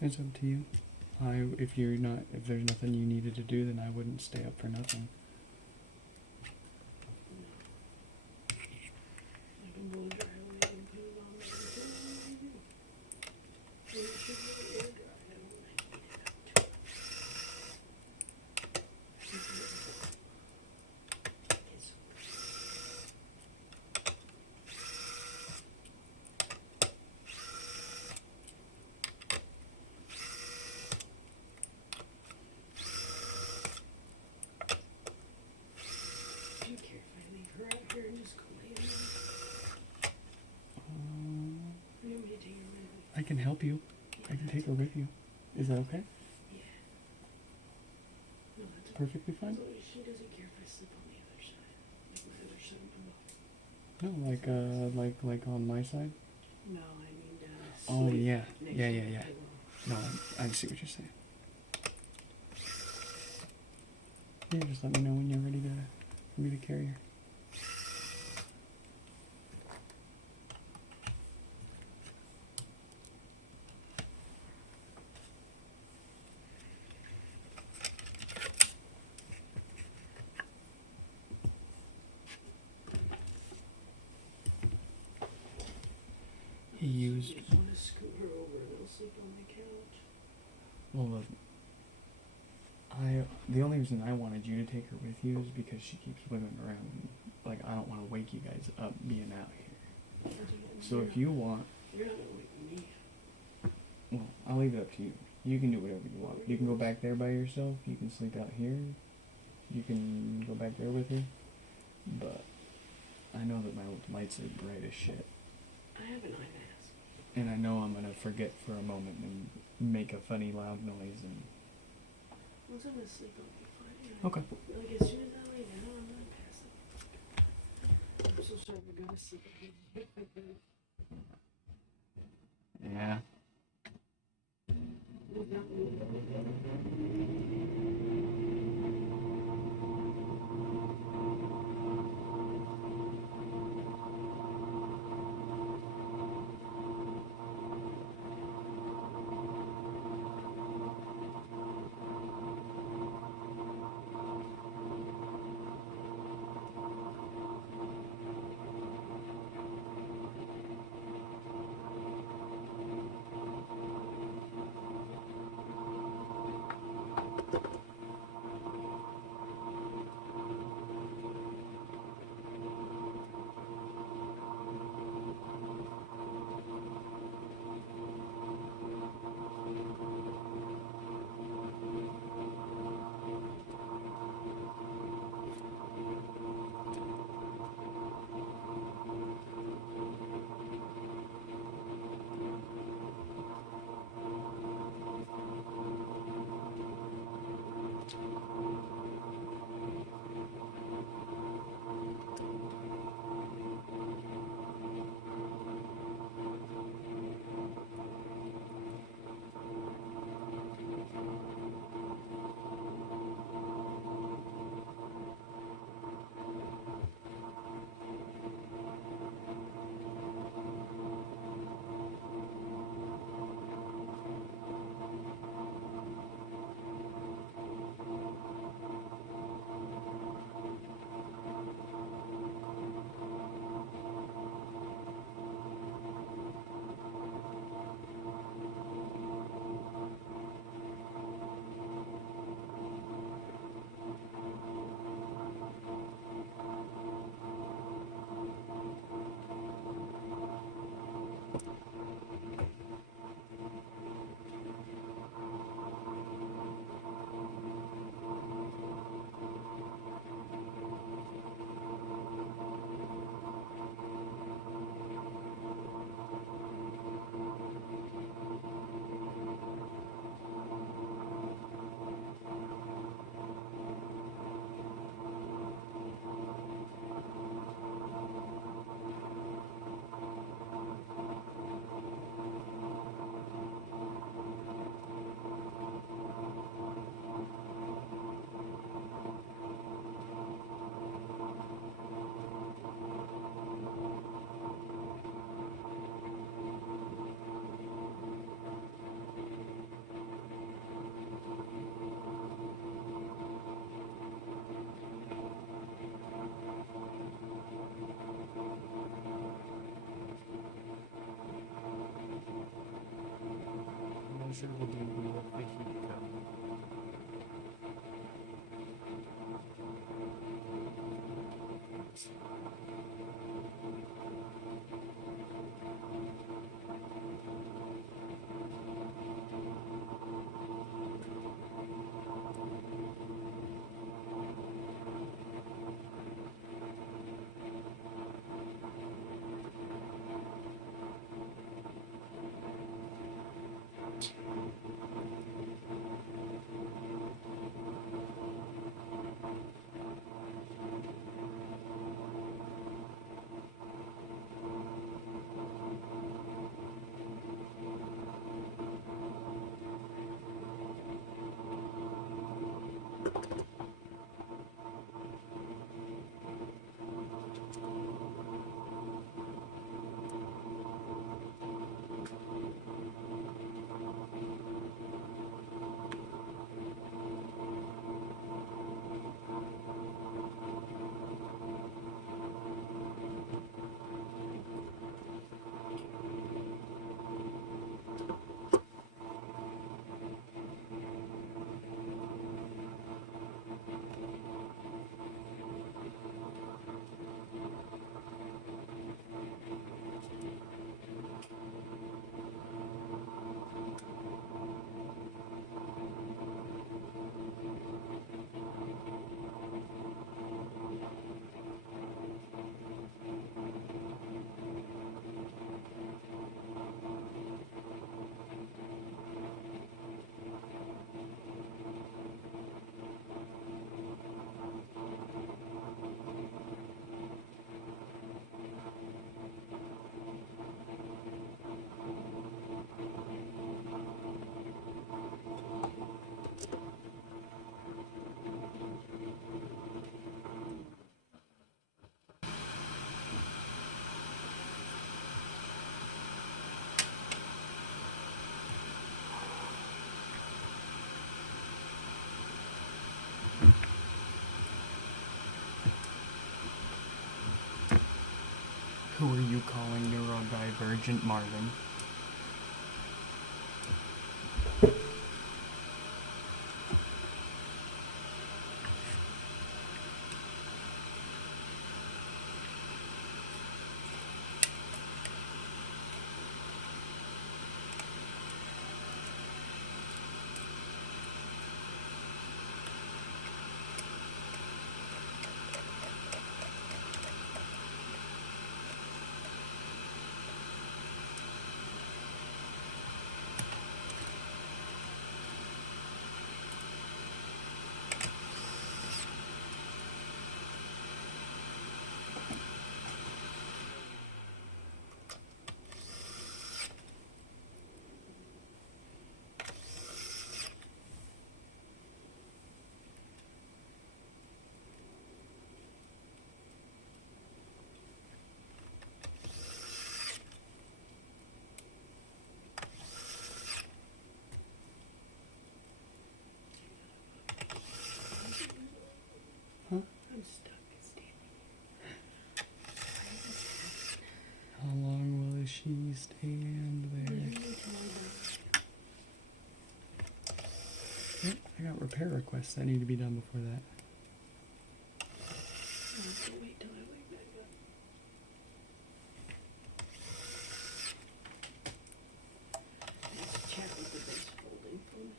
It's up to you. If there's nothing you needed to do, then I wouldn't stay up for nothing. I can blow dry away and put it on there until I it should be air dry. I don't like heat it up too much. It's do you care if I leave her out here and just go lay in there? You want me to take her with me? I can help you. I can take her with you. Is that okay? Yeah. No, that's Perfectly fine? as long as she doesn't care if I sleep on the other side. Like my other side of my body. No, like on my side. No, I mean Oh sleep yeah, next yeah, to yeah, the yeah. pillow. No, I see what you're saying. Yeah, just let me know when you're ready to be the carrier. He used. You just want to scoot her over and I'll sleep on the couch. Well, the only reason I wanted you to take her with you is because she keeps swimming around. Like, I don't want to wake you guys up being out here. So if you want, You're not gonna wake me. well, I'll leave it up to you. You can do whatever you want. You can go back there by yourself. You can sleep out here. You can go back there with her. But I know that my lights are bright as shit. I have an eye mask. And I know I'm gonna forget for a moment and make a funny loud noise and. Once I'm asleep, I'll be fine. Okay. Like as soon as I lay down, I'm gonna pass it. I'm so sorry to go to sleep. Yeah. Without me. Measure the degree of the heat cup. you calling neurodivergent Marvin. I'm stuck standing. How long will she stand there? Literally till I die. Yep, I got repair requests that need to be done before that. I'll have to wait till I wake back up. Let's chat with the best folding phone.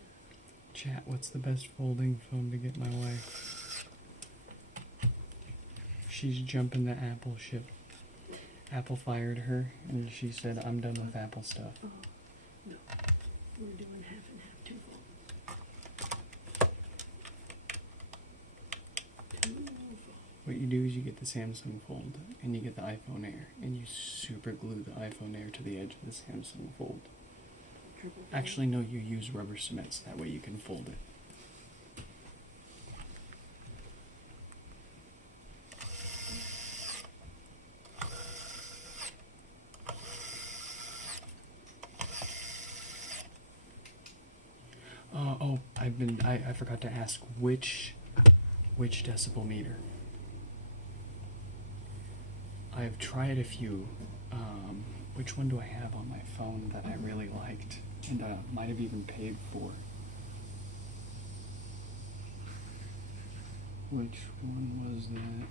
Chat, what's the best folding phone to get my wife? She's jumping the Apple ship. Apple fired her, and she said, I'm done with Apple stuff. Oh, no. We're doing half and half, 2 folds. 2 folds. What you do is you get the Samsung Fold, and you get the iPhone Air, and you super glue the iPhone Air to the edge of the Samsung Fold. Triple fold. Actually, no, you use rubber cements. That way you can fold it. I forgot to ask which decibel meter. I've tried a few. Which one do I have on my phone that I really liked and might have even paid for? Which one was that?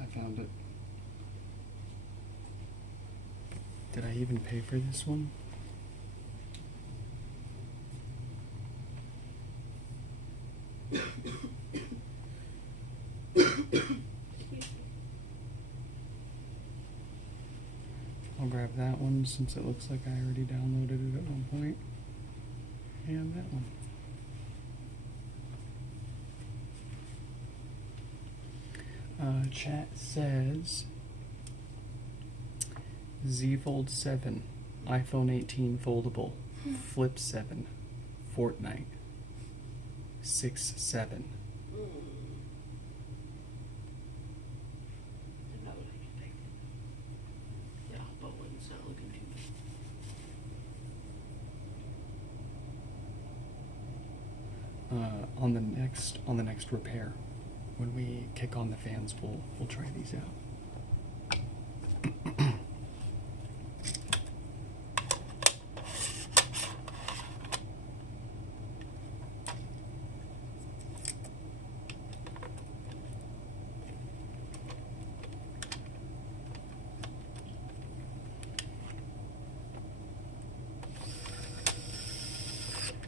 I found it. Did I even pay for this one? I'll grab that one since it looks like I already downloaded it at one point. And that one. Chat says Z Fold 7, iPhone 18 foldable, Flip 7, Fortnite, 6-7. Not what I expected. Yeah, Bowen's not looking too On the next repair, when we kick on the fans, we'll try these out.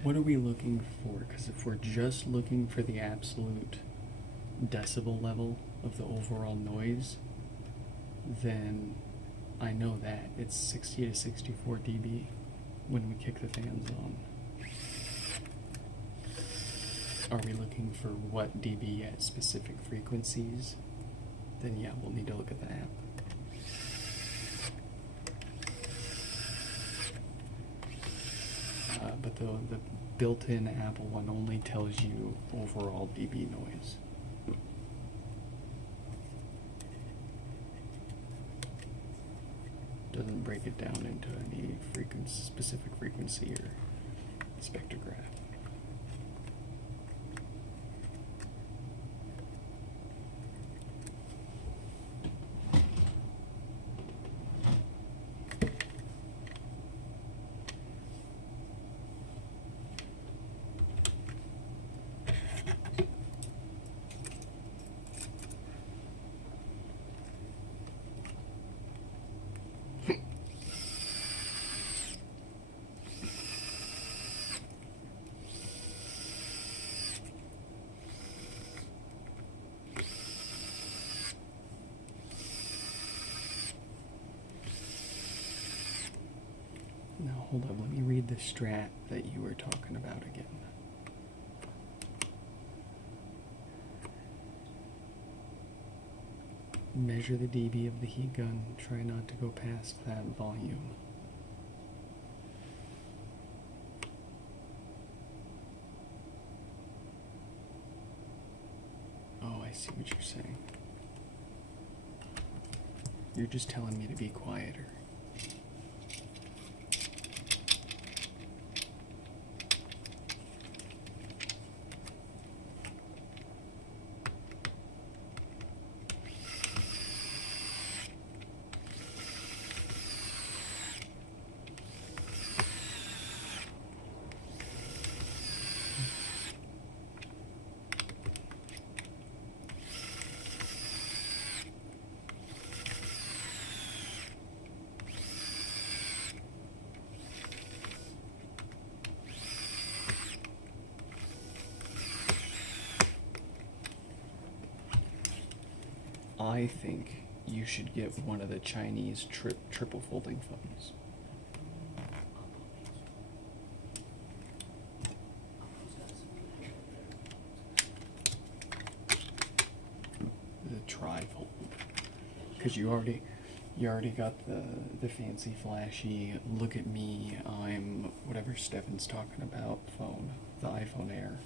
What are we looking for? Because if we're just looking for the absolute decibel level of the overall noise, then I know that it's 60 to 64 dB when we kick the fans on. Are we looking for what dB at specific frequencies? Then yeah, we'll need to look at the app. But the built-in Apple one only tells you overall dB noise. Doesn't break it down into any specific frequency or spectrograph. Now hold up, let me read the strat that you were talking about again. Measure the dB of the heat gun, try not to go past that volume. Oh, I see what you're saying. You're just telling me to be quieter. I think you should get one of the Chinese triple folding phones. The tri-fold, because you already got the fancy flashy look at me, I'm whatever Stefan's talking about phone, the iPhone Air.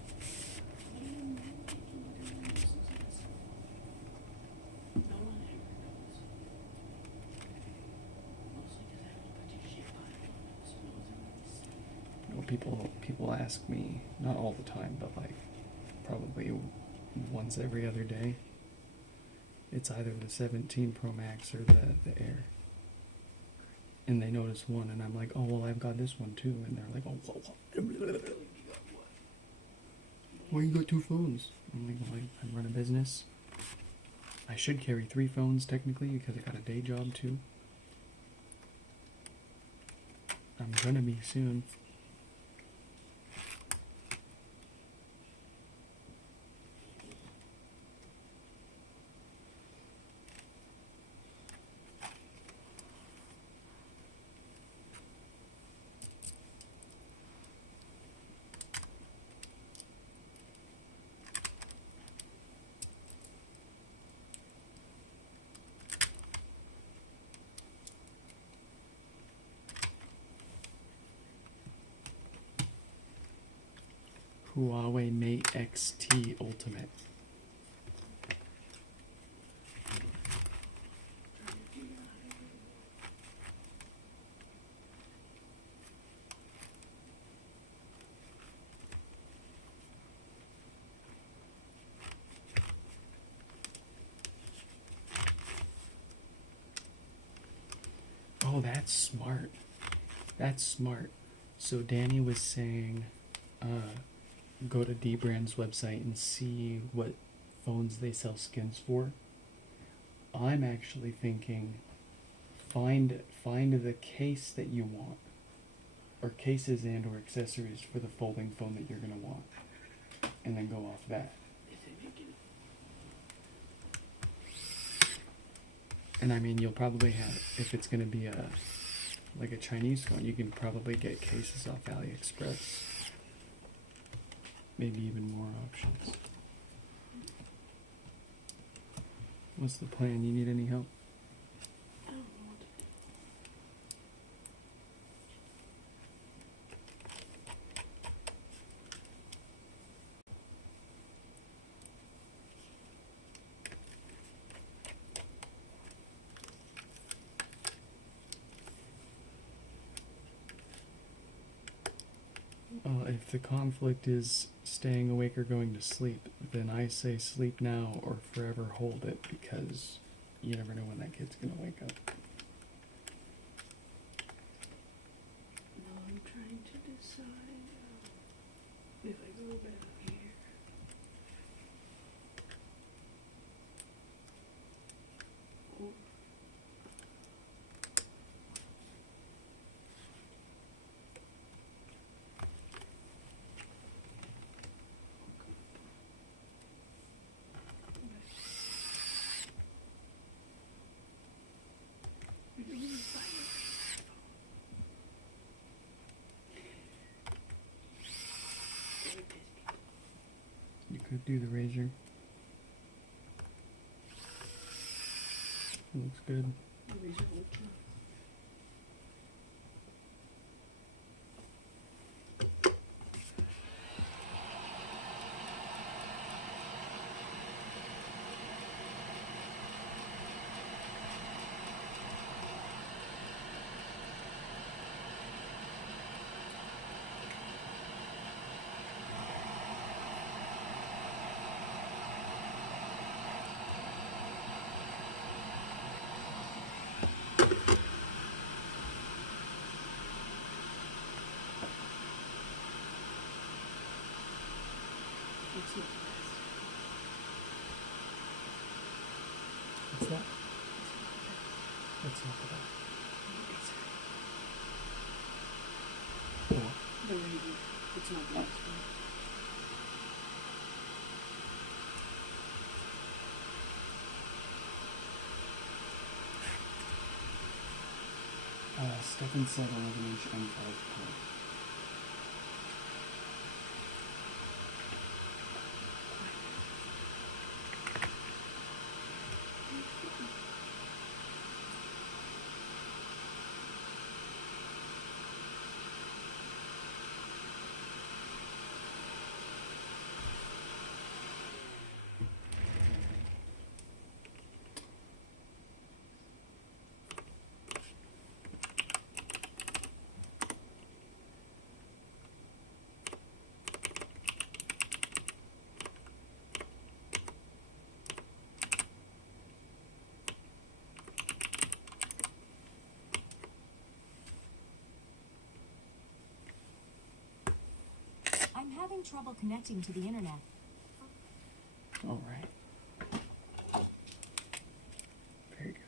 People ask me, not all the time, but like probably once every other day. It's either the 17 Pro Max or the Air. And they notice one, and I'm like, oh, well, I've got this one too. And they're like, oh, why you got two phones? I'm like, well, I run a business. I should carry 3 phones technically because I got a day job too. I'm gonna be soon. Huawei Mate XT Ultimate. Oh, that's smart. That's smart. So Danny was saying, go to D-Brand's website and see what phones they sell skins for. I'm actually thinking, find the case that you want, or cases and or accessories for the folding phone that you're gonna want, and then go off that. And I mean, you'll probably have, if it's gonna be like a Chinese phone, you can probably get cases off AliExpress. Maybe even more options. What's the plan? You need any help? I don't know what to do. if the conflict is staying awake or going to sleep, then I say sleep now or forever hold it, because you never know when that kid's gonna wake up. No, I'm trying to decide if I go back here. Or we don't even find it. Very busy. You could do the razor. Looks good. The razor working. It's not the best. What's that? It's not the That's not best. the best. The razor. Oh, The razor. It's not the best one. Stefan said 11-inch M5 cord. I'm having trouble connecting to the internet. All right. Very good.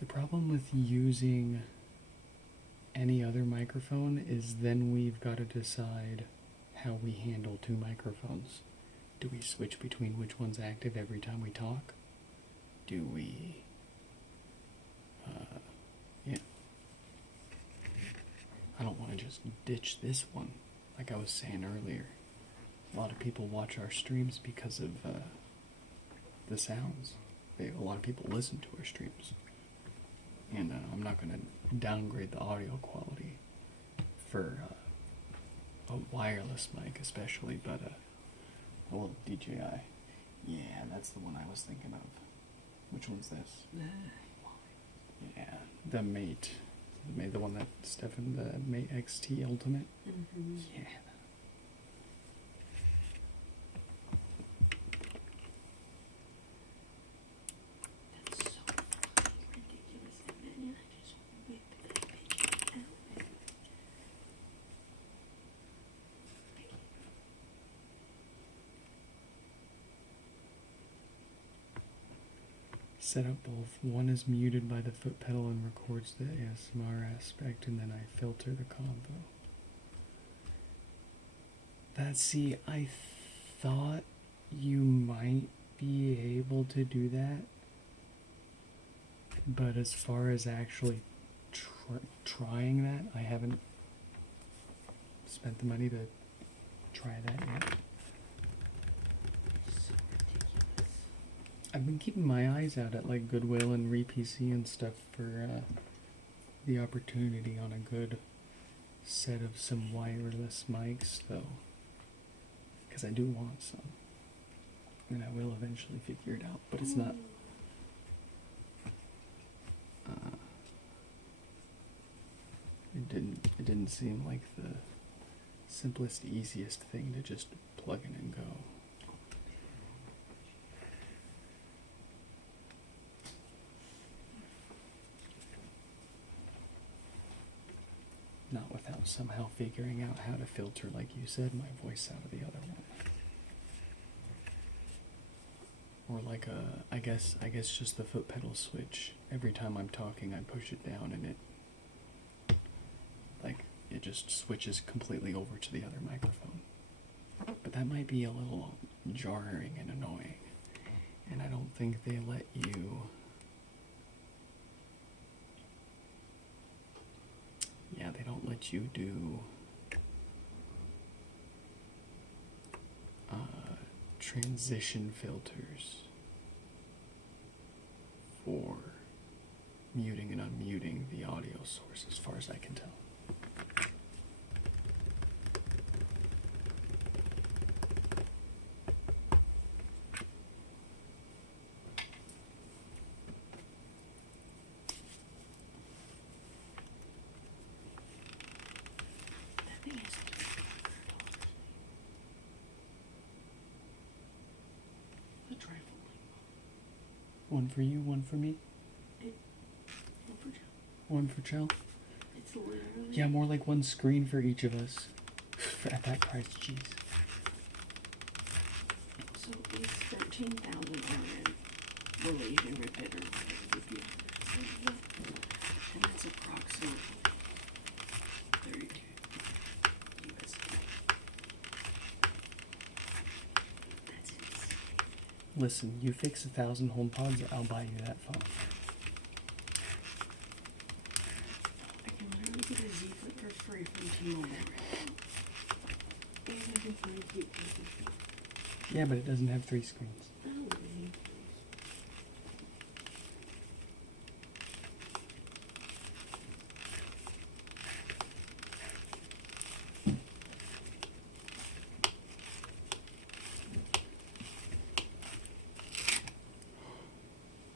The problem with using any other microphone is then we've got to decide how we handle two microphones. Do we switch between which one's active every time we talk? Do we... yeah. I don't want to just ditch this one, like I was saying earlier. A lot of people watch our streams because of the sounds. A lot of people listen to our streams. And I'm not going to downgrade the audio quality for a wireless mic especially, but a little DJI. Yeah, that's the one I was thinking of. Which one's this? Yeah, the Mate. The one that Stefan, the Mate XT Ultimate. Mm-hmm. Yeah. That's so fucking ridiculous. And then I just whipped that bitch out. Set up both. One is muted by the foot pedal and records the ASMR aspect, and then I filter the combo. See, I thought you might be able to do that, but as far as actually trying that, I haven't spent the money to try that yet. So ridiculous. I've been keeping my eyes out at like Goodwill and RePC and stuff for the opportunity on a good set of some wireless mics, though, because I do want some, and I will eventually figure it out. But it's not. It didn't seem like the simplest, easiest thing to just plug in and go. Not without somehow figuring out how to filter, like you said, my voice out of the other one. Or like I guess just the foot pedal switch. Every time I'm talking, I push it down and it just switches completely over to the other microphone. But that might be a little jarring and annoying. And I don't think they let you... Yeah, they don't let you do transition filters for muting and unmuting the audio source, as far as I can tell. That thing is $300. The trifle One for you, one for me, one for Joe. one for Chell. It's literally. Yeah, more like one screen for each of us. At that price, jeez. So it's 13,000 RN. Will they even rip it or give you? And that's approximately 32 USD. That's insane. Listen, you fix 1,000 HomePods, I'll buy you that phone. I can literally get a Z Flip for free from T-Mobile right now. And I can find cute pictures. Yeah, but it doesn't have 3 screens. Oh, really?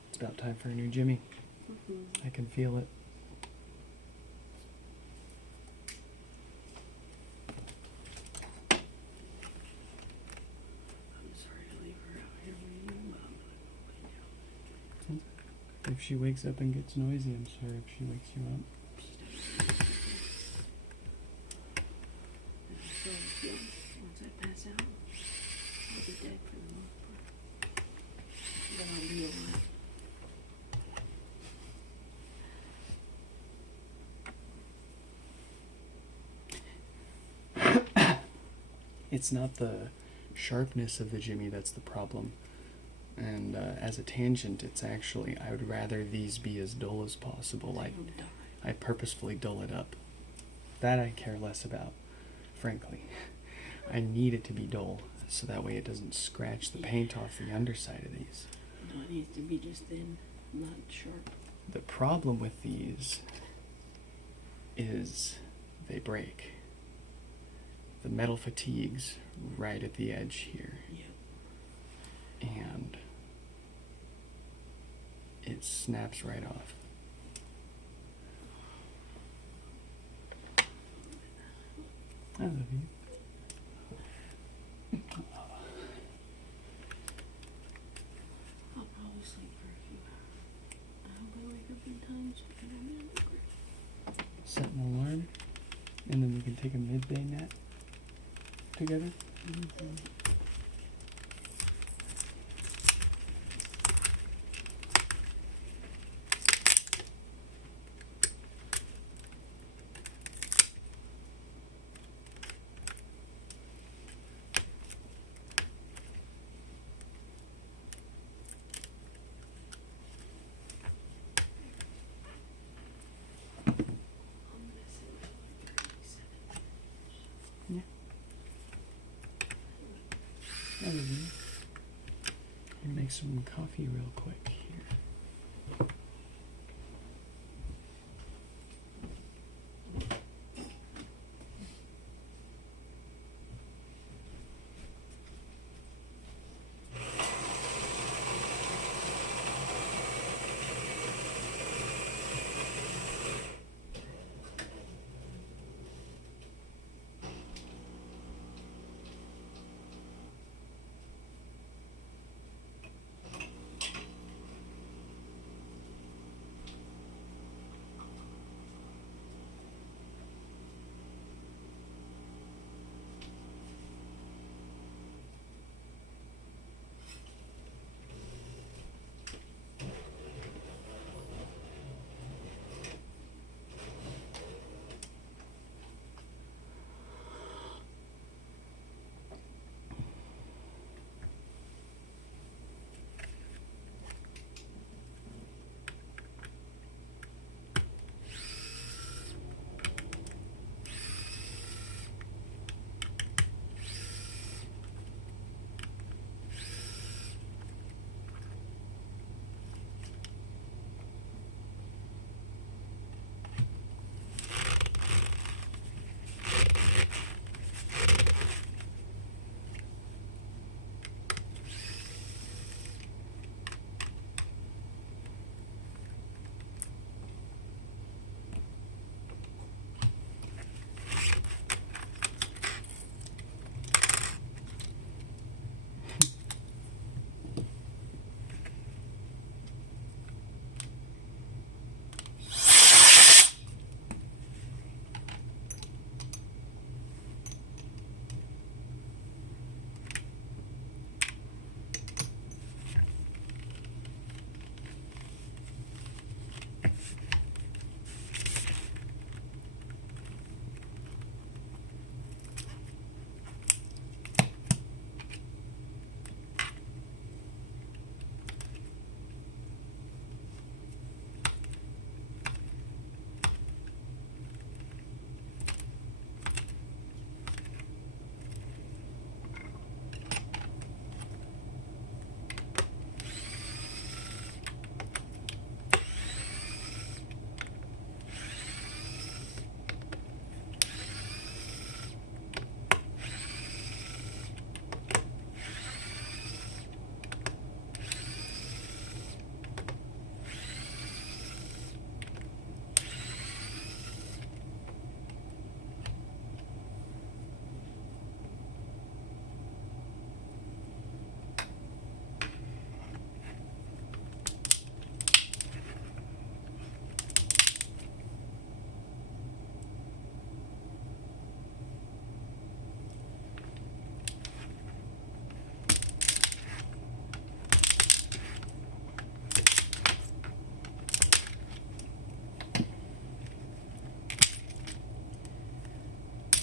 It's about time for a new Jimmy. I can feel it. I'm sorry to leave her out here waiting, but I'm gonna go lay down. If she wakes up and gets noisy, I'm sorry if she wakes you up. So, yeah, once I pass out, I'll be dead for the most part. But I'll be alive. It's not the sharpness of the Jimmy that's the problem. And as a tangent, it's actually, I would rather these be as dull as possible. I'll die. I purposefully dull it up. That I care less about, frankly. I need it to be dull, so that way it doesn't scratch the paint off the underside of these. No, it needs to be just thin, not sharp. The problem with these is they break. The metal fatigues right at the edge here. Yep. And it snaps right off. I love you. I'll probably sleep for a few hours. I hope I wake up in time so I can have my great. Set an alarm, and then we can take a midday nap together. I'm gonna sit for like 37 minutes. Yeah. some coffee real quick here.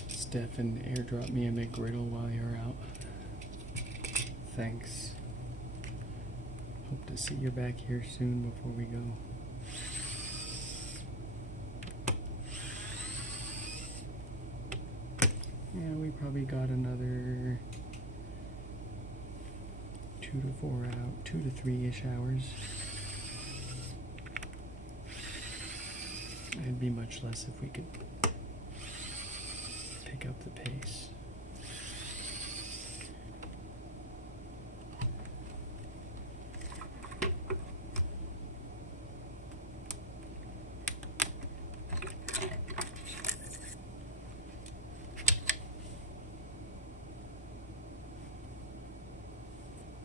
Stefan airdrop me a McGriddle while you're out. Thanks. Hope to see you back here soon before we go. Yeah, we probably got another 2 to 3-ish hours. It'd be much less if we could pick up the pace.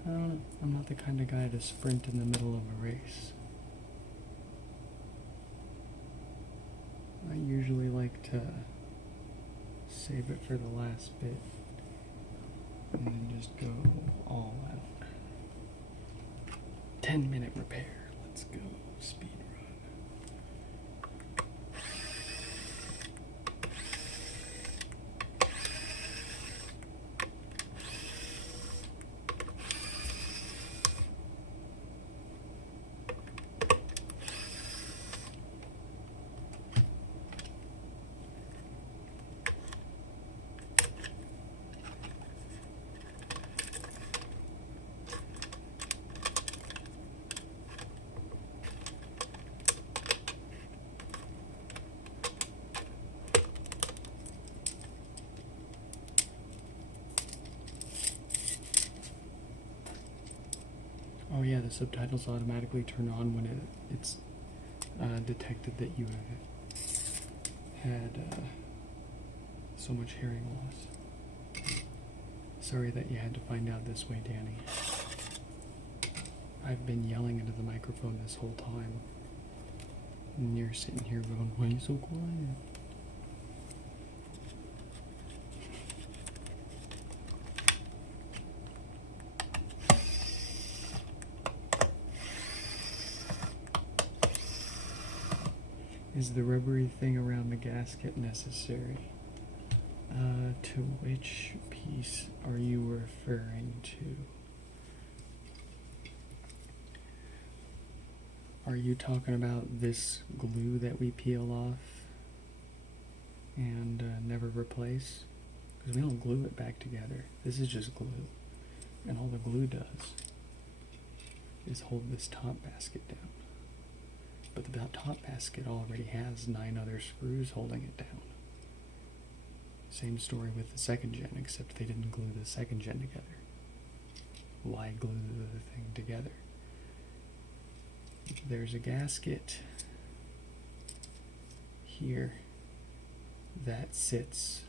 I don't know. I'm not the kind of guy to sprint in the middle of a race. I usually like to save it for the last bit and then just go all out. 10-minute repair. Let's go. Speed run. the subtitles automatically turn on when it's detected that you have had so much hearing loss. Sorry that you had to find out this way, Danny. I've been yelling into the microphone this whole time. And you're sitting here going, why are you so quiet? Is the rubbery thing around the gasket necessary? To which piece are you referring to? Are you talking about this glue that we peel off and never replace? Because we don't glue it back together. This is just glue. And all the glue does is hold this top basket down. But the top basket already has 9 other screws holding it down. Same story with the second gen, except they didn't glue the second gen together. Why glue the thing together? There's a gasket here that sits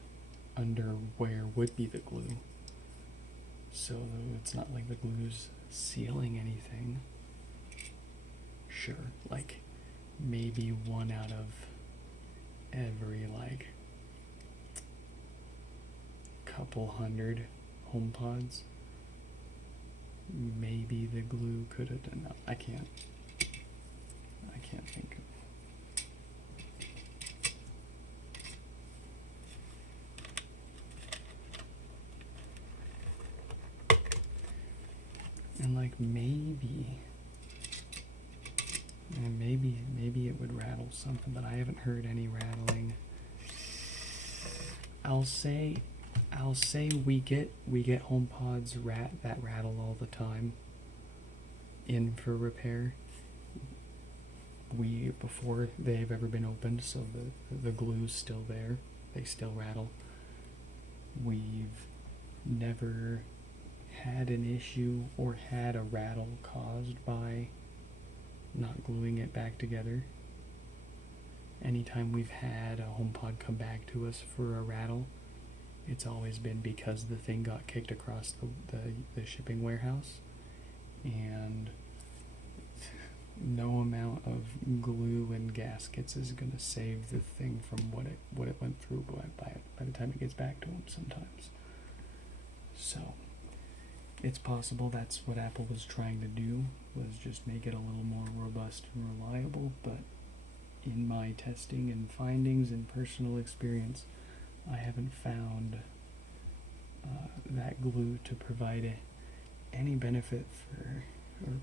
under where would be the glue. So it's not like the glue's sealing anything. Sure, like maybe one out of every like couple hundred HomePods. Maybe the glue could have done that. I can't think. And like maybe it would rattle something, but I haven't heard any rattling. I'll say we get HomePods that rattle all the time in for repair. Before they've ever been opened, so the glue's still there. They still rattle. We've never had an issue or had a rattle caused by not gluing it back together. Anytime we've had a HomePod come back to us for a rattle, it's always been because the thing got kicked across the shipping warehouse, and no amount of glue and gaskets is going to save the thing from what it went through by the time it gets back to them sometimes. So it's possible that's what Apple was trying to do, was just make it a little more robust and reliable, but in my testing and findings and personal experience, I haven't found that glue to provide any benefit for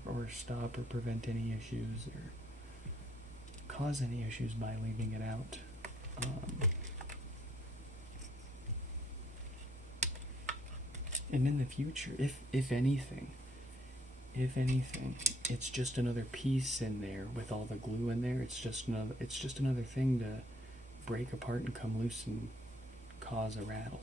or stop or prevent any issues or cause any issues by leaving it out. And in the future, if anything, it's just another piece in there with all the glue in there. It's just another thing to break apart and come loose and cause a rattle.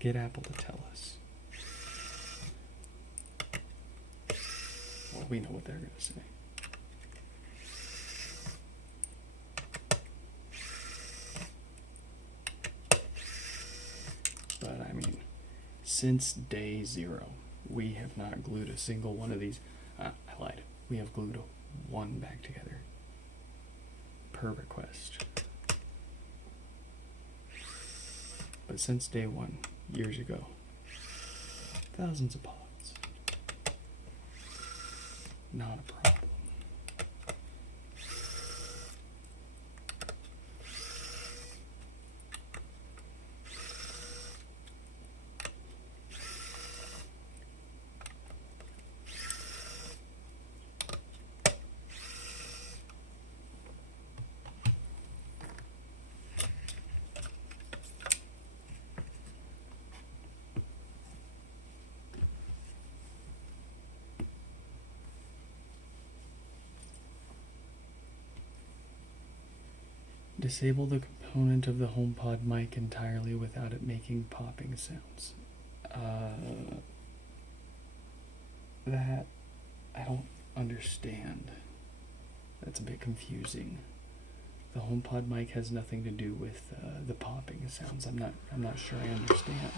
Get Apple to tell us. Well, we know what they're going to say. But I mean, since day 0, we have not glued a single one of these. I lied. We have glued one back together per request. But since day 1, years ago, thousands of pods. Not a problem. Disable the component of the HomePod mic entirely without it making popping sounds. That I don't understand. That's a bit confusing. The HomePod mic has nothing to do with the popping sounds. I'm not sure I understand.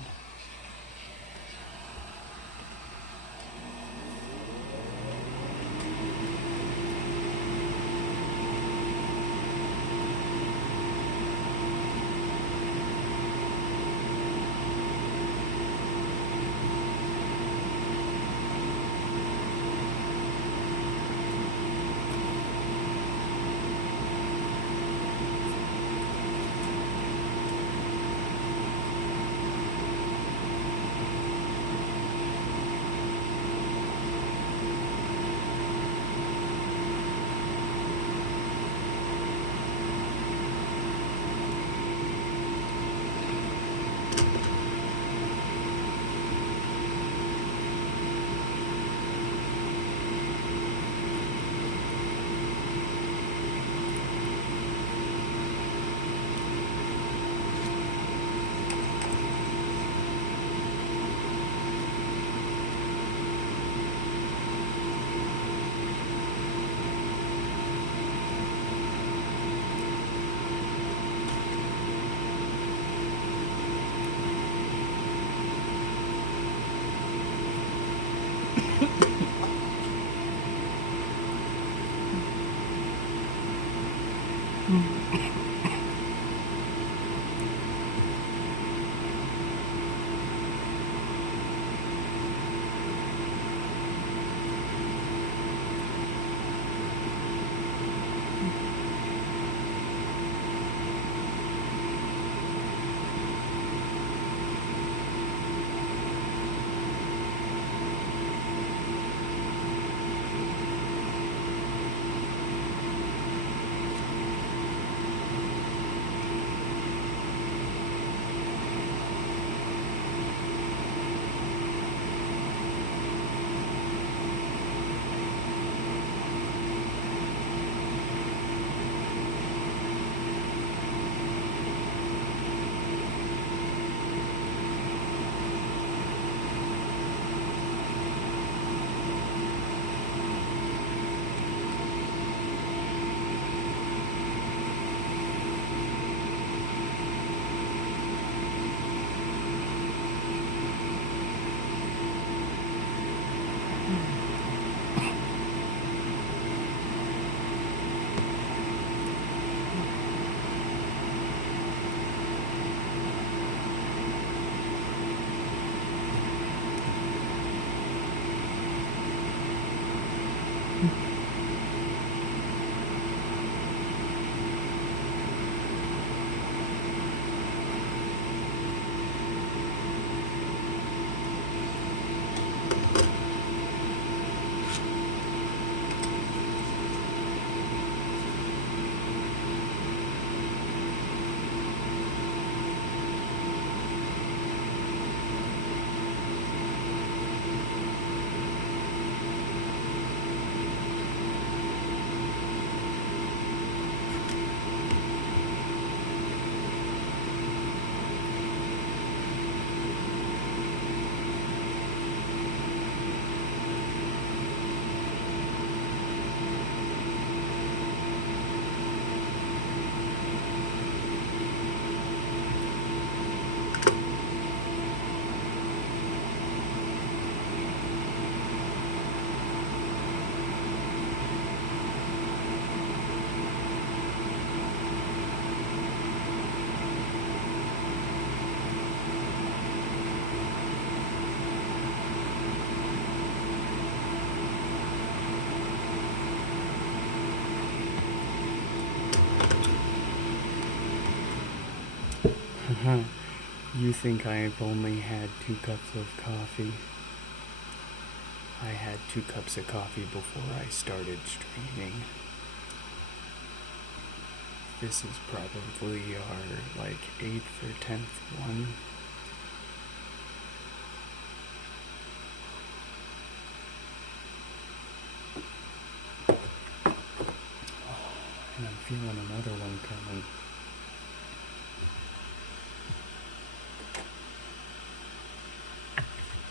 You think I've only had 2 cups of coffee? I had 2 cups of coffee before I started streaming. This is probably our, 8th or 10th one. And I'm feeling another one coming.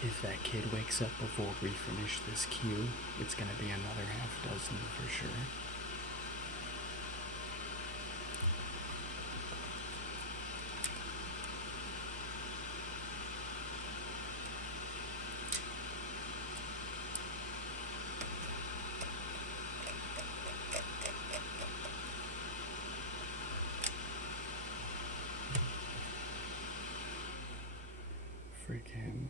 if that kid wakes up before we finish this queue, it's gonna be another half dozen for sure. Freaking.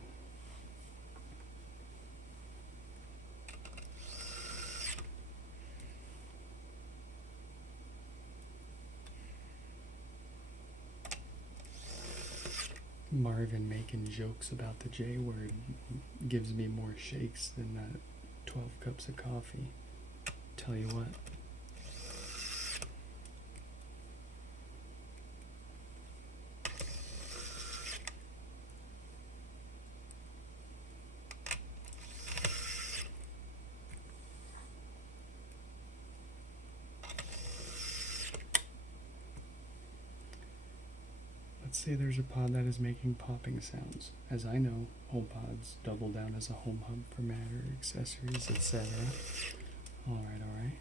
Marvin making jokes about the J word gives me more shakes than that 12 cups of coffee. Tell you what. Let's say there's a pod that is making popping sounds. As I know, HomePods double down as a home hub for matter, accessories, etc. Alright, alright.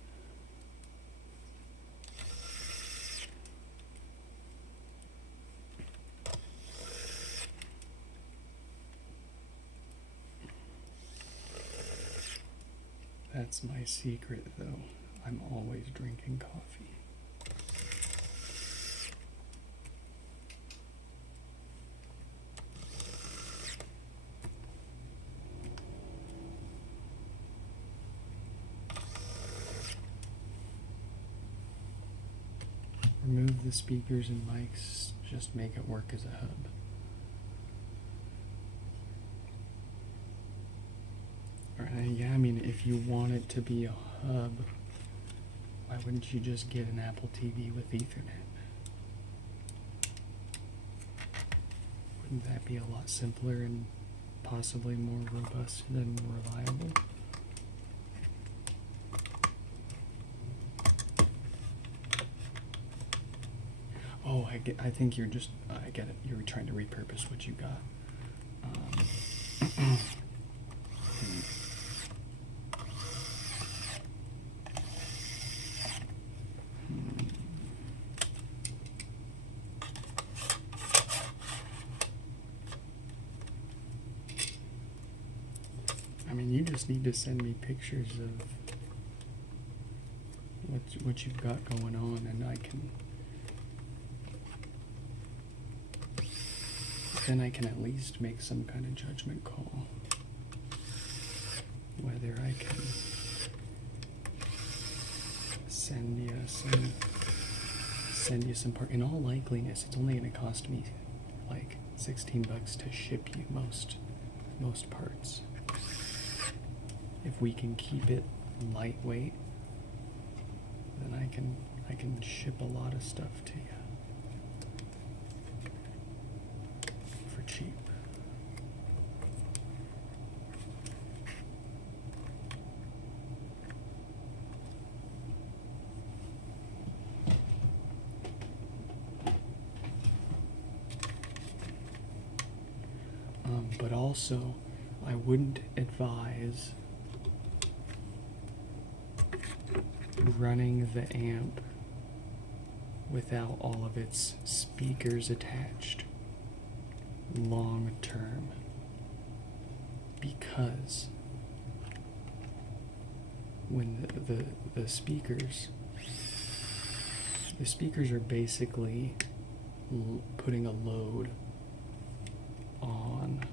That's my secret, though. I'm always drinking coffee. Remove the speakers and mics, just make it work as a hub. Alright, yeah, I mean, if you want it to be a hub, why wouldn't you just get an Apple TV with Ethernet? Wouldn't that be a lot simpler and possibly more robust and reliable? Oh, I think you're just, I get it. You're trying to repurpose what you got. I mean, you just need to send me pictures of what you've got going on, and then I can at least make some kind of judgment call whether I can send you some part. In all likeliness, it's only going to cost me like $16 to ship you most parts. If we can keep it lightweight, then I can ship a lot of stuff to you. Cheap. But also, I wouldn't advise running the amp without all of its speakers attached long term, because when the speakers are basically putting a load on,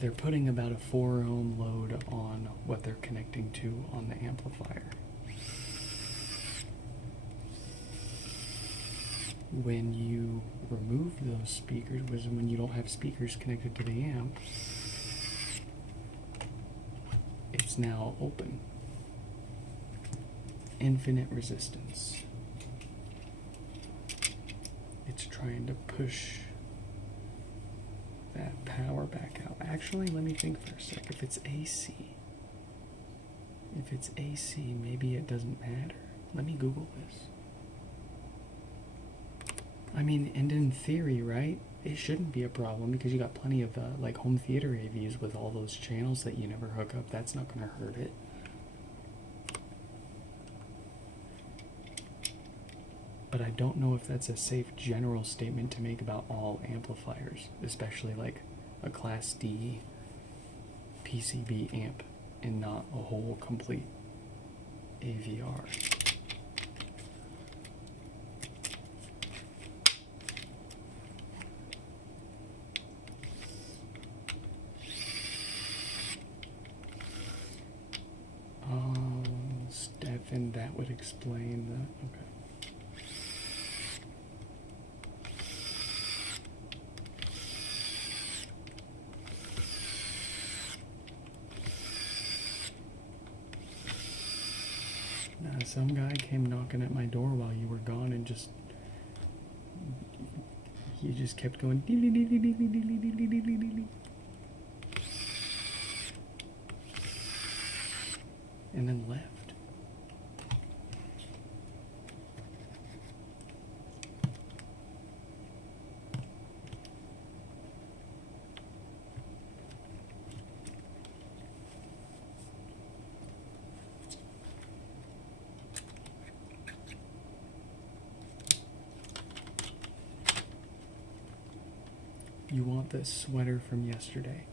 they're putting about a 4 ohm load on what they're connecting to on the amplifier. When you remove those speakers, when you don't have speakers connected to the amp, it's now open. Infinite resistance. It's trying to push that power back out. Actually, let me think for a sec. If it's AC, maybe it doesn't matter. Let me Google this. I mean, and in theory, right? it shouldn't be a problem because you got plenty of like home theater AVs with all those channels that you never hook up. That's not going to hurt it. But I don't know if that's a safe general statement to make about all amplifiers, especially like a Class D PCB amp and not a whole complete AVR. Stefan, that would explain that. Okay. Some guy came knocking at my door while you were gone and he just kept going and then left. You want this sweater from yesterday.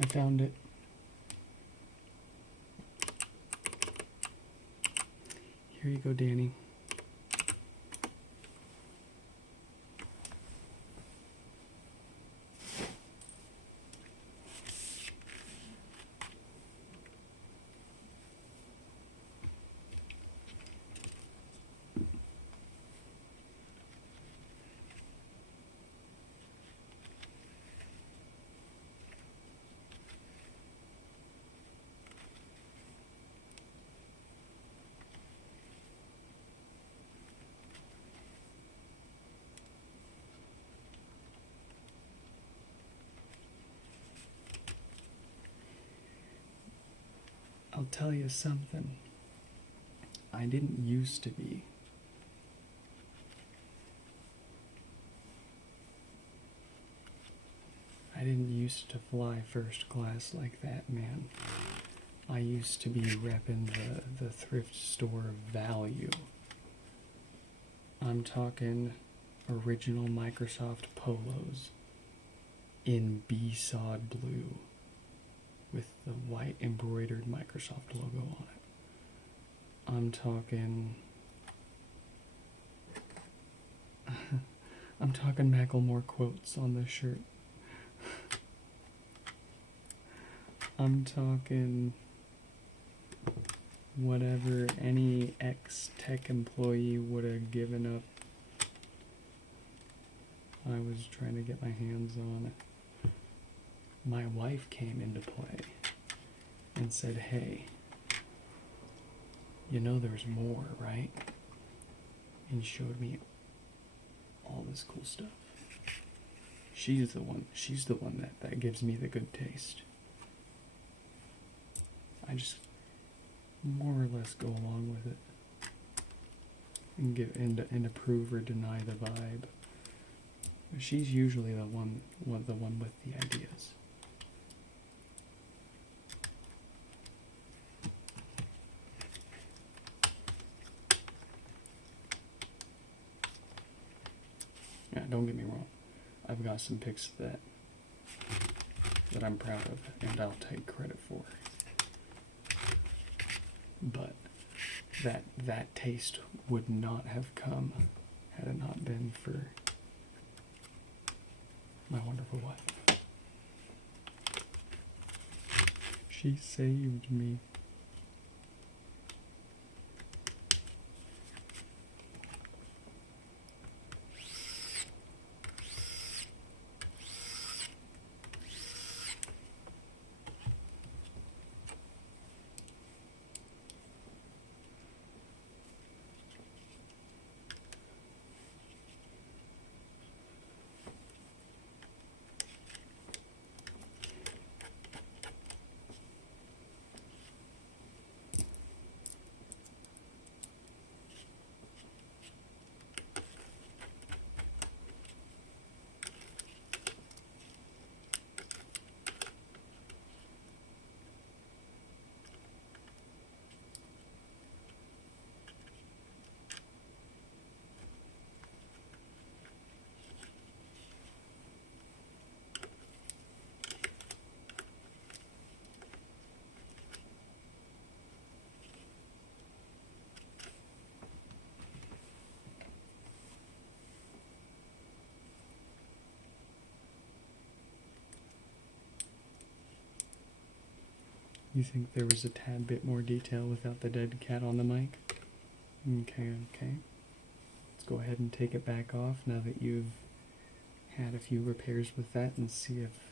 I found it. Here you go, Danny. I'll tell you something. I didn't used to be. I didn't used to fly first class like that, man. I used to be repping the thrift store value. I'm talking original Microsoft polos in B-sod blue with the white embroidered Microsoft logo on it. I'm talking Macklemore quotes on this shirt. I'm talking whatever any ex-tech employee would have given up. I was trying to get my hands on. My wife came into play and said, hey, you know there's more, right? And showed me all this cool stuff. She's the one that gives me the good taste. I just more or less go along with it and approve or deny the vibe. She's usually the one with the ideas. don't get me wrong. I've got some picks that I'm proud of and I'll take credit for. But that taste would not have come had it not been for my wonderful wife. She saved me. You think there was a tad bit more detail without the dead cat on the mic? Okay. Let's go ahead and take it back off now that you've had a few repairs with that and see if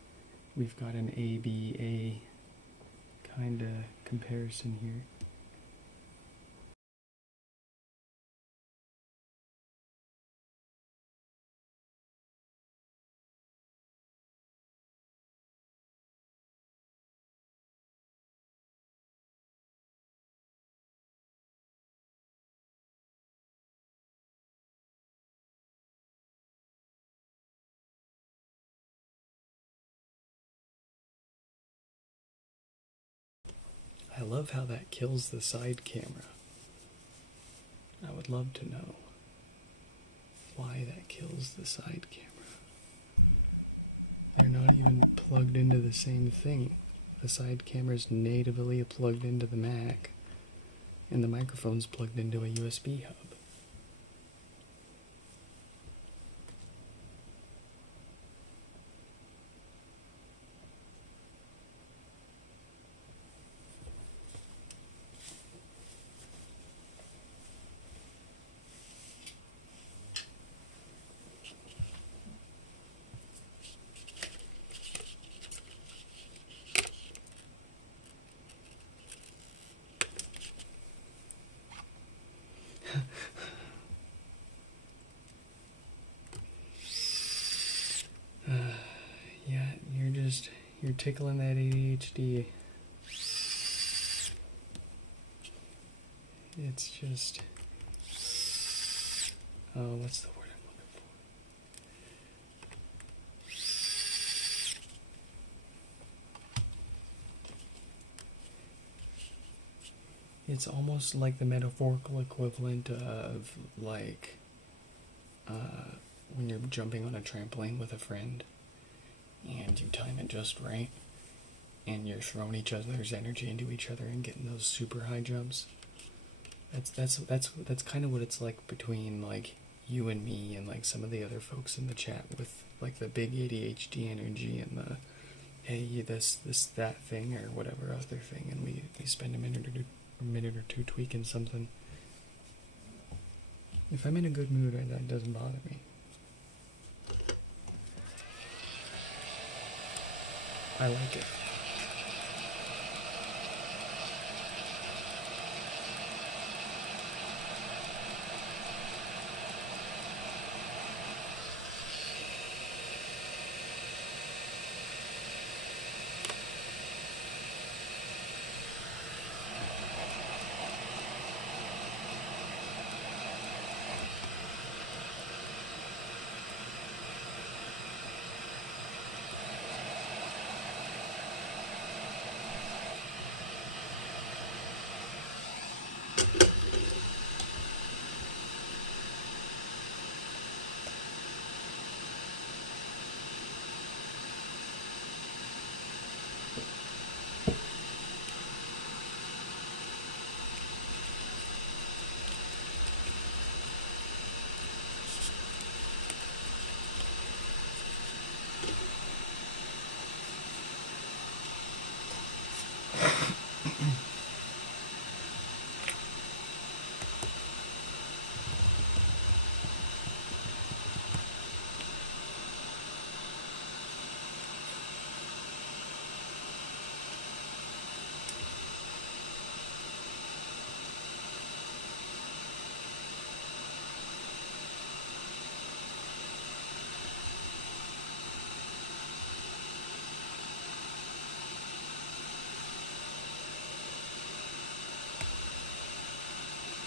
we've got an ABA kind of comparison here. I love how that kills the side camera. I would love to know why that kills the side camera. They're not even plugged into the same thing. The side camera's natively plugged into the Mac, and the microphone's plugged into a USB hub. You're tickling that ADHD. It's just, what's the word I'm looking for? It's almost like the metaphorical equivalent of, like, when you're jumping on a trampoline with a friend and you time it just right and you're throwing each other's energy into each other and getting those super high jumps. That's kind of what it's like between, like, you and me and, like, some of the other folks in the chat with, like, the big ADHD energy and the, hey, this, that thing or whatever other thing, and we spend a minute or two tweaking something. If I'm in a good mood, that doesn't bother me. I like it.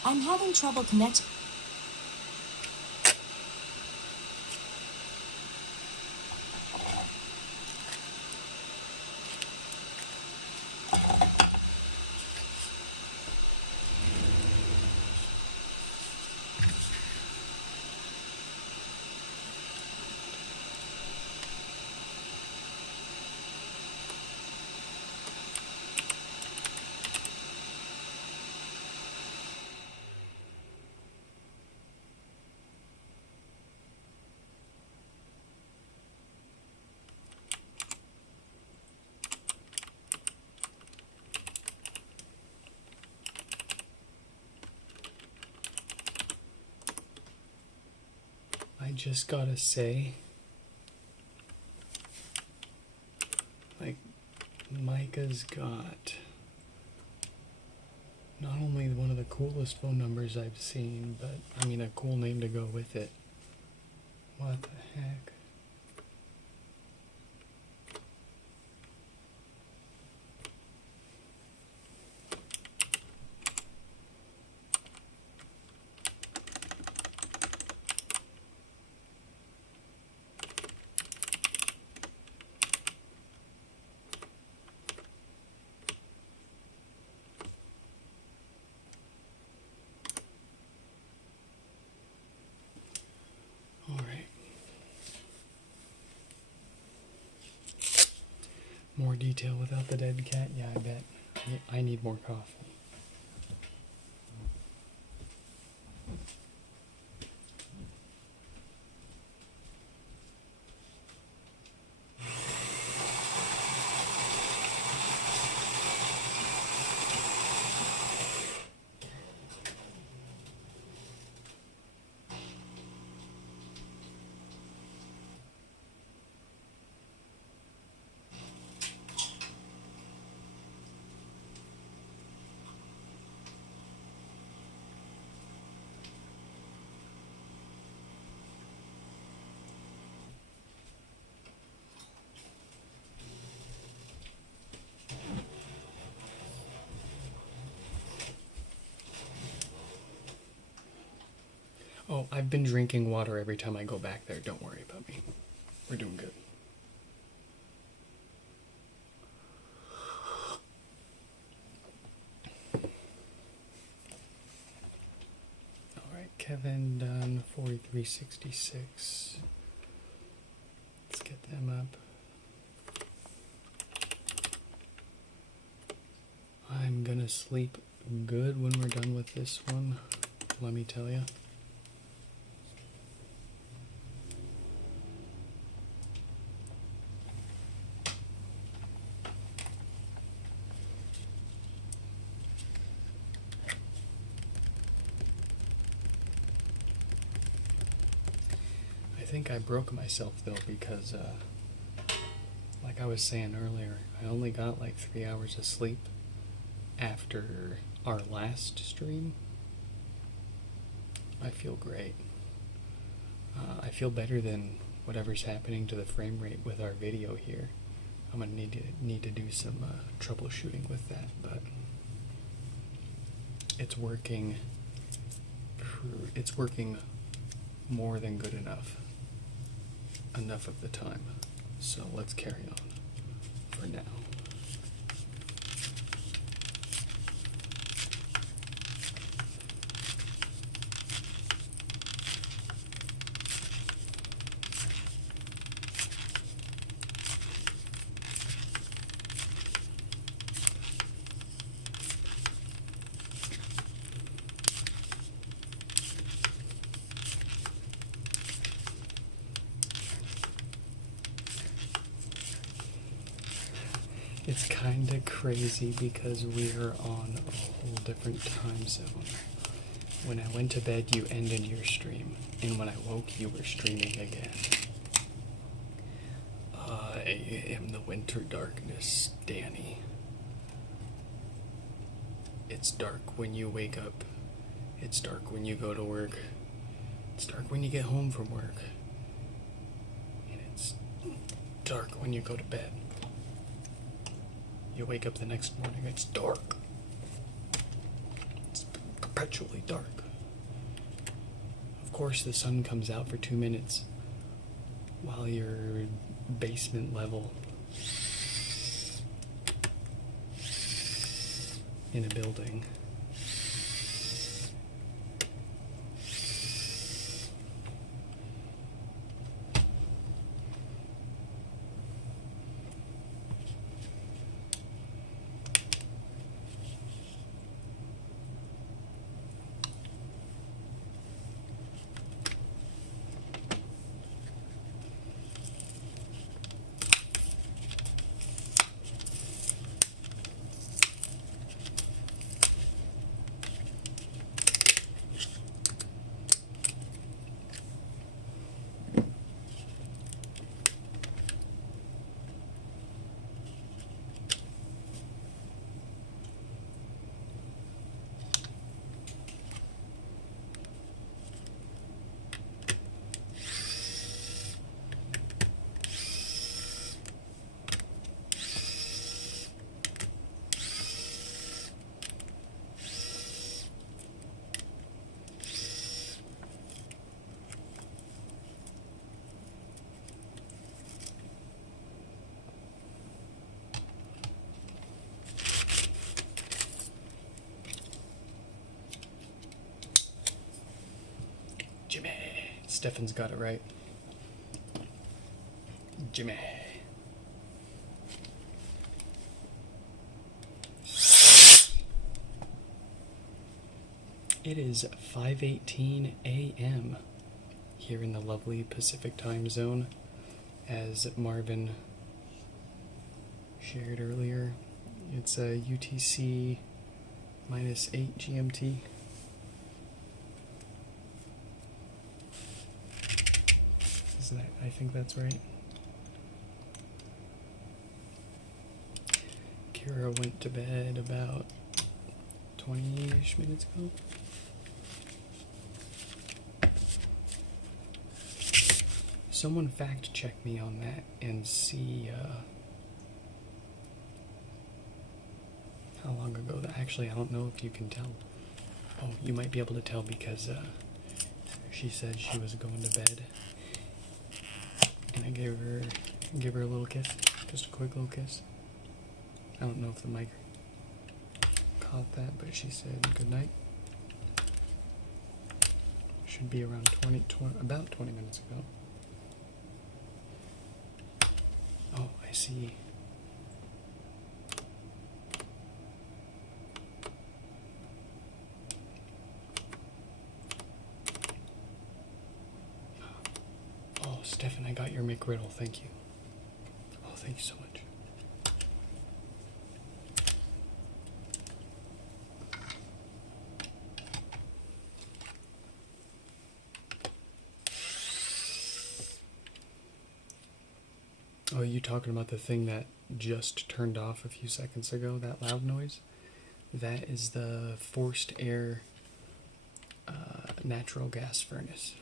I'm having trouble connecting. I just gotta say, like, Micah's got not only one of the coolest phone numbers I've seen, but I mean a cool name to go with it. What the heck? More detail without the dead cat? Yeah, I bet. I need more coffee. Oh, I've been drinking water every time I go back there. Don't worry about me. We're doing good. Alright, Kevin done 4366. Let's get them up. I'm gonna sleep good when we're done with this one, let me tell you. I think I broke myself though because, like I was saying earlier, I only got like 3 hours of sleep after our last stream. I feel great. I feel better than whatever's happening to the frame rate with our video here. I'm gonna need to do some troubleshooting with that, but it's working. It's working more than good enough. Enough of the time. So let's carry on for now. It's kind of crazy because we're on a whole different time zone. When I went to bed, you ended your stream, and when I woke, you were streaming again. I am the winter darkness, Danny. It's dark when you wake up. It's dark when you go to work. It's dark when you get home from work. And it's dark when you go to bed. You wake up the next morning, it's dark. It's perpetually dark. Of course, the sun comes out for 2 minutes while you're basement level in a building. Jimmy. Stefan's got it right. Jimmy. It is 5:18 a.m. here in the lovely Pacific time zone, as Marvin shared earlier. It's a UTC -8 GMT. I think that's right. Kira went to bed about 20-ish minutes ago. Someone fact check me on that and see how long ago that. Actually, I don't know if you can tell. Oh, you might be able to tell because she said she was going to bed. And I gave her a little kiss, just a quick little kiss. I don't know if the mic caught that, but she said good night. Should be around about 20 minutes ago. Oh, I see. Oh, Stefan, I got your McGriddle. Thank you. Oh, thank you so much. Oh, you talking about the thing that just turned off a few seconds ago, that loud noise? That is the forced air natural gas furnace.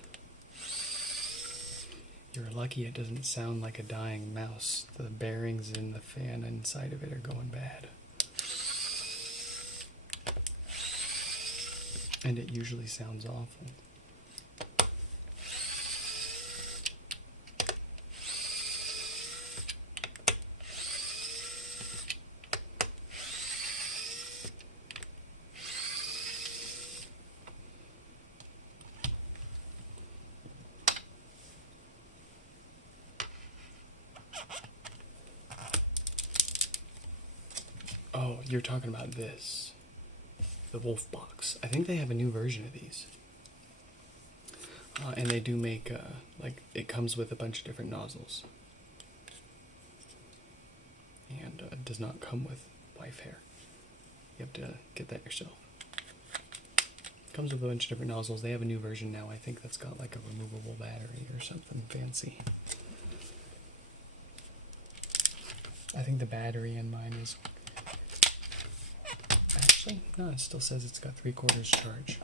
You're lucky it doesn't sound like a dying mouse. The bearings in the fan inside of it are going bad. And it usually sounds awful. Oh, you're talking about this. The Wolf Box. I think they have a new version of these. And they do make, like, it comes with a bunch of different nozzles. and does not come with wife hair. You have to get that yourself. Comes with a bunch of different nozzles. They have a new version now, I think, that's got like a removable battery or something fancy. I think the battery in mine is... Actually, no, it still says it's got 3/4 charge.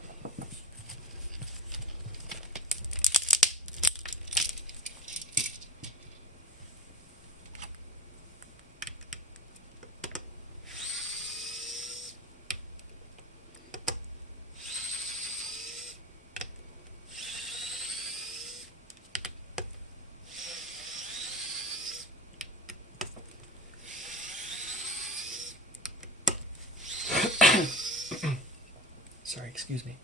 Sorry, excuse me.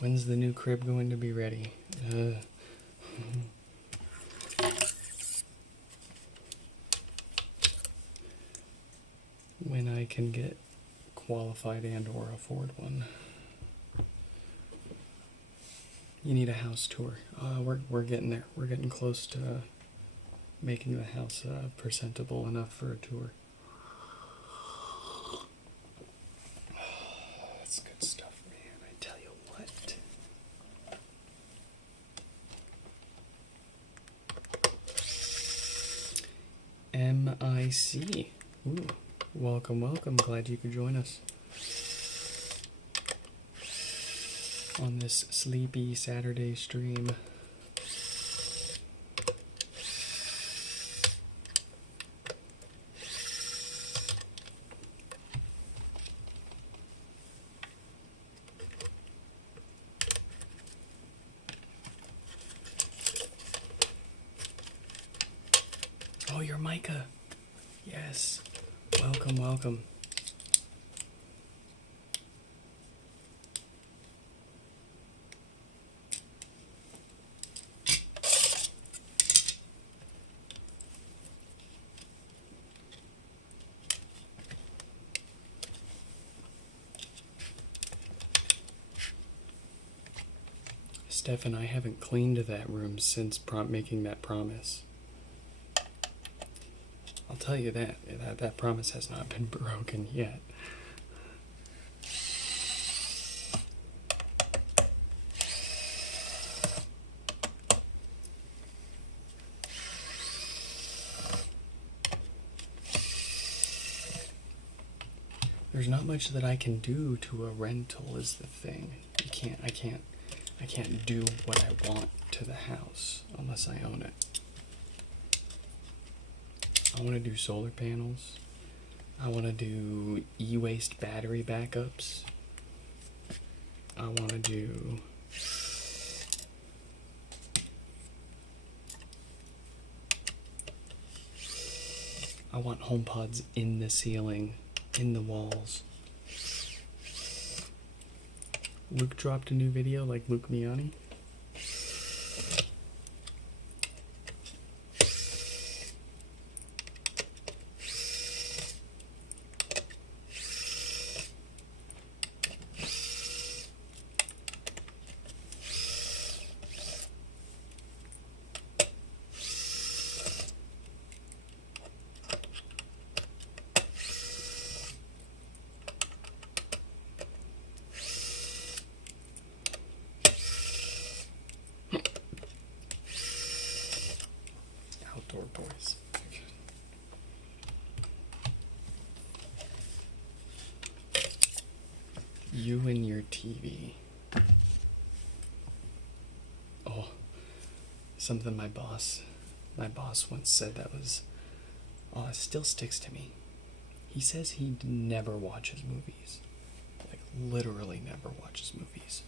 When's the new crib going to be ready? When I can get qualified and or afford one. You need a house tour. We're getting there. We're getting close to making the house presentable enough for a tour. That's good stuff, man. I tell you what. MIC. Ooh, welcome, welcome. Glad you could join us on this sleepy Saturday stream. Oh, you're Micah. Yes. Welcome, welcome. Steph and I haven't cleaned that room since making that promise. I'll tell you that promise has not been broken yet. There's not much that I can do to a rental is the thing. I can't do what I want to the house unless I own it. I want to do solar panels. I want to do e-waste battery backups. I want to do... I want HomePods in the ceiling, in the walls. Luke dropped a new video like Luke Miani. Outdoor boys. You and your TV. Oh, something my boss once said that was, it still sticks to me. He says he never watches movies. Like, literally never watches movies.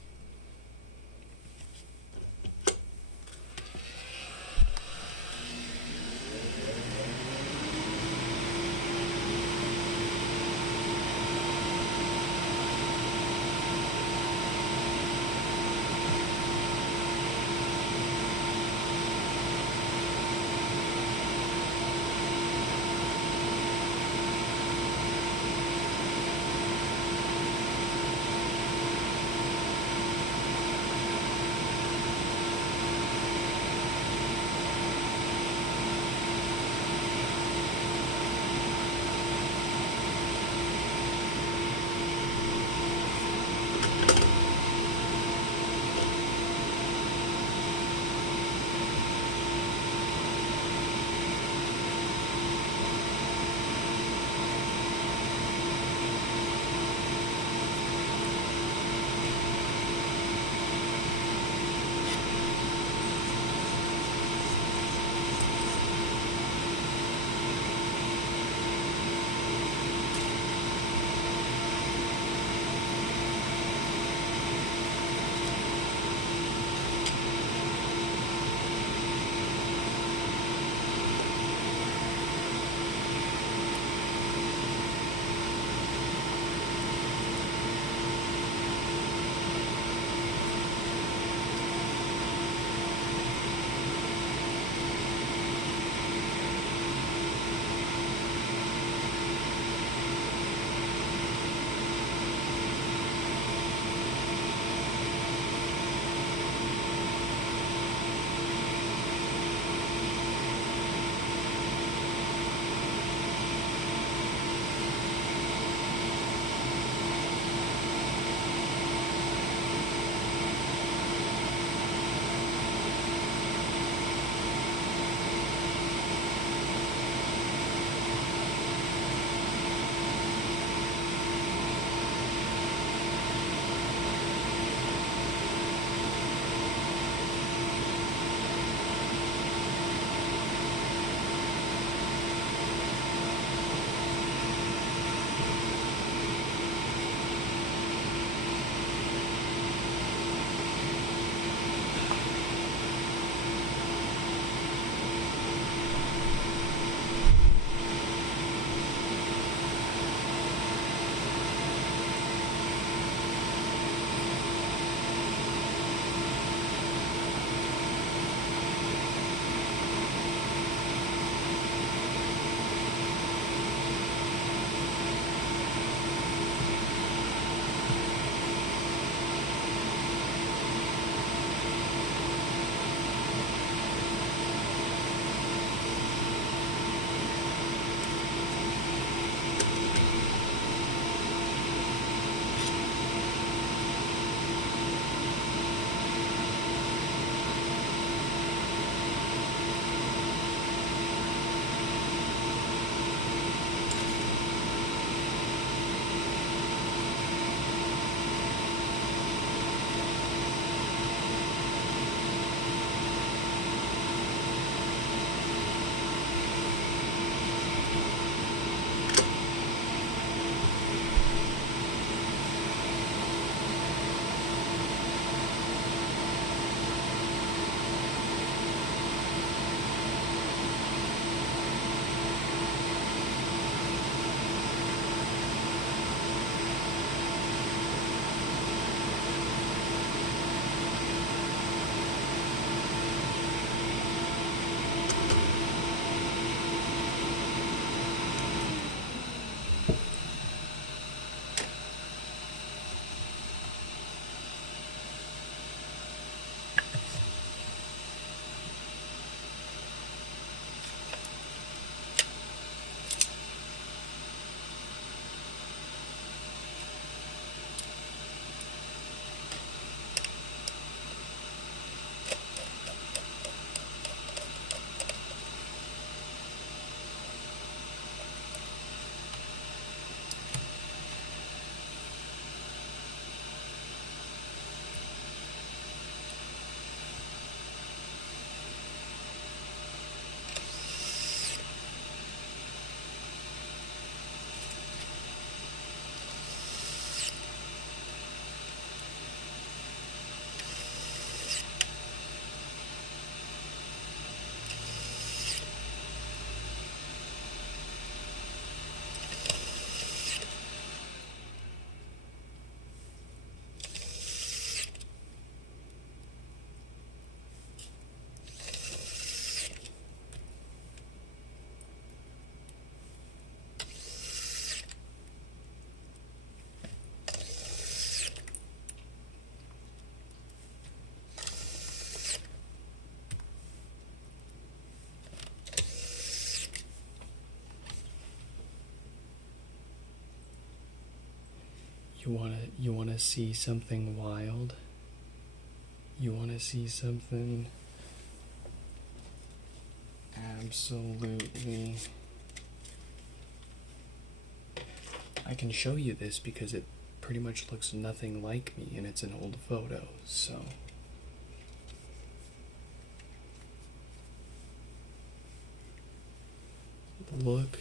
You wanna see something wild? You wanna see something absolutely... I can show you this because it pretty much looks nothing like me and it's an old photo, so... Look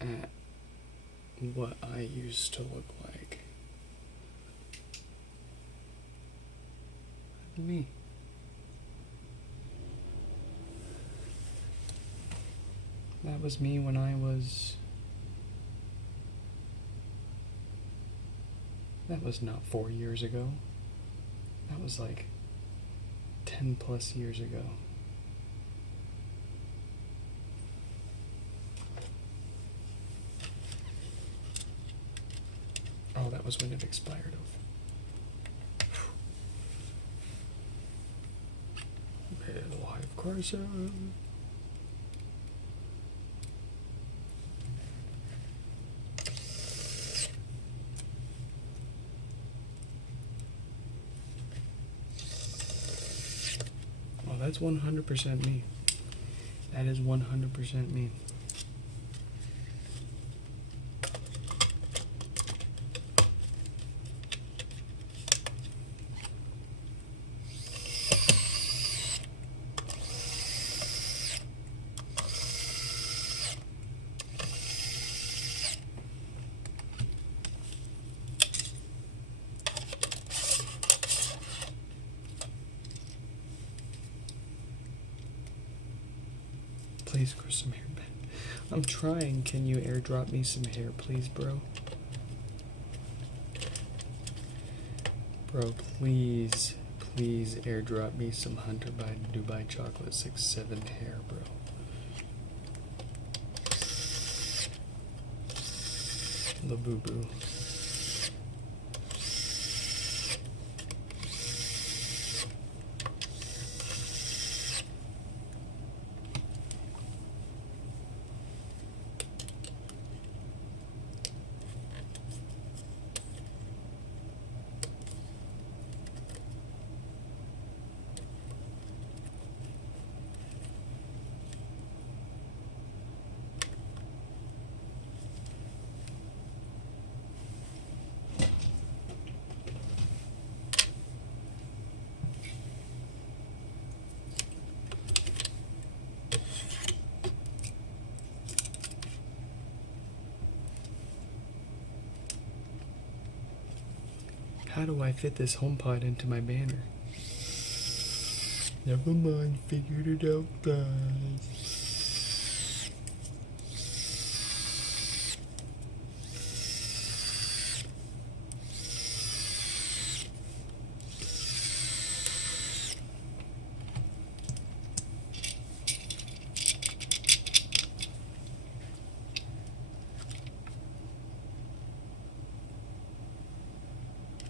at what I used to look like. Look at me. That was me when I was... That was not 4 years ago. That was like 10 plus years ago. Oh, that was when it expired. Okay, live Carson. Oh, that's 100% me. That is 100% me. Please grow some hair back. I'm trying. Can you airdrop me some hair, please, bro? Bro, please, please airdrop me some Hunter by Dubai Chocolate 6-7 hair, bro. The boo-boo. How do I fit this HomePod into my banner? Never mind, figured it out, guys.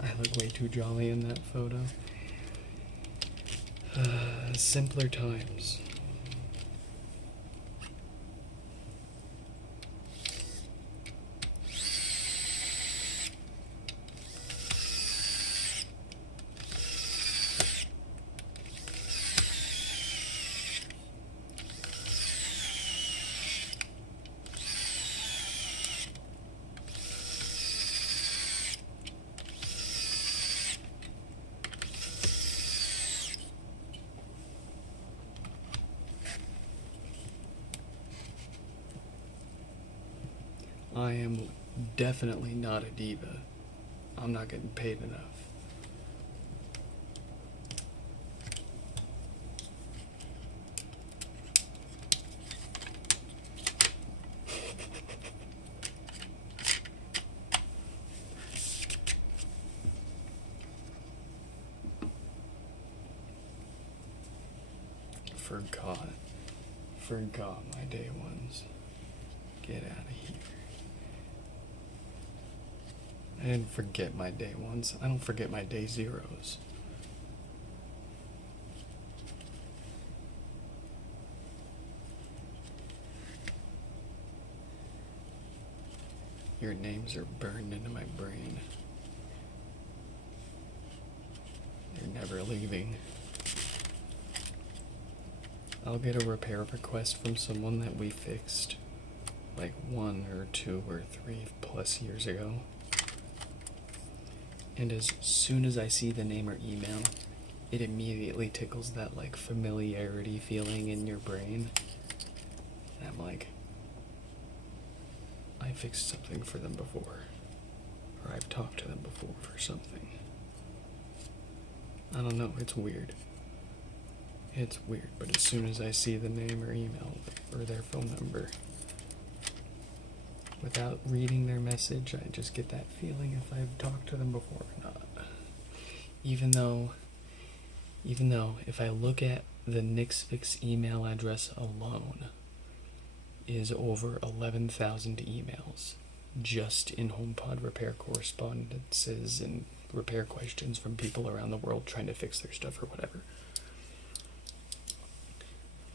I look way too jolly in that photo. Simpler times. I am definitely not a diva. I'm not getting paid enough. Forgot my day ones. Get out of here. I didn't forget my day ones. I don't forget my day zeros. Your names are burned into my brain. They're never leaving. I'll get a repair request from someone that we fixed like 1 or 2 or 3 plus years ago. And as soon as I see the name or email, it immediately tickles that like familiarity feeling in your brain. And I'm like, I fixed something for them before. Or I've talked to them before for something. I don't know, it's weird. It's weird, but as soon as I see the name or email or their phone number, without reading their message, I just get that feeling if I've talked to them before or not. Even though if I look at the Nixfix email address alone, is over 11,000 emails just in HomePod repair correspondences and repair questions from people around the world trying to fix their stuff or whatever.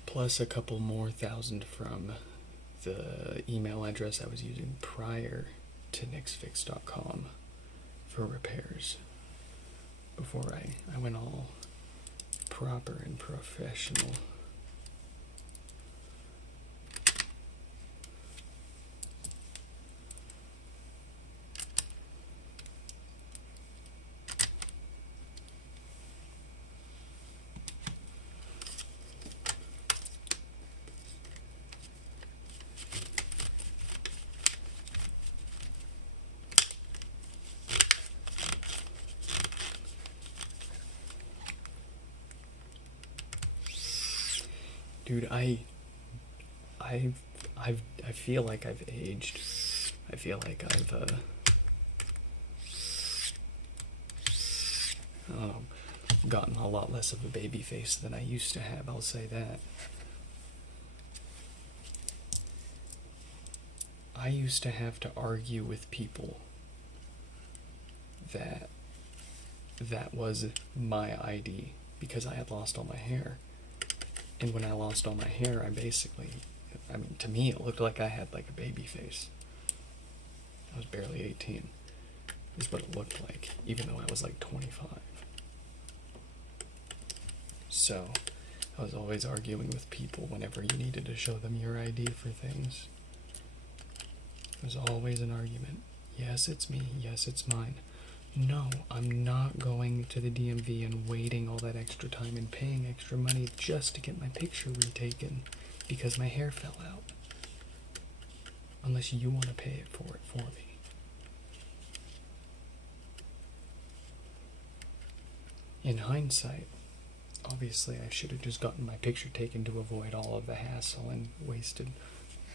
Plus a couple more thousand from the email address I was using prior to nixfix.com for repairs before I went all proper and professional. Dude, I feel like I've aged. I feel like I've I don't know, gotten a lot less of a baby face than I used to have, I'll say that. I used to have to argue with people that was my ID because I had lost all my hair. And when I lost all my hair, to me it looked like I had like a baby face. I was barely 18, is what it looked like, even though I was like 25. So, I was always arguing with people whenever you needed to show them your ID for things. It was always an argument. Yes, it's me. Yes, it's mine. No, I'm not going to the DMV and waiting all that extra time and paying extra money just to get my picture retaken because my hair fell out. Unless you want to pay for me. In hindsight, obviously I should have just gotten my picture taken to avoid all of the hassle and wasted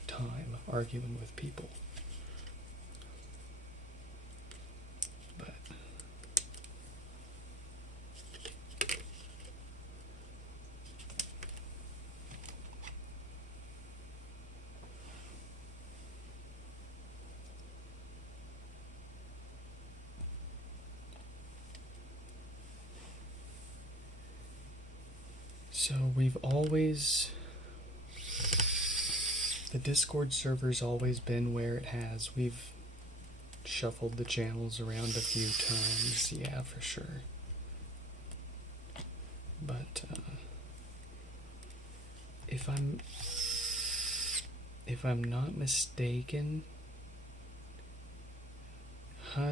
time arguing with people. But so the Discord server's always been where it has. We've shuffled the channels around a few times, yeah, for sure. But if I'm not mistaken,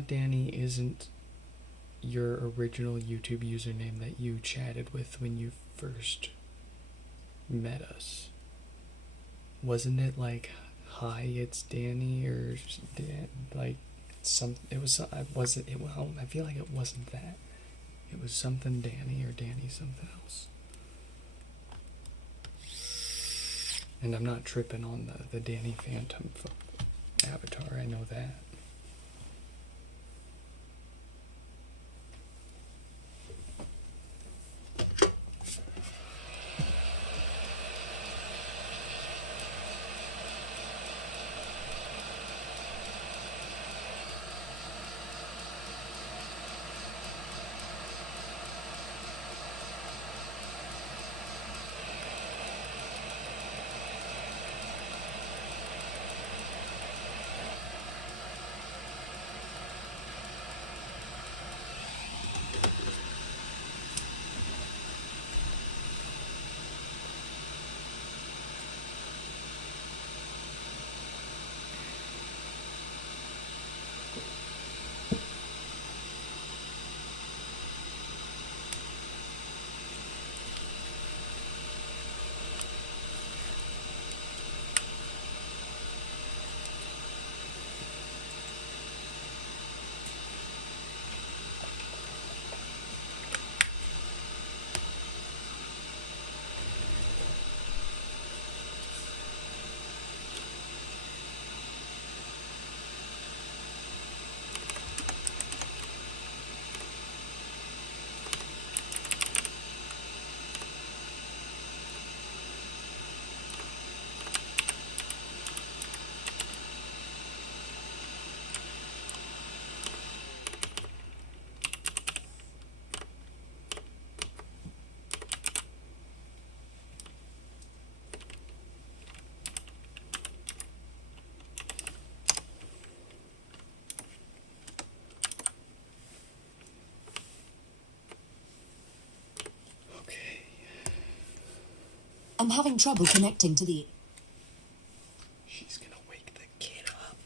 Danny isn't your original YouTube username that you chatted with when you first met us. Wasn't it like, hi, it's Danny, or like some? It was. Well, I feel like it wasn't that. It was something Danny or Danny something else. And I'm not tripping on the Danny Phantom avatar. I know that. I'm having trouble connecting to the... She's gonna wake the kid up.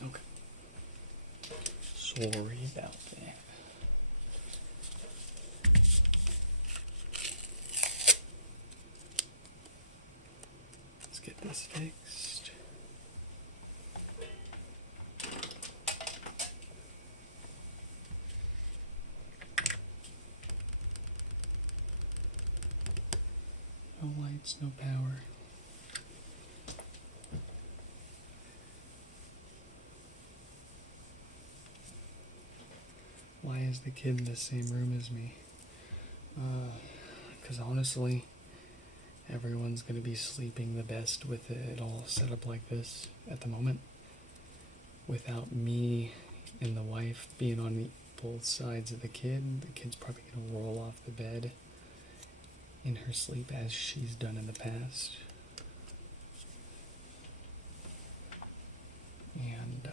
Okay. Sorry about that. Let's get this fixed. No lights, no power. Why is the kid in the same room as me? Because honestly, everyone's going to be sleeping the best with it all set up like this at the moment. Without me and the wife being on both sides of the kid's probably going to roll off the bed in her sleep as she's done in the past. And,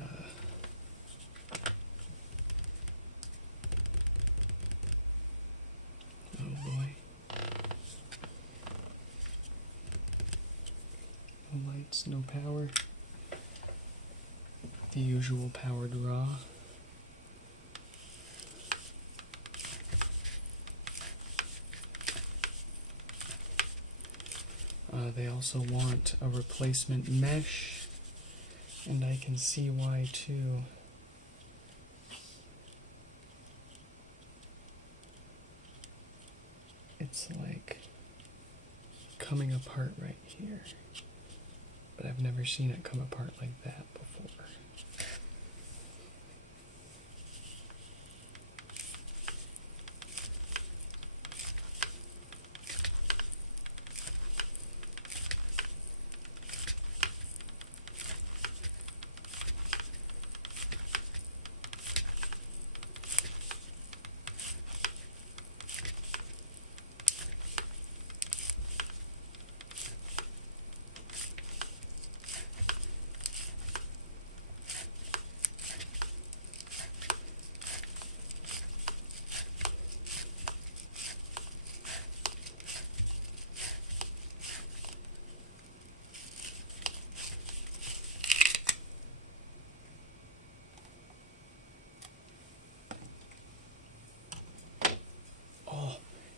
oh boy. No lights, no power. The usual power draw. They also want a replacement mesh, and I can see why too. It's like coming apart right here, but I've never seen it come apart like that before.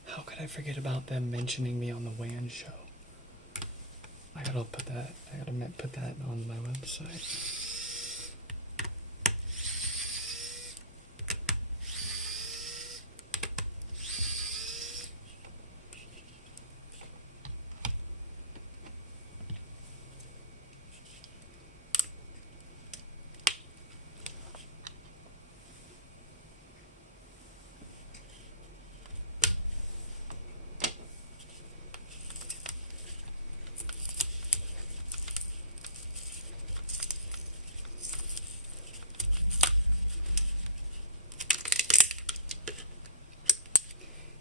How could I forget about them mentioning me on the WAN show? I gotta put that on my website.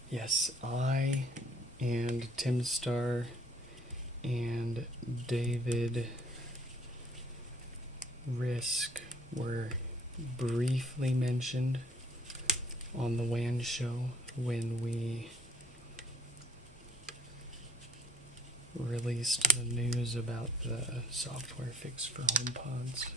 Yes, I and Tim Starr and David Risk were briefly mentioned on the WAN show when we released the news about the software fix for HomePods.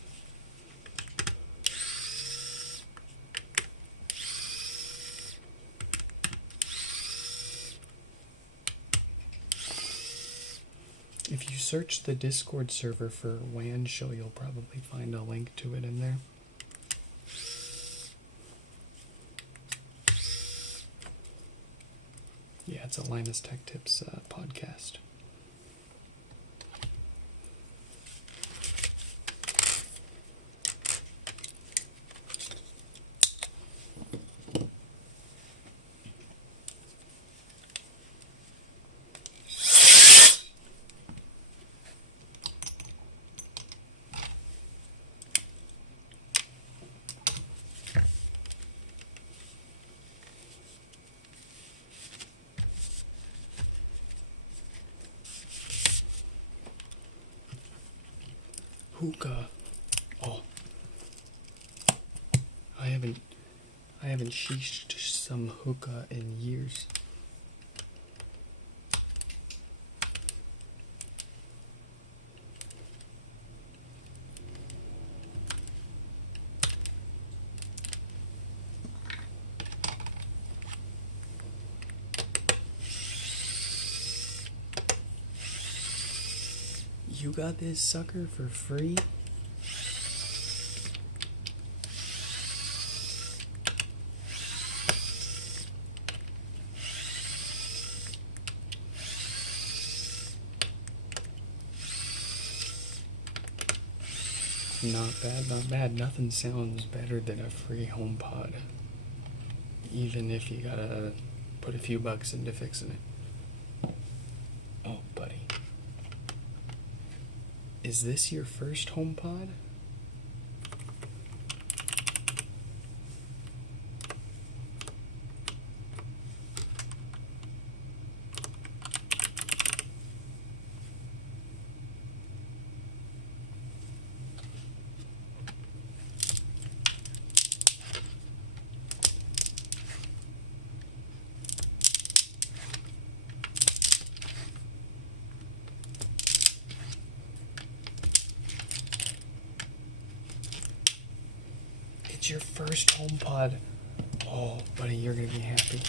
If you search the Discord server for WAN show, you'll probably find a link to it in there. Yeah, it's a Linus Tech Tips podcast. Hookah. Oh, I haven't sheeshed some hookah in years. You got this sucker for free? Not bad, not bad. Nothing sounds better than a free HomePod. Even if you gotta put a few bucks into fixing it. Oh, buddy. Is this your first HomePod? It's your first HomePod. Oh, buddy, you're gonna be happy.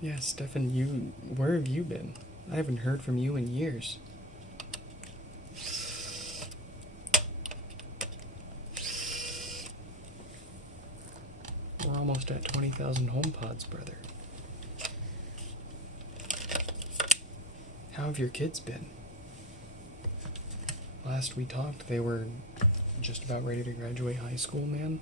Yeah, Stefan, where have you been? I haven't heard from you in years. We're almost at 20,000 HomePods, brother. How have your kids been? Last we talked, they were just about ready to graduate high school, man.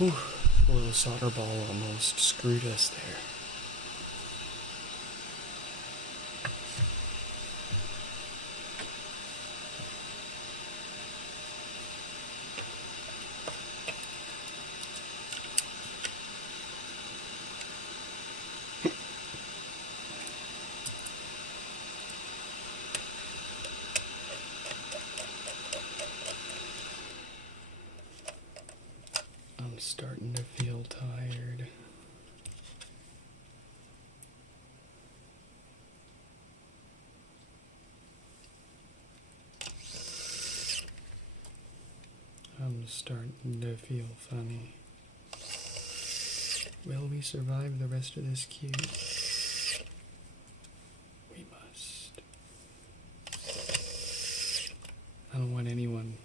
Whew, a little solder ball almost screwed us there. I'm starting to feel tired. I'm starting to feel funny. Will we survive the rest of this queue? We must. I don't want anyone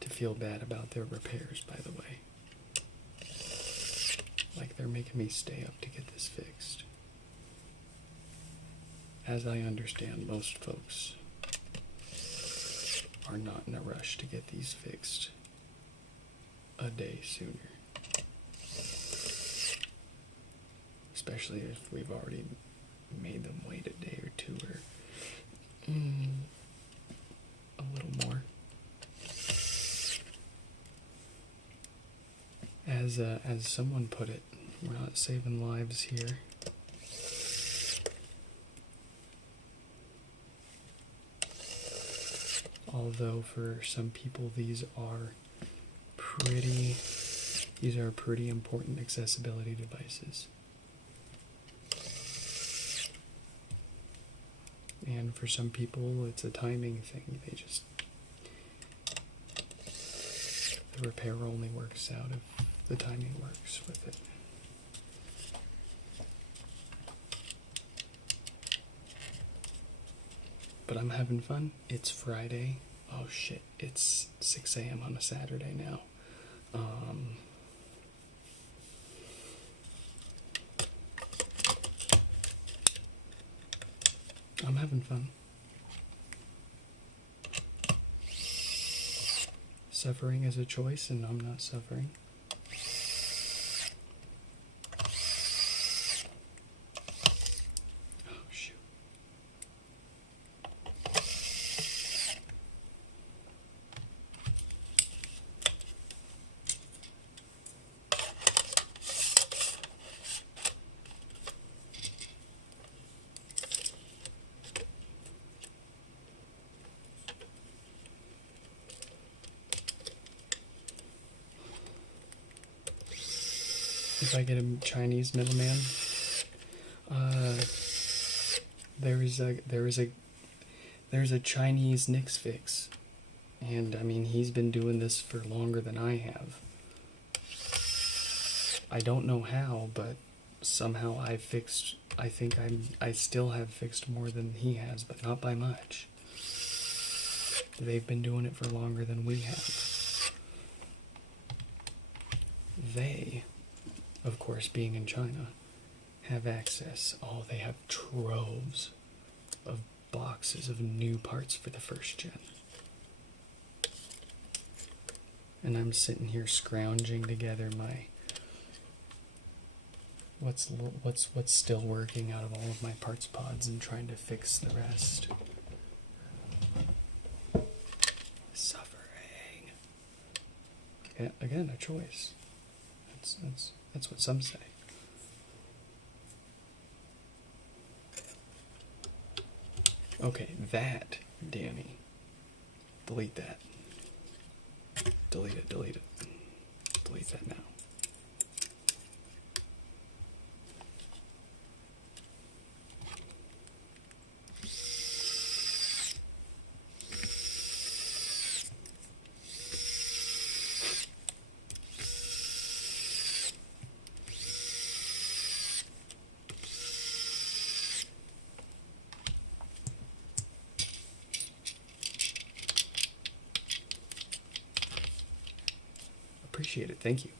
to feel bad about their repairs, by the way. Like they're making me stay up to get this fixed. As I understand, most folks are not in a rush to get these fixed a day sooner. Especially if we've already made them wait a day or two or a little more. As someone put it, we're not saving lives here. Although for some people these are pretty important accessibility devices. And for some people it's a timing thing. The repair only works out if the timing works with it. But I'm having fun. It's Friday. Oh shit, it's 6 a.m. on a Saturday now. I'm having fun. Suffering is a choice, and I'm not suffering. Oh, shoot. If I get a Chinese middleman, there's a Chinese Nix fix, and I mean he's been doing this for longer than I have. I don't know how, but somehow I still have fixed more than he has, but not by much. They've been doing it for longer than we have. They, of course, being in China, have access. Oh, they have troves of boxes of new parts for the first gen. And I'm sitting here scrounging together my what's still working out of all of my parts pods and trying to fix the rest. Suffering. Again, a choice. That's what some say. Okay, that, Danny. Delete that. Delete it. Delete that now. Appreciate it. Thank you.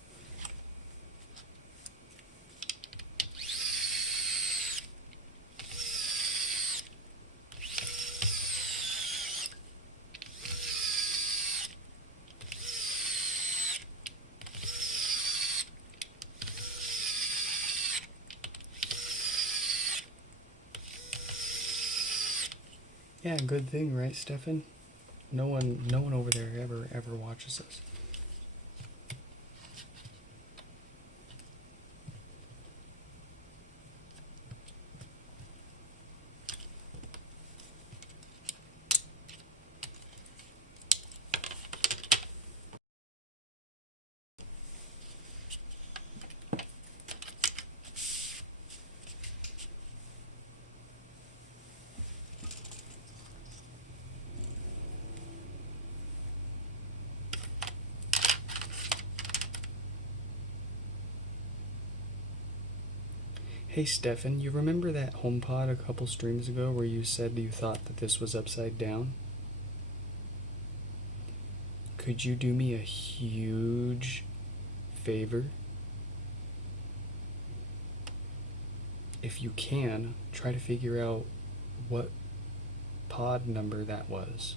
Yeah, good thing, right, Stefan? No one over there ever watches us. Hey Stefan, you remember that HomePod a couple streams ago where you said you thought that this was upside down? Could you do me a huge favor? If you can, try to figure out what pod number that was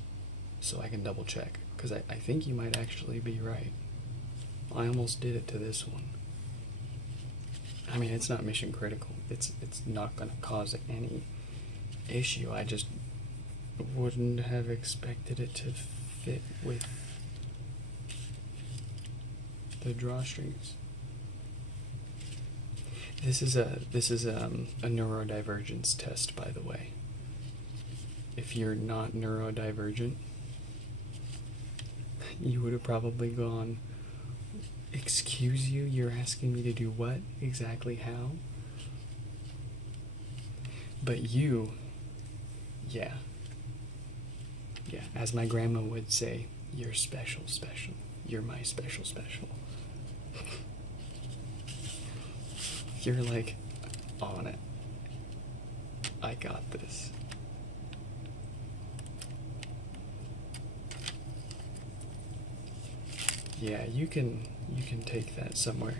so I can double check. Because I think you might actually be right. I almost did it to this one. I mean, it's not mission critical. It's not going to cause any issue. I just wouldn't have expected it to fit with the drawstrings. This is a neurodivergence test, by the way. If you're not neurodivergent, you would have probably gone, "Excuse you, you're asking me to do what? Exactly how?" But you, yeah, as my grandma would say, you're special. You're my special. You're like on it. I got this. Yeah, you can take that somewhere.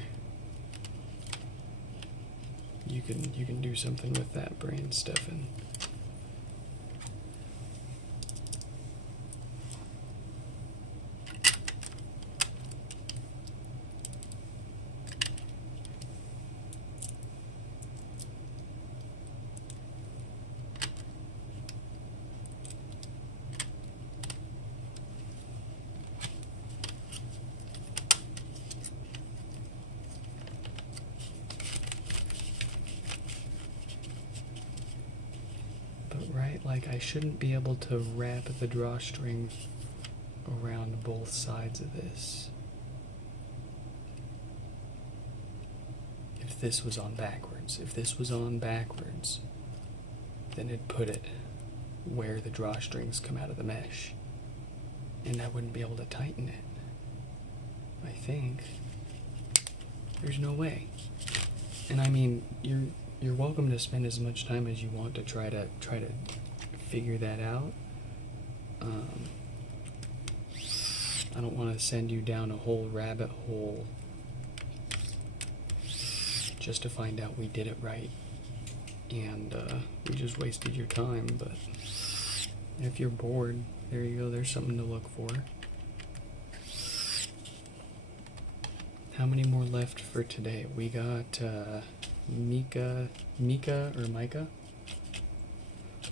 You can do something with that brain, Stefan. Like, I shouldn't be able to wrap the drawstring around both sides of this. If this was on backwards. If this was on backwards, then it'd put it where the drawstrings come out of the mesh. And I wouldn't be able to tighten it. I think. There's no way. And I mean, you're welcome to spend as much time as you want to try to figure that out. I don't want to send you down a whole rabbit hole just to find out we did it right and we just wasted your time. But if you're bored, there you go, there's something to look for. How many more left for today? We got Mika or Micah.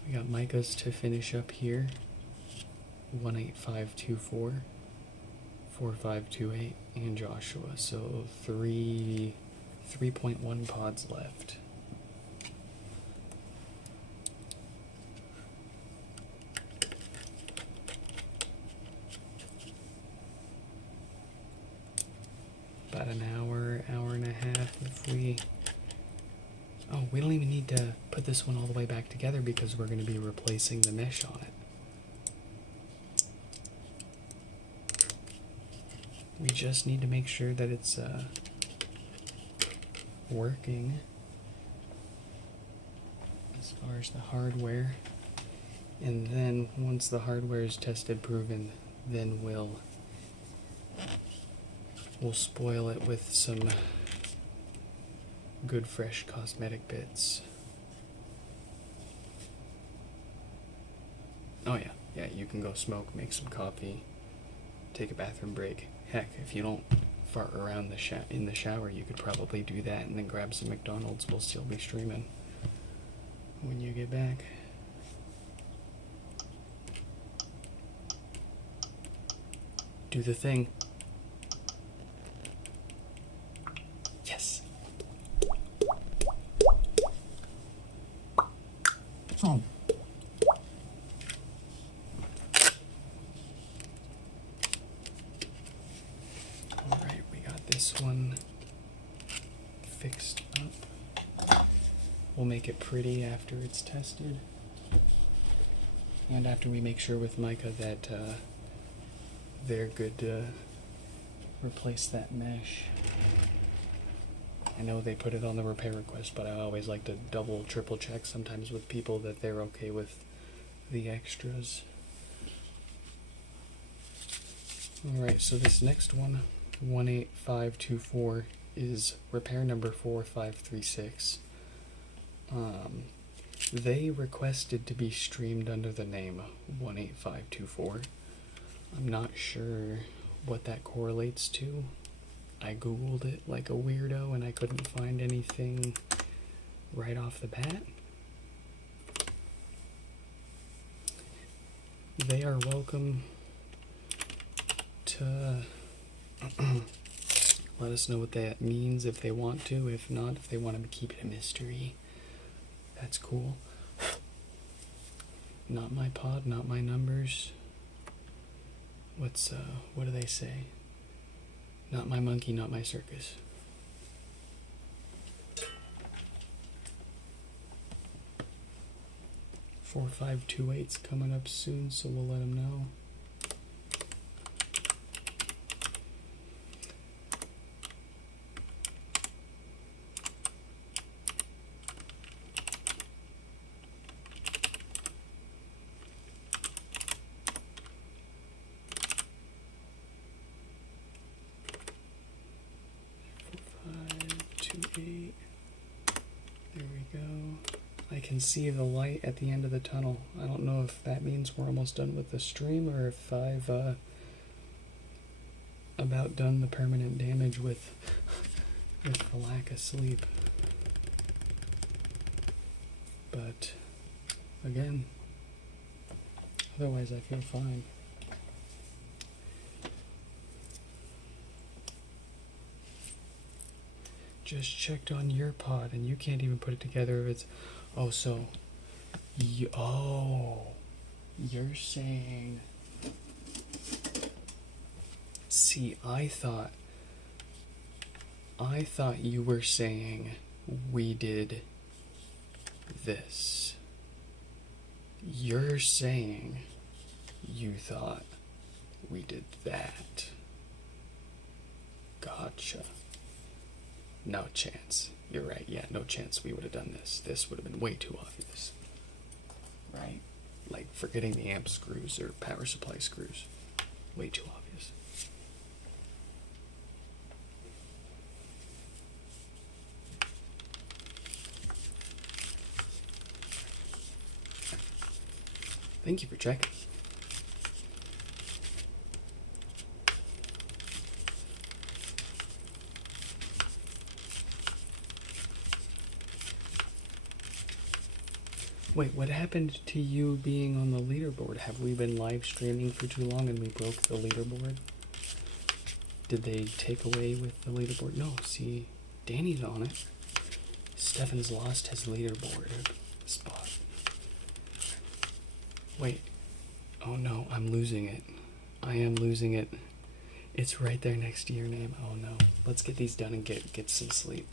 We got Micah's to finish up here. 18524, 4528, and Joshua. So 3.1 pods left. About an hour and a half if we... Oh, we don't even need to put this one all the way back together because we're going to be replacing the mesh on it. We just need to make sure that it's working as far as the hardware. And then once the hardware is tested, proven, then we'll spoil it with some good fresh cosmetic bits. Oh yeah, you can go smoke, make some coffee, take a bathroom break. Heck, if you don't fart around in the shower, you could probably do that and then grab some McDonald's. We'll still be streaming when you get back. Do the thing. Yes. Oh. Alright, we got this one fixed up. We'll make it pretty after it's tested. And after we make sure with Micah that they're good to replace that mesh. I know they put it on the repair request, but I always like to double, triple check sometimes with people that they're okay with the extras. Alright, so this next one, 18524, is repair number 4536. They requested to be streamed under the name 18524. I'm not sure what that correlates to. I googled it like a weirdo and I couldn't find anything right off the bat. They are welcome to let us know what that means if they want to. If not, if they want to keep it a mystery, that's cool. Not my pod, not my numbers. What do they say? Not my monkey, not my circus. Four 528's coming up soon, so we'll let them know. There we go. I can see the light at the end of the tunnel. I don't know if that means we're almost done with the stream or if I've about done the permanent damage with the lack of sleep. But again, otherwise I feel fine. Just checked on your pod and you can't even put it together if it's you're saying, see, I thought you were saying we did this. You're saying you thought we did that. Gotcha. No chance. You're right. Yeah, no chance we would have done this. This would have been way too obvious. Right? Like forgetting the amp screws or power supply screws. Way too obvious. Thank you for checking. Wait, what happened to you being on the leaderboard? Have we been live streaming for too long and we broke the leaderboard? Did they take away with the leaderboard? No, see, Danny's on it. Stefan's lost his leaderboard spot. Wait. Oh no, I'm losing it. I am losing it. It's right there next to your name. Oh no. Let's get these done and get some sleep.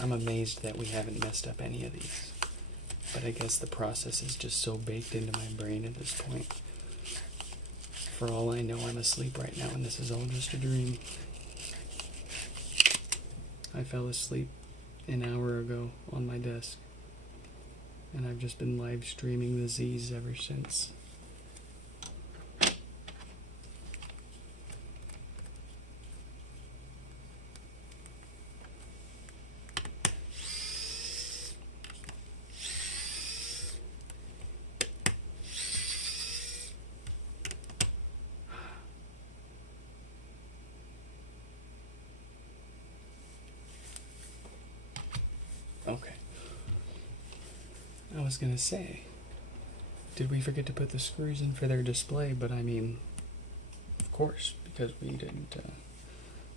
I'm amazed that we haven't messed up any of these. But I guess the process is just so baked into my brain at this point. For all I know, I'm asleep right now and this is all just a dream. I fell asleep an hour ago on my desk. And I've just been live streaming the Z's ever since. Okay. I was gonna say, did we forget to put the screws in for their display? But I mean, of Of course, because we didn't.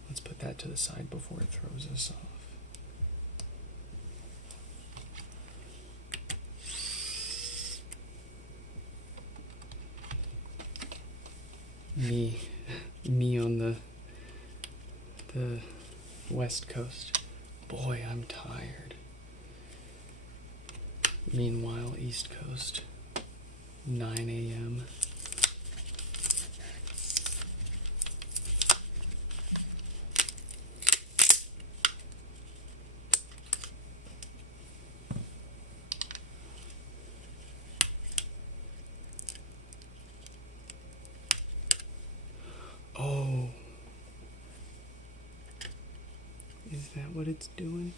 Let's put that to the side before it throws us off. Me on the West Coast. Boy, I'm tired. Meanwhile, East Coast, 9 a.m. Oh. Is that what it's doing?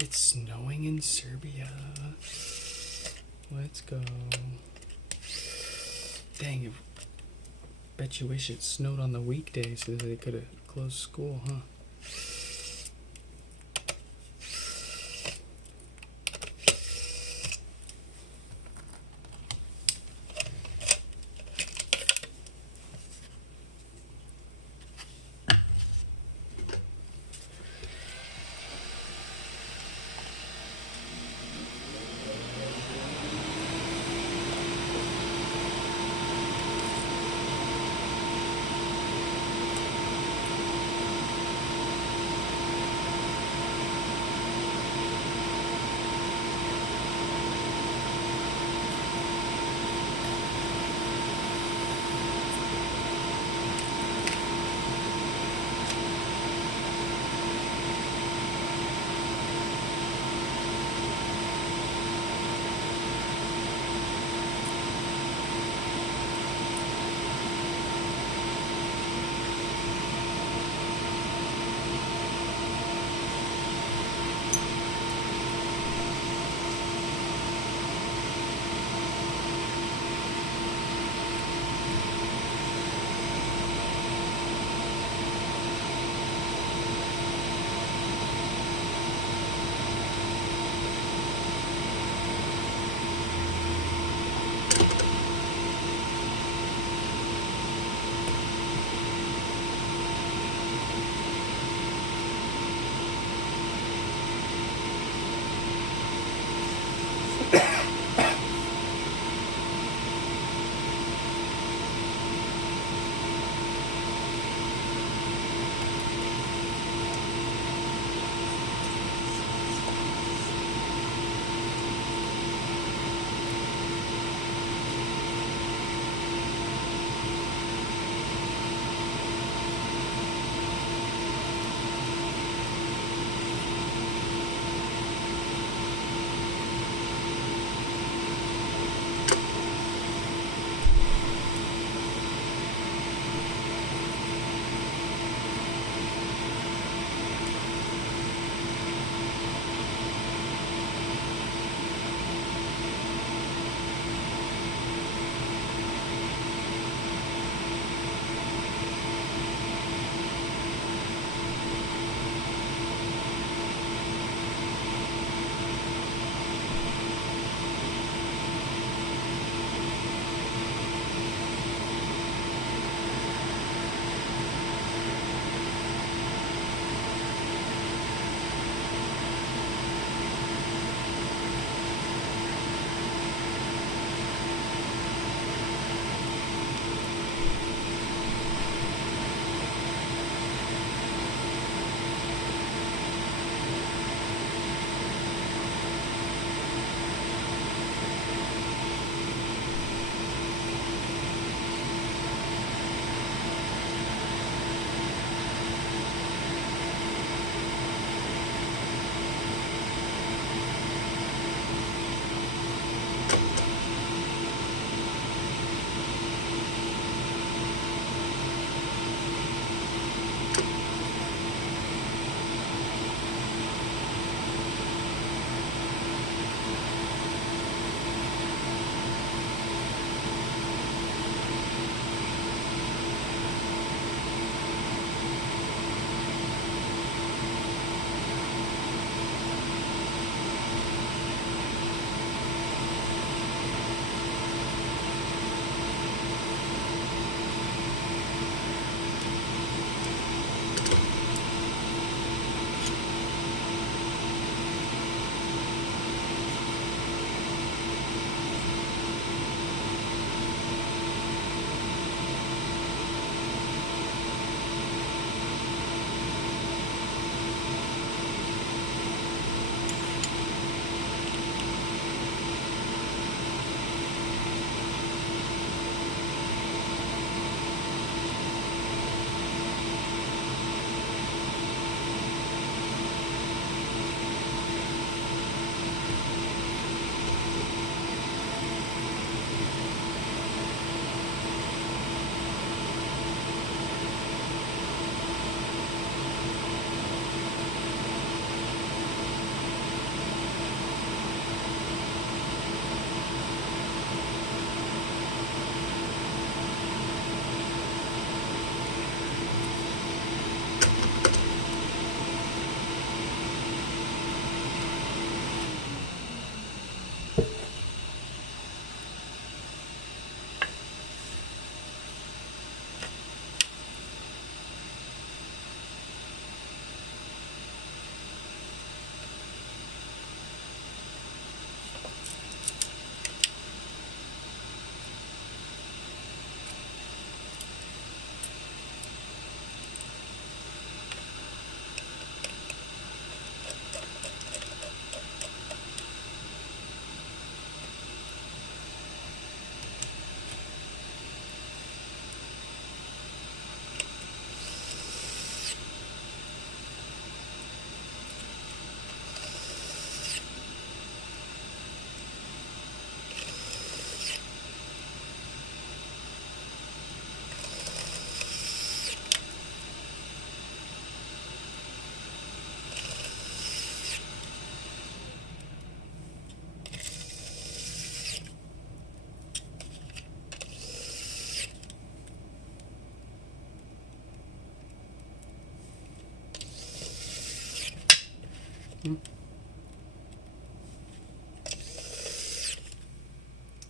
It's snowing in Serbia. Let's go. Dang it. Bet you wish it snowed on the weekday so that they could have closed school, huh?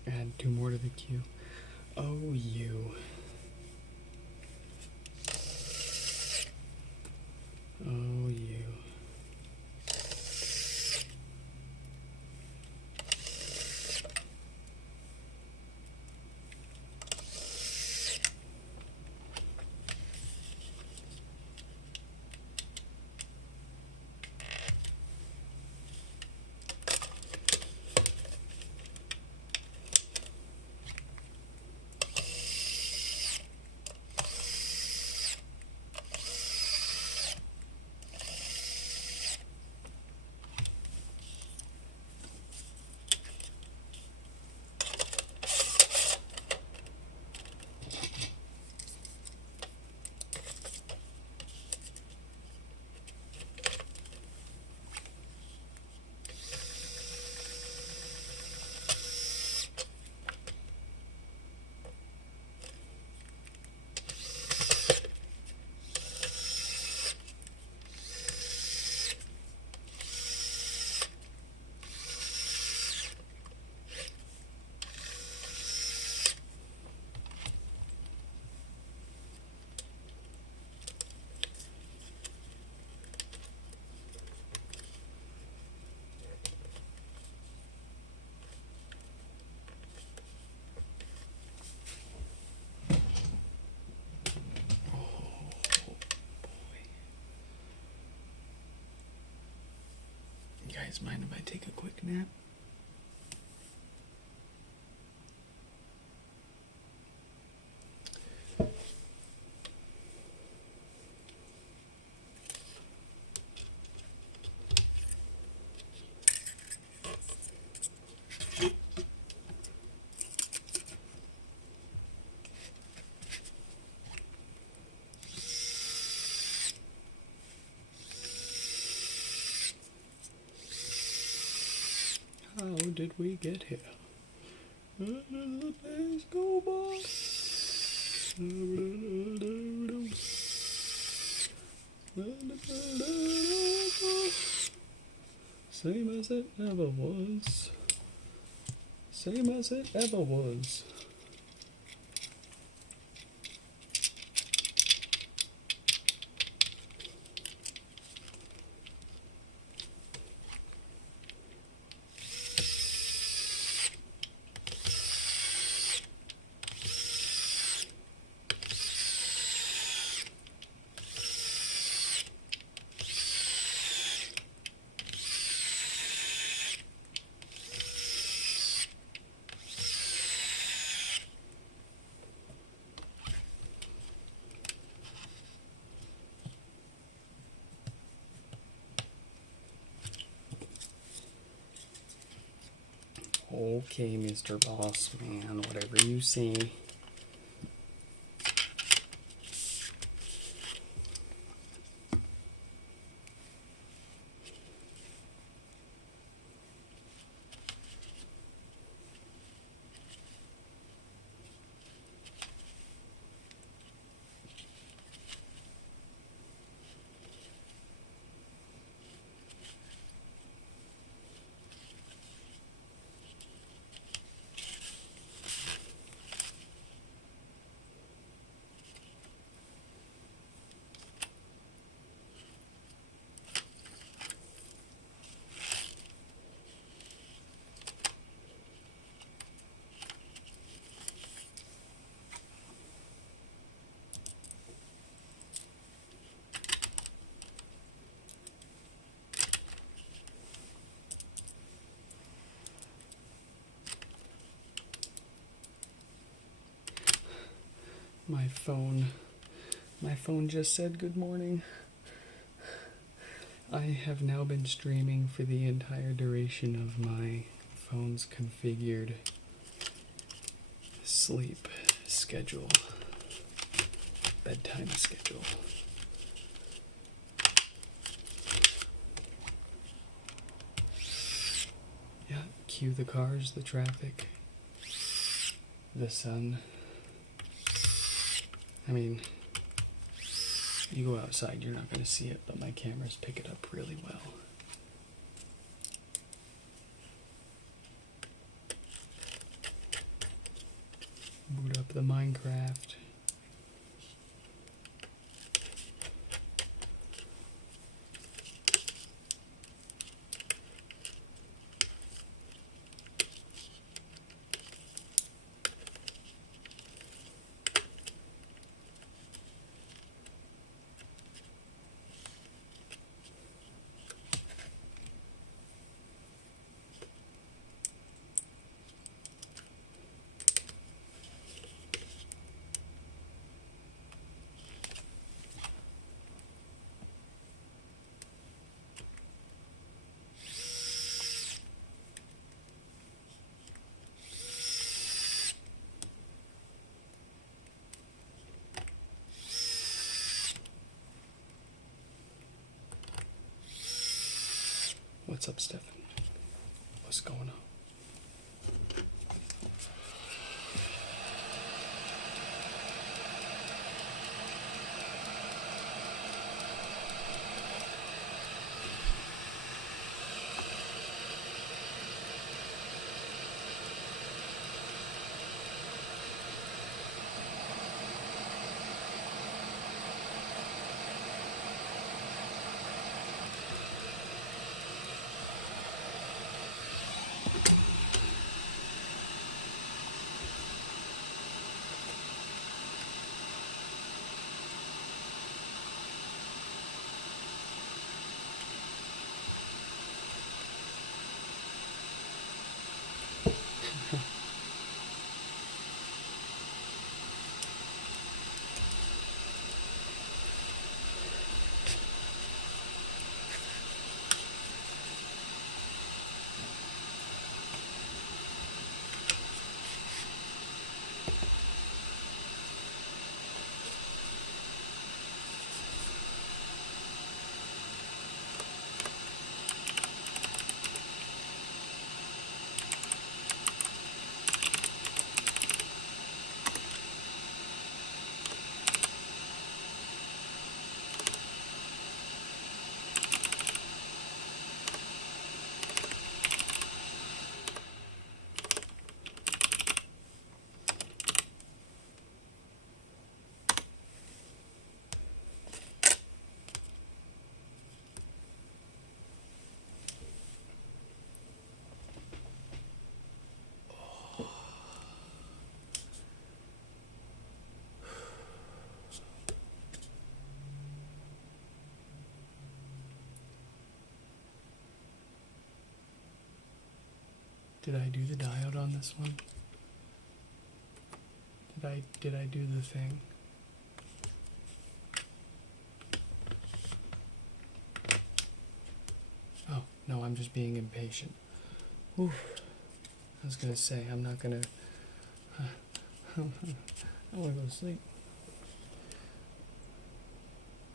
Add 2 more to the queue. Oh, you. Oh, you. You guys mind if I take a quick nap? How did we get here? How did the days go by? Same as it ever was. Same as it ever was. Okay, Mr. Boss Man, whatever you say. My phone just said good morning. I have now been streaming for the entire duration of my phone's configured sleep schedule, bedtime schedule. Yeah, cue the cars, the traffic, the sun. I mean, you go outside, you're not going to see it, but my cameras pick it up really well. the Minecraft. What's up, Stefan? What's going on? Did I do the diode on this one? Did I do the thing? Oh, no, I'm just being impatient. Oof. I was gonna say, I'm not gonna... I wanna go to sleep.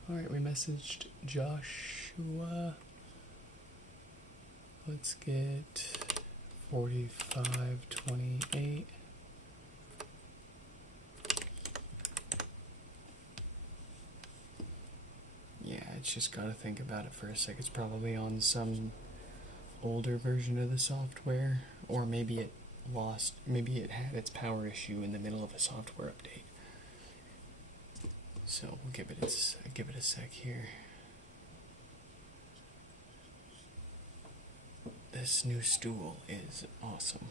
Alright, we messaged Joshua. Let's get 4528. Yeah, it's just gotta think about it for a sec. It's probably on some older version of the software, or maybe it had its power issue in the middle of a software update. So we'll give it a sec here. This new stool is awesome.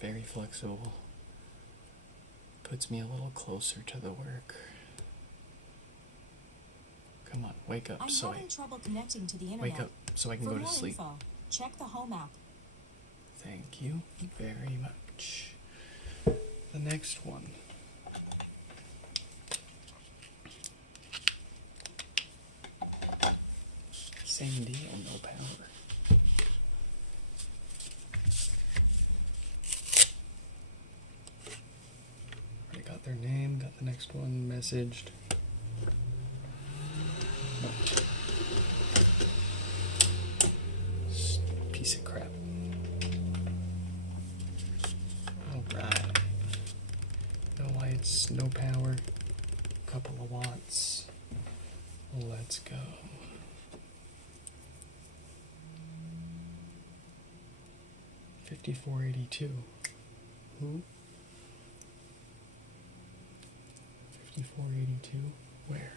Very flexible. Puts me a little closer to the work. Come on, wake up. I'm having trouble connecting to the internet. Wake up so I can For go to more sleep. info, check the Home app. Thank you very much. The next one. Same deal, no power. Already got their name, got the next one messaged. Piece of crap. Alright. No lights, no power. Couple of watts. Let's go. $54.82. Who? 5482? Where?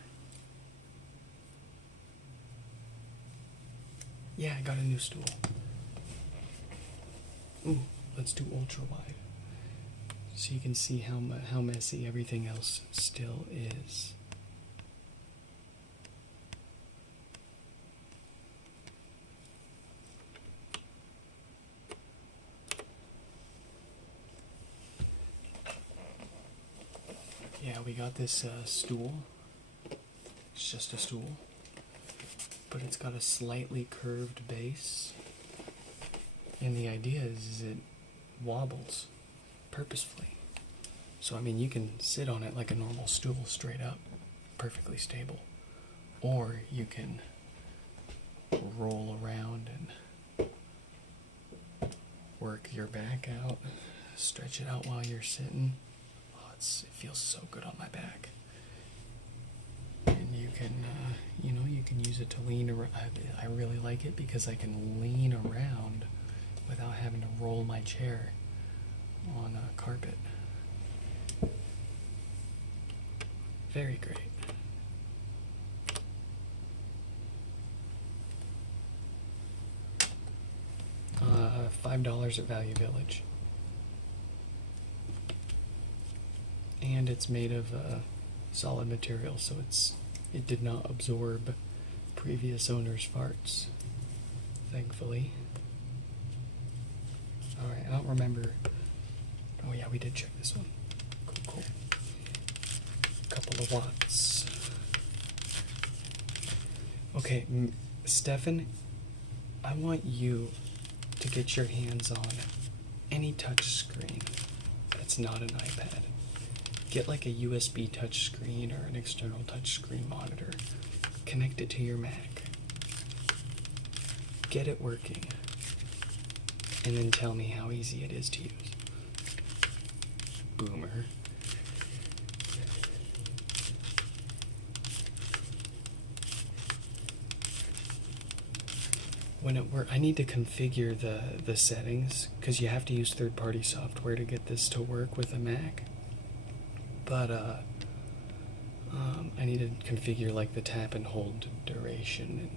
Yeah, I got a new stool. Ooh, let's do ultra wide. So you can see how messy everything else still is. Yeah, we got this stool. It's just a stool, but it's got a slightly curved base. And the idea is it wobbles purposefully. So, I mean, you can sit on it like a normal stool straight up, perfectly stable. Or you can roll around and work your back out, stretch it out while you're sitting. Oh, it feels so good on my back. And you can, you can use it to lean around. I really like it because I can lean around without having to roll my chair on a carpet. Very great. $5 at Value Village. And it's made of solid material, so it did not absorb previous owner's farts, thankfully. Alright, I don't remember. Oh yeah, we did check this one. Cool. Couple of watts. Okay, Stefan, I want you to get your hands on any touch screen that's not an iPad. Get like a USB touch screen or an external touch screen monitor. Connect it to your Mac. Get it working. And then tell me how easy it is to use. Boomer. When it I need to configure the settings because you have to use third-party software to get this to work with a Mac. But I need to configure like the tap and hold duration and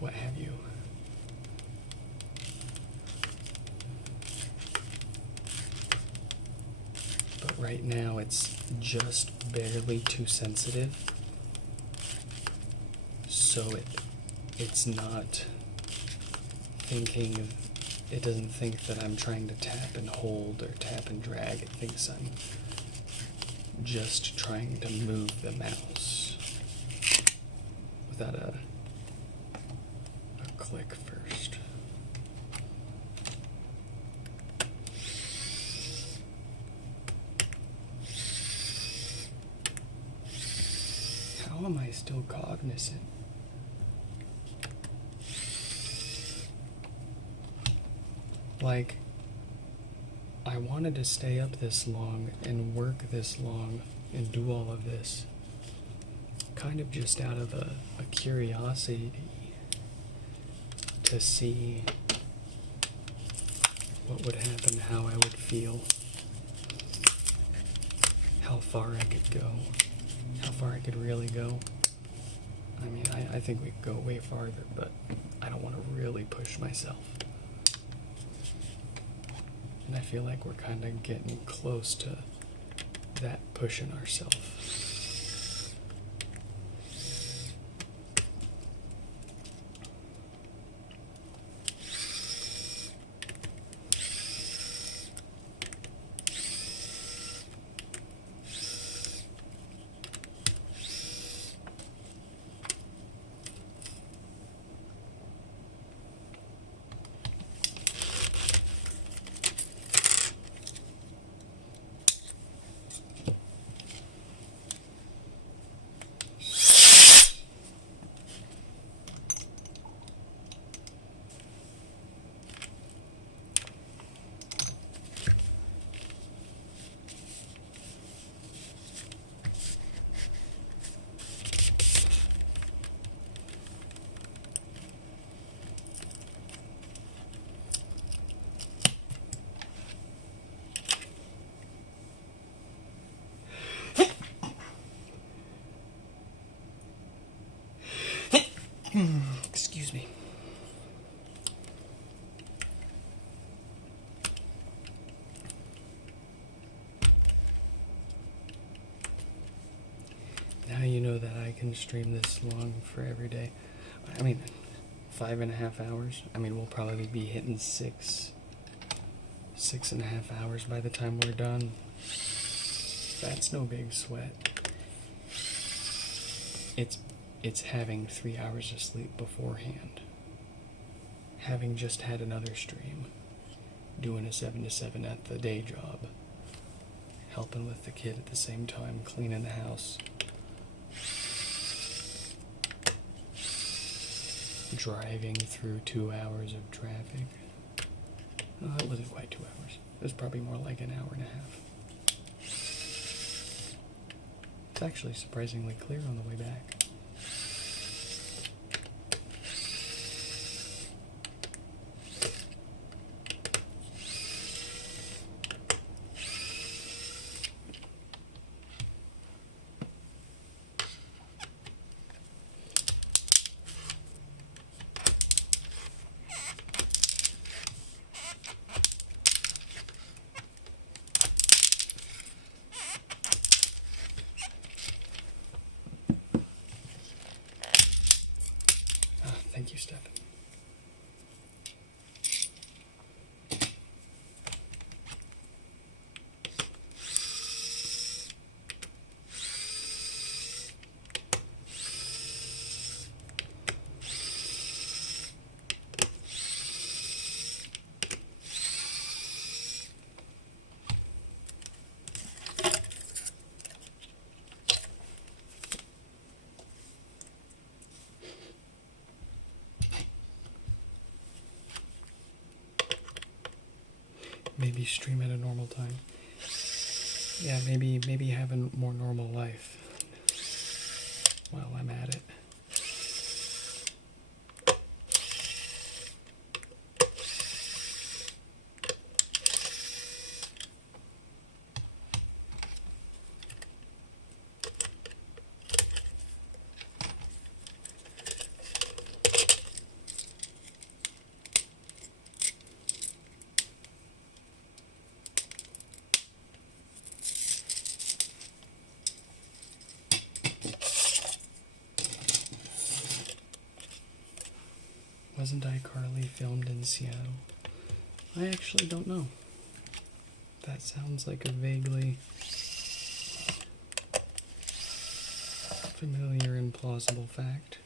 what have you. But right now it's just barely too sensitive, so it's not thinking. It doesn't think that I'm trying to tap and hold or tap and drag. It thinks I'm just trying to move the mouse without a click first. How am I still cognizant? Like, I wanted to stay up this long and work this long and do all of this kind of just out of a curiosity to see what would happen, how I would feel, how far I could go, how far I could really go. I mean, I think we could go way farther, but I don't want to really push myself. And I feel like we're kind of getting close to that pushing ourselves. Excuse me. Now you know that I can stream this long for every day. I mean, 5.5 hours. I mean, we'll probably be hitting 6.5 hours by the time we're done. That's no big sweat. It's having 3 hours of sleep beforehand. Having just had another stream. Doing a 7 to 7 at the day job. Helping with the kid at the same time, cleaning the house. Driving through 2 hours of traffic. Oh, it wasn't quite 2 hours. It was probably more like an hour and a half. It's actually surprisingly clear on the way back. Thank you, Stephen. Maybe stream at a normal time. Yeah, maybe have a more normal life while I'm at it. Wasn't iCarly filmed in Seattle? I actually don't know. That sounds like a vaguely familiar and plausible fact.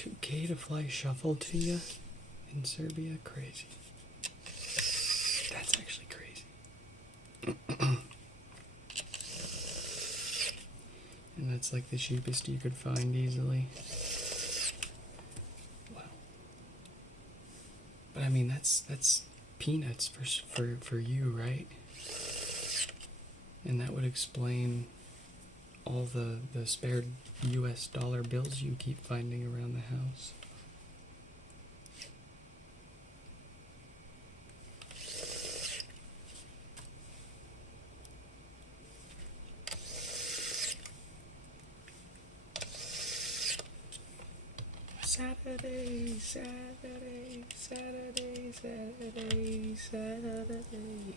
2K to fly shuffle to you in Serbia? Crazy. That's actually crazy. And that's like the cheapest you could find easily. Wow. But I mean, that's peanuts for you, right? And that would explain all the spare US dollar bills you keep finding around the house. Saturday, Saturday, Saturday, Saturday, Saturday.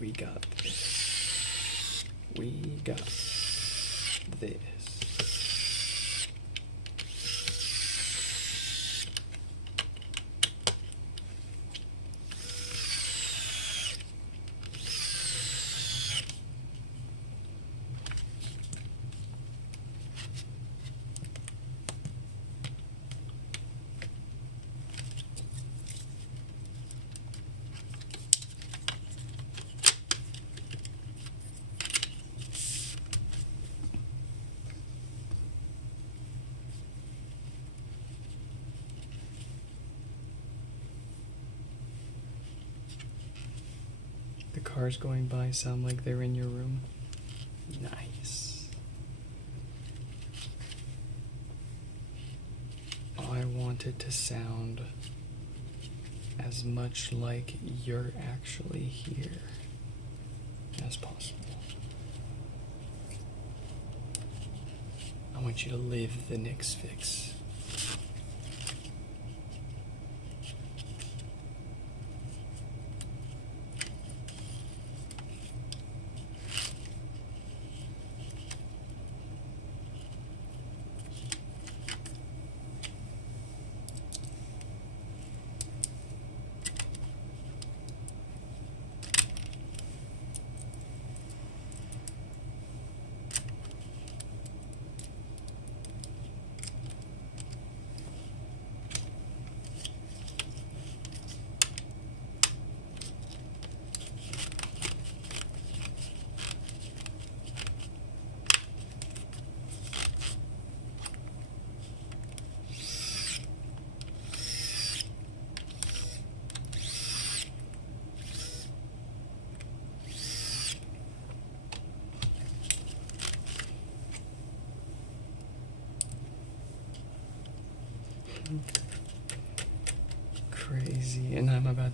We got this. We got this. The cars going by sound like they're in your room. Nice. I want it to sound as much like you're actually here as possible. I want you to live the Knicks fix.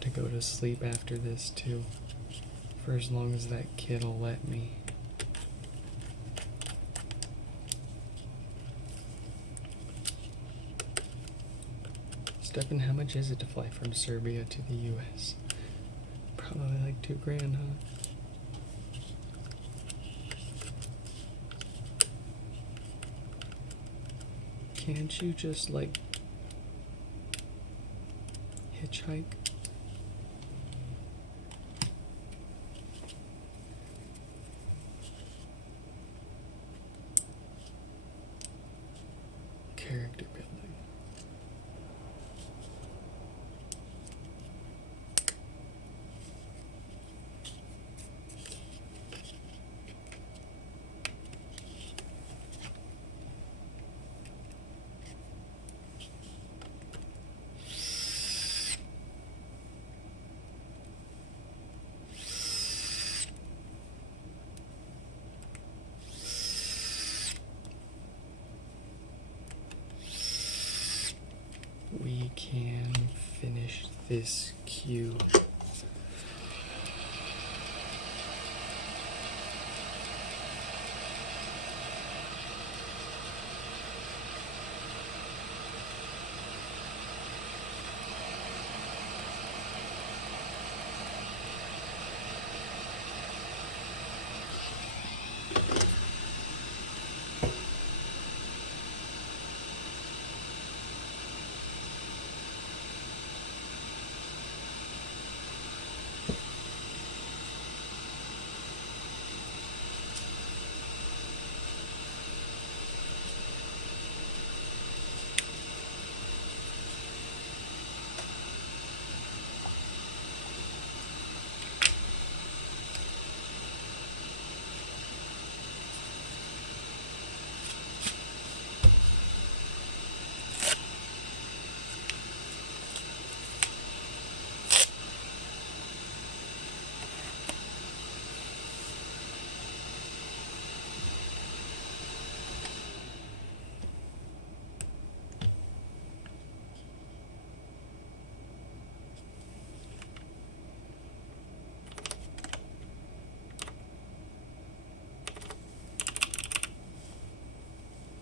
want to go to sleep after this too, for as long as that kid'll let me. Stefan, how much is it to fly from Serbia to the US? Probably like $2,000, huh? Can't you just, like, hitchhike? Character building. We can finish this queue.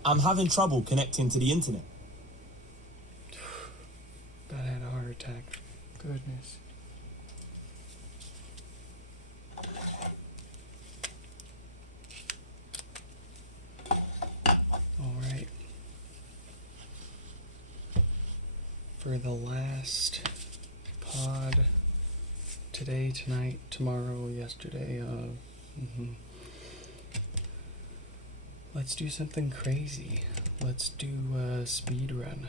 I'm having trouble connecting to the internet. About had a heart attack. Goodness. Alright. For the last pod, today, tonight, tomorrow, yesterday, let's do something crazy. Let's do a speed run.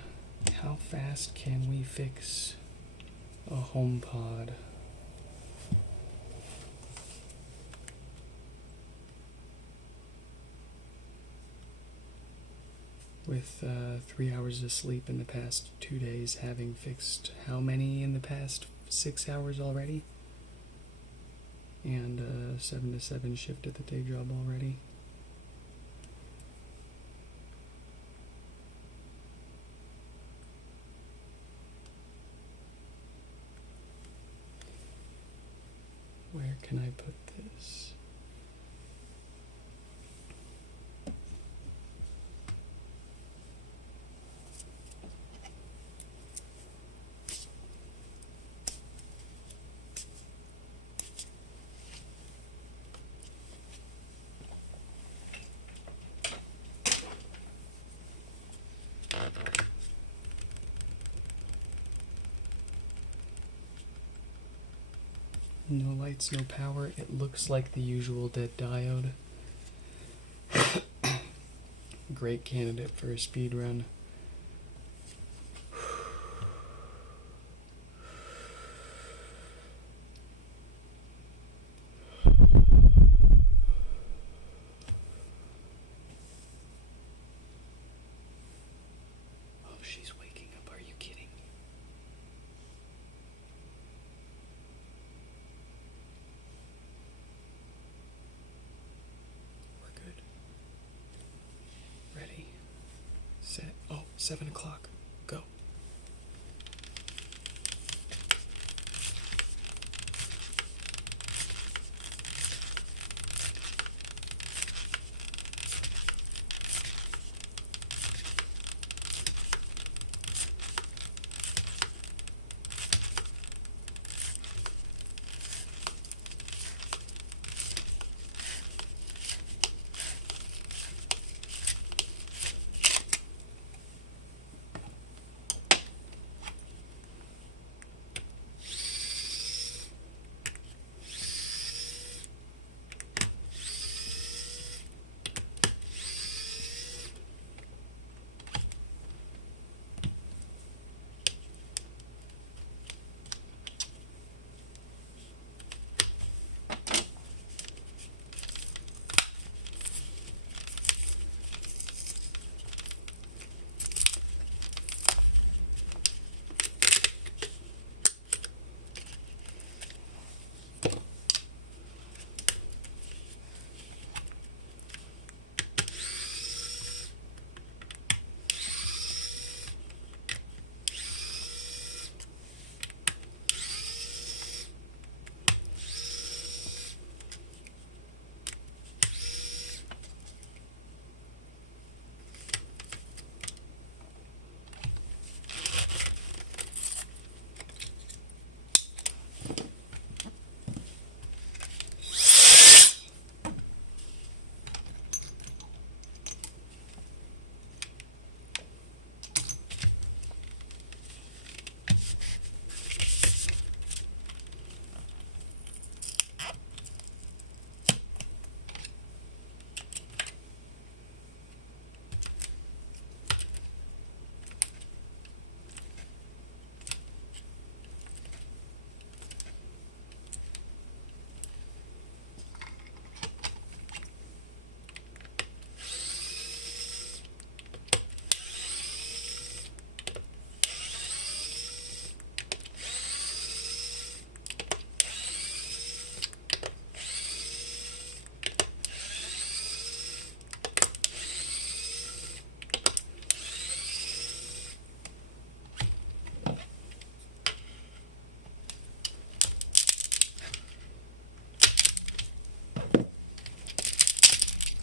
How fast can we fix a HomePod? With 3 hours of sleep in the past 2 days, having fixed how many in the past 6 hours already? And 7 to 7 shift at the day job already. Where can I put this? No lights, no power. It looks like the usual dead diode. Great candidate for a speed run. Oh, she's waking up. Are you kidding? Ready, set, 7 o'clock, go.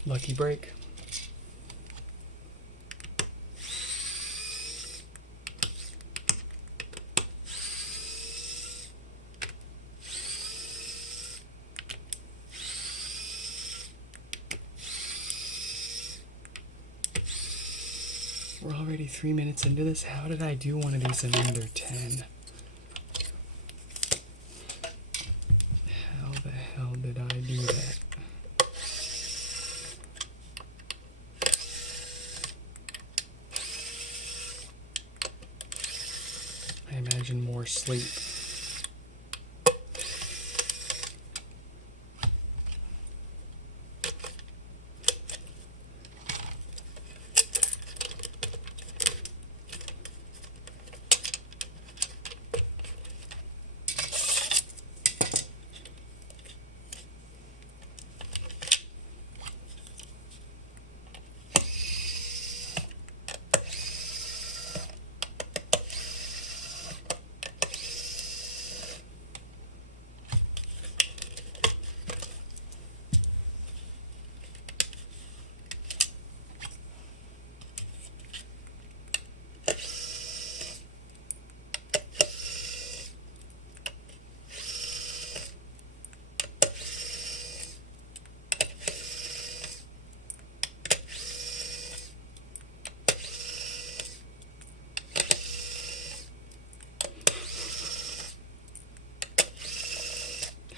Lucky break. We're already 3 minutes into this. How did I do one of these in under 10? How the hell did I do that? I imagine more sleep.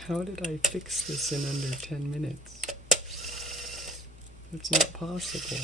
How did I fix this in under 10 minutes? It's not possible.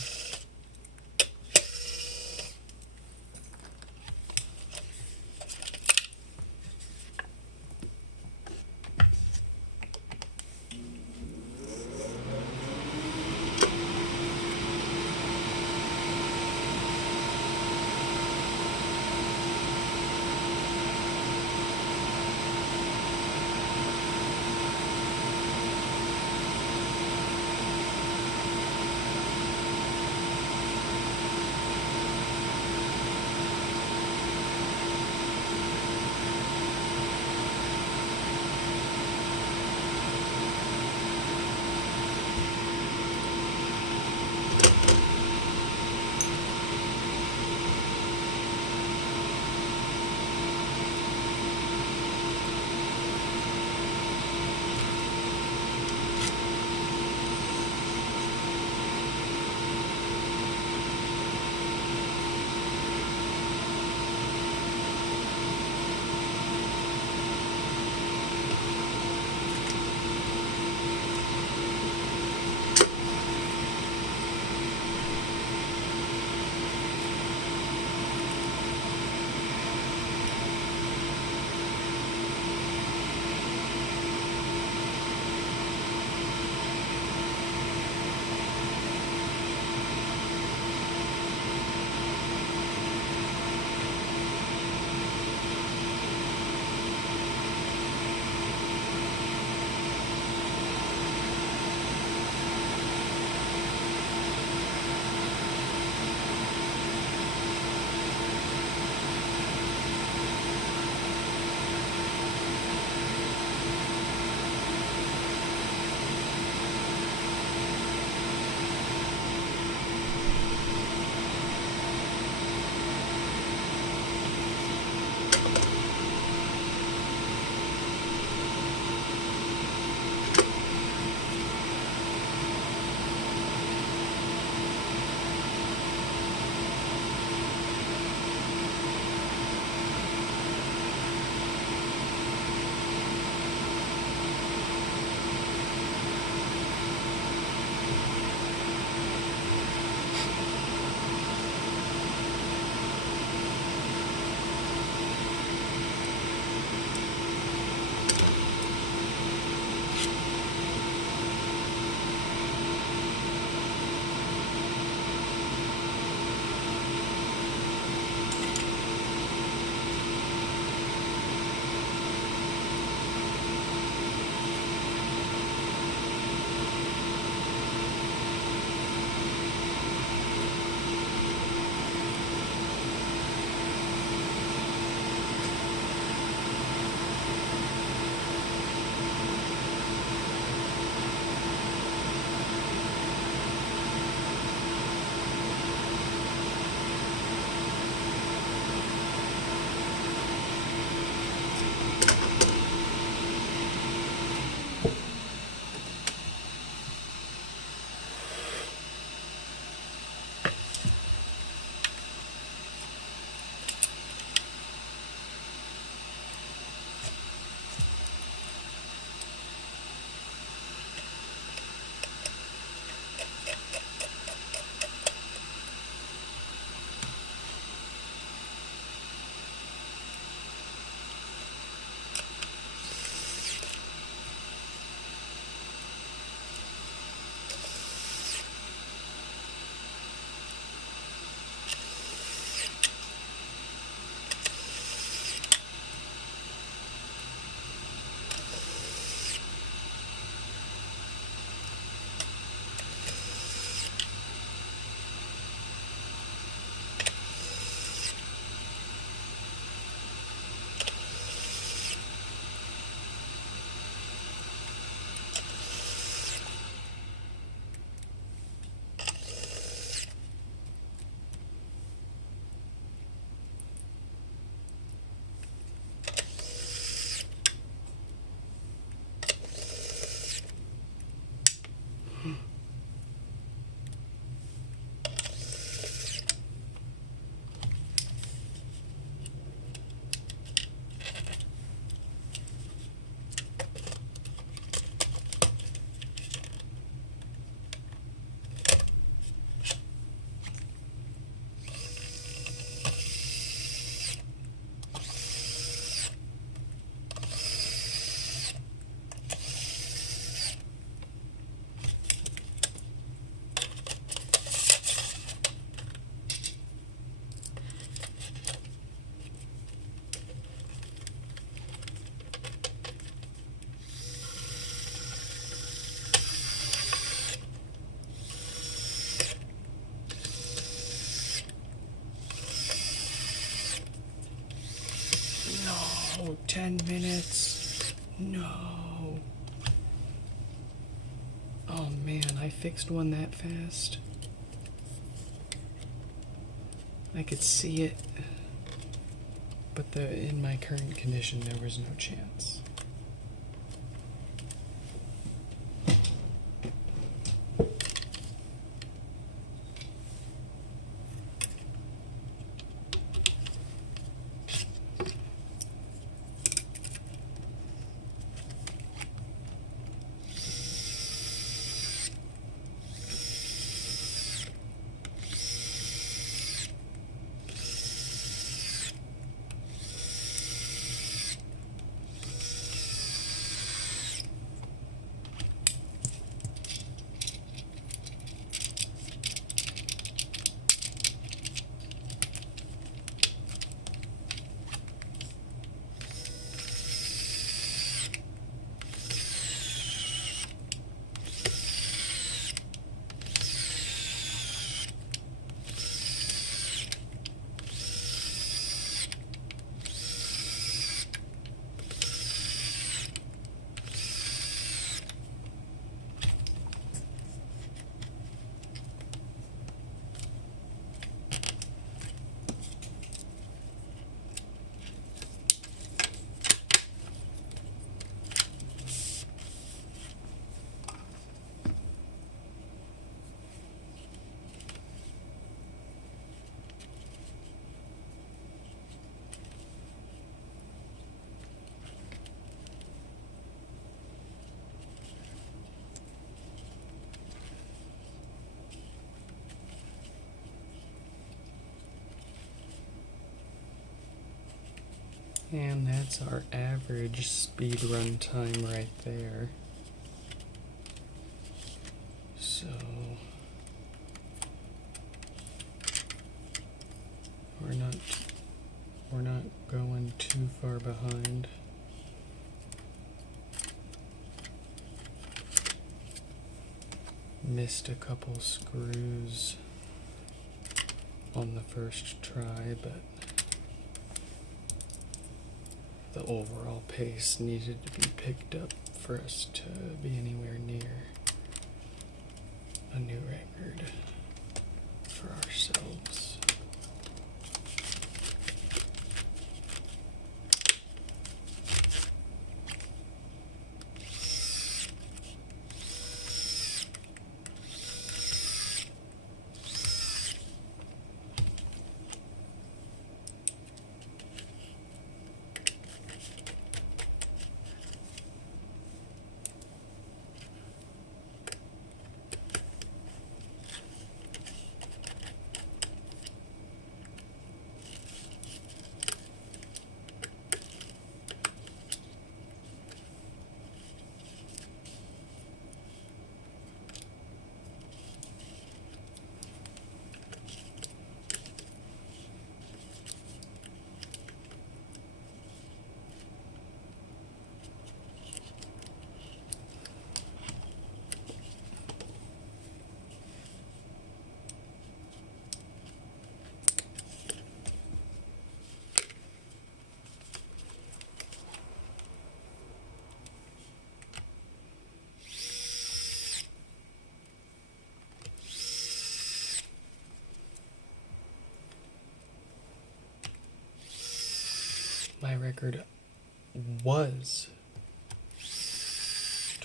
10 minutes. No. Oh man, I fixed one that fast. I could see it, but in my current condition there was no chance. And that's our average speed run time right there. So we're not going too far behind. Missed a couple screws on the first try, but the overall pace needed to be picked up for us to be anywhere near a new record for ourselves. My record was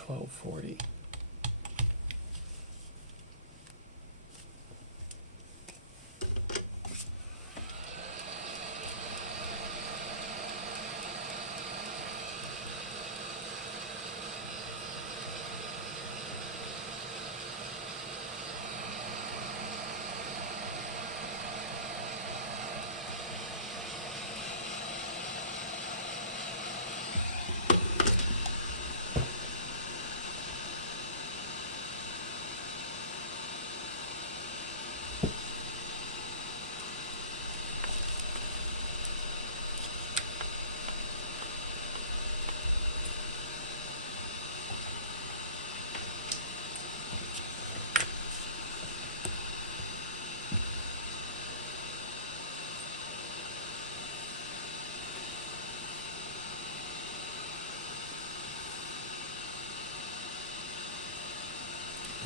1240.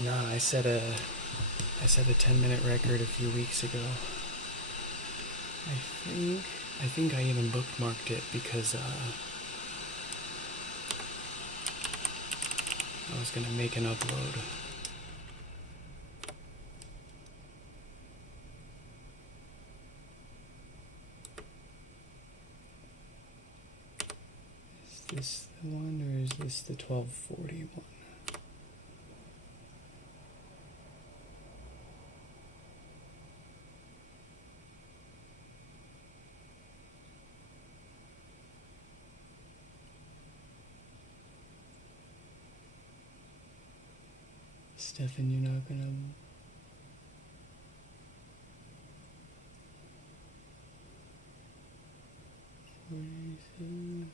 Nah, I set a 10-minute record a few weeks ago. I think I even bookmarked it because I was gonna make an upload. Is this the one or is this the 1240 one? Stefan, you're not gonna... Where is it?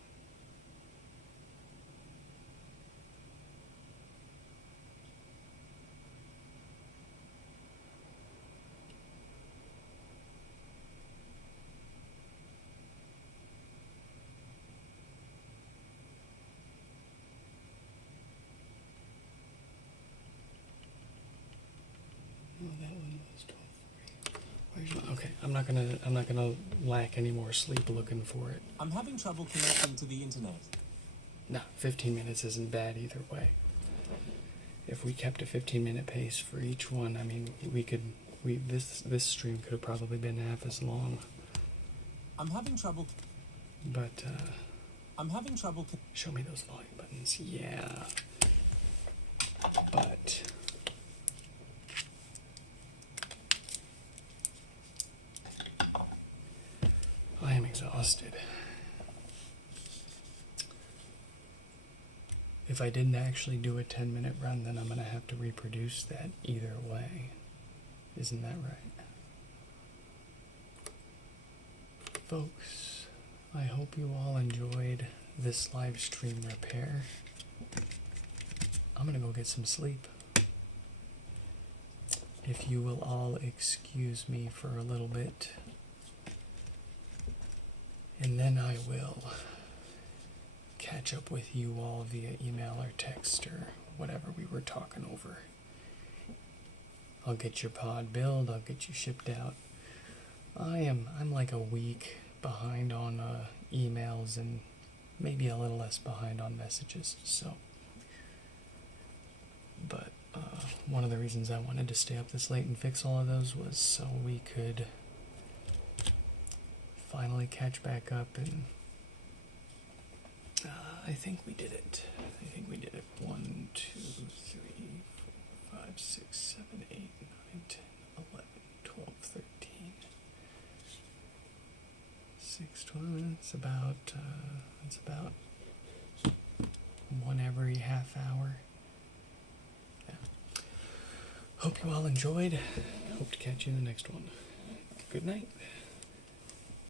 Oh, that one was 12:40. Where's my... Okay, I'm not gonna lack any more sleep looking for it. I'm having trouble connecting to the internet. No, 15 minutes isn't bad either way. If we kept a 15-minute pace for each one, I mean, this stream could have probably been half as long. I'm having trouble. But I'm having trouble. Show me those volume buttons. Yeah. But I am exhausted. If I didn't actually do a 10-minute run, then I'm going to have to reproduce that either way. Isn't that right? Folks, I hope you all enjoyed this live stream repair. I'm going to go get some sleep. If you will all excuse me for a little bit, and then I will catch up with you all via email or text or whatever we were talking over. I'll get your pod build, I'll get you shipped out. I'm like a week behind on emails and maybe a little less behind on messages, so. But one of the reasons I wanted to stay up this late and fix all of those was so we could finally catch back up, and I think we did it. 1, 2, 3, 4, 5, 6, 7, 8, 9, 10, 11, 12, 13, 6, 12. It's about one every half hour. Yeah. Hope you all enjoyed. Hope to catch you in the next one. Good night.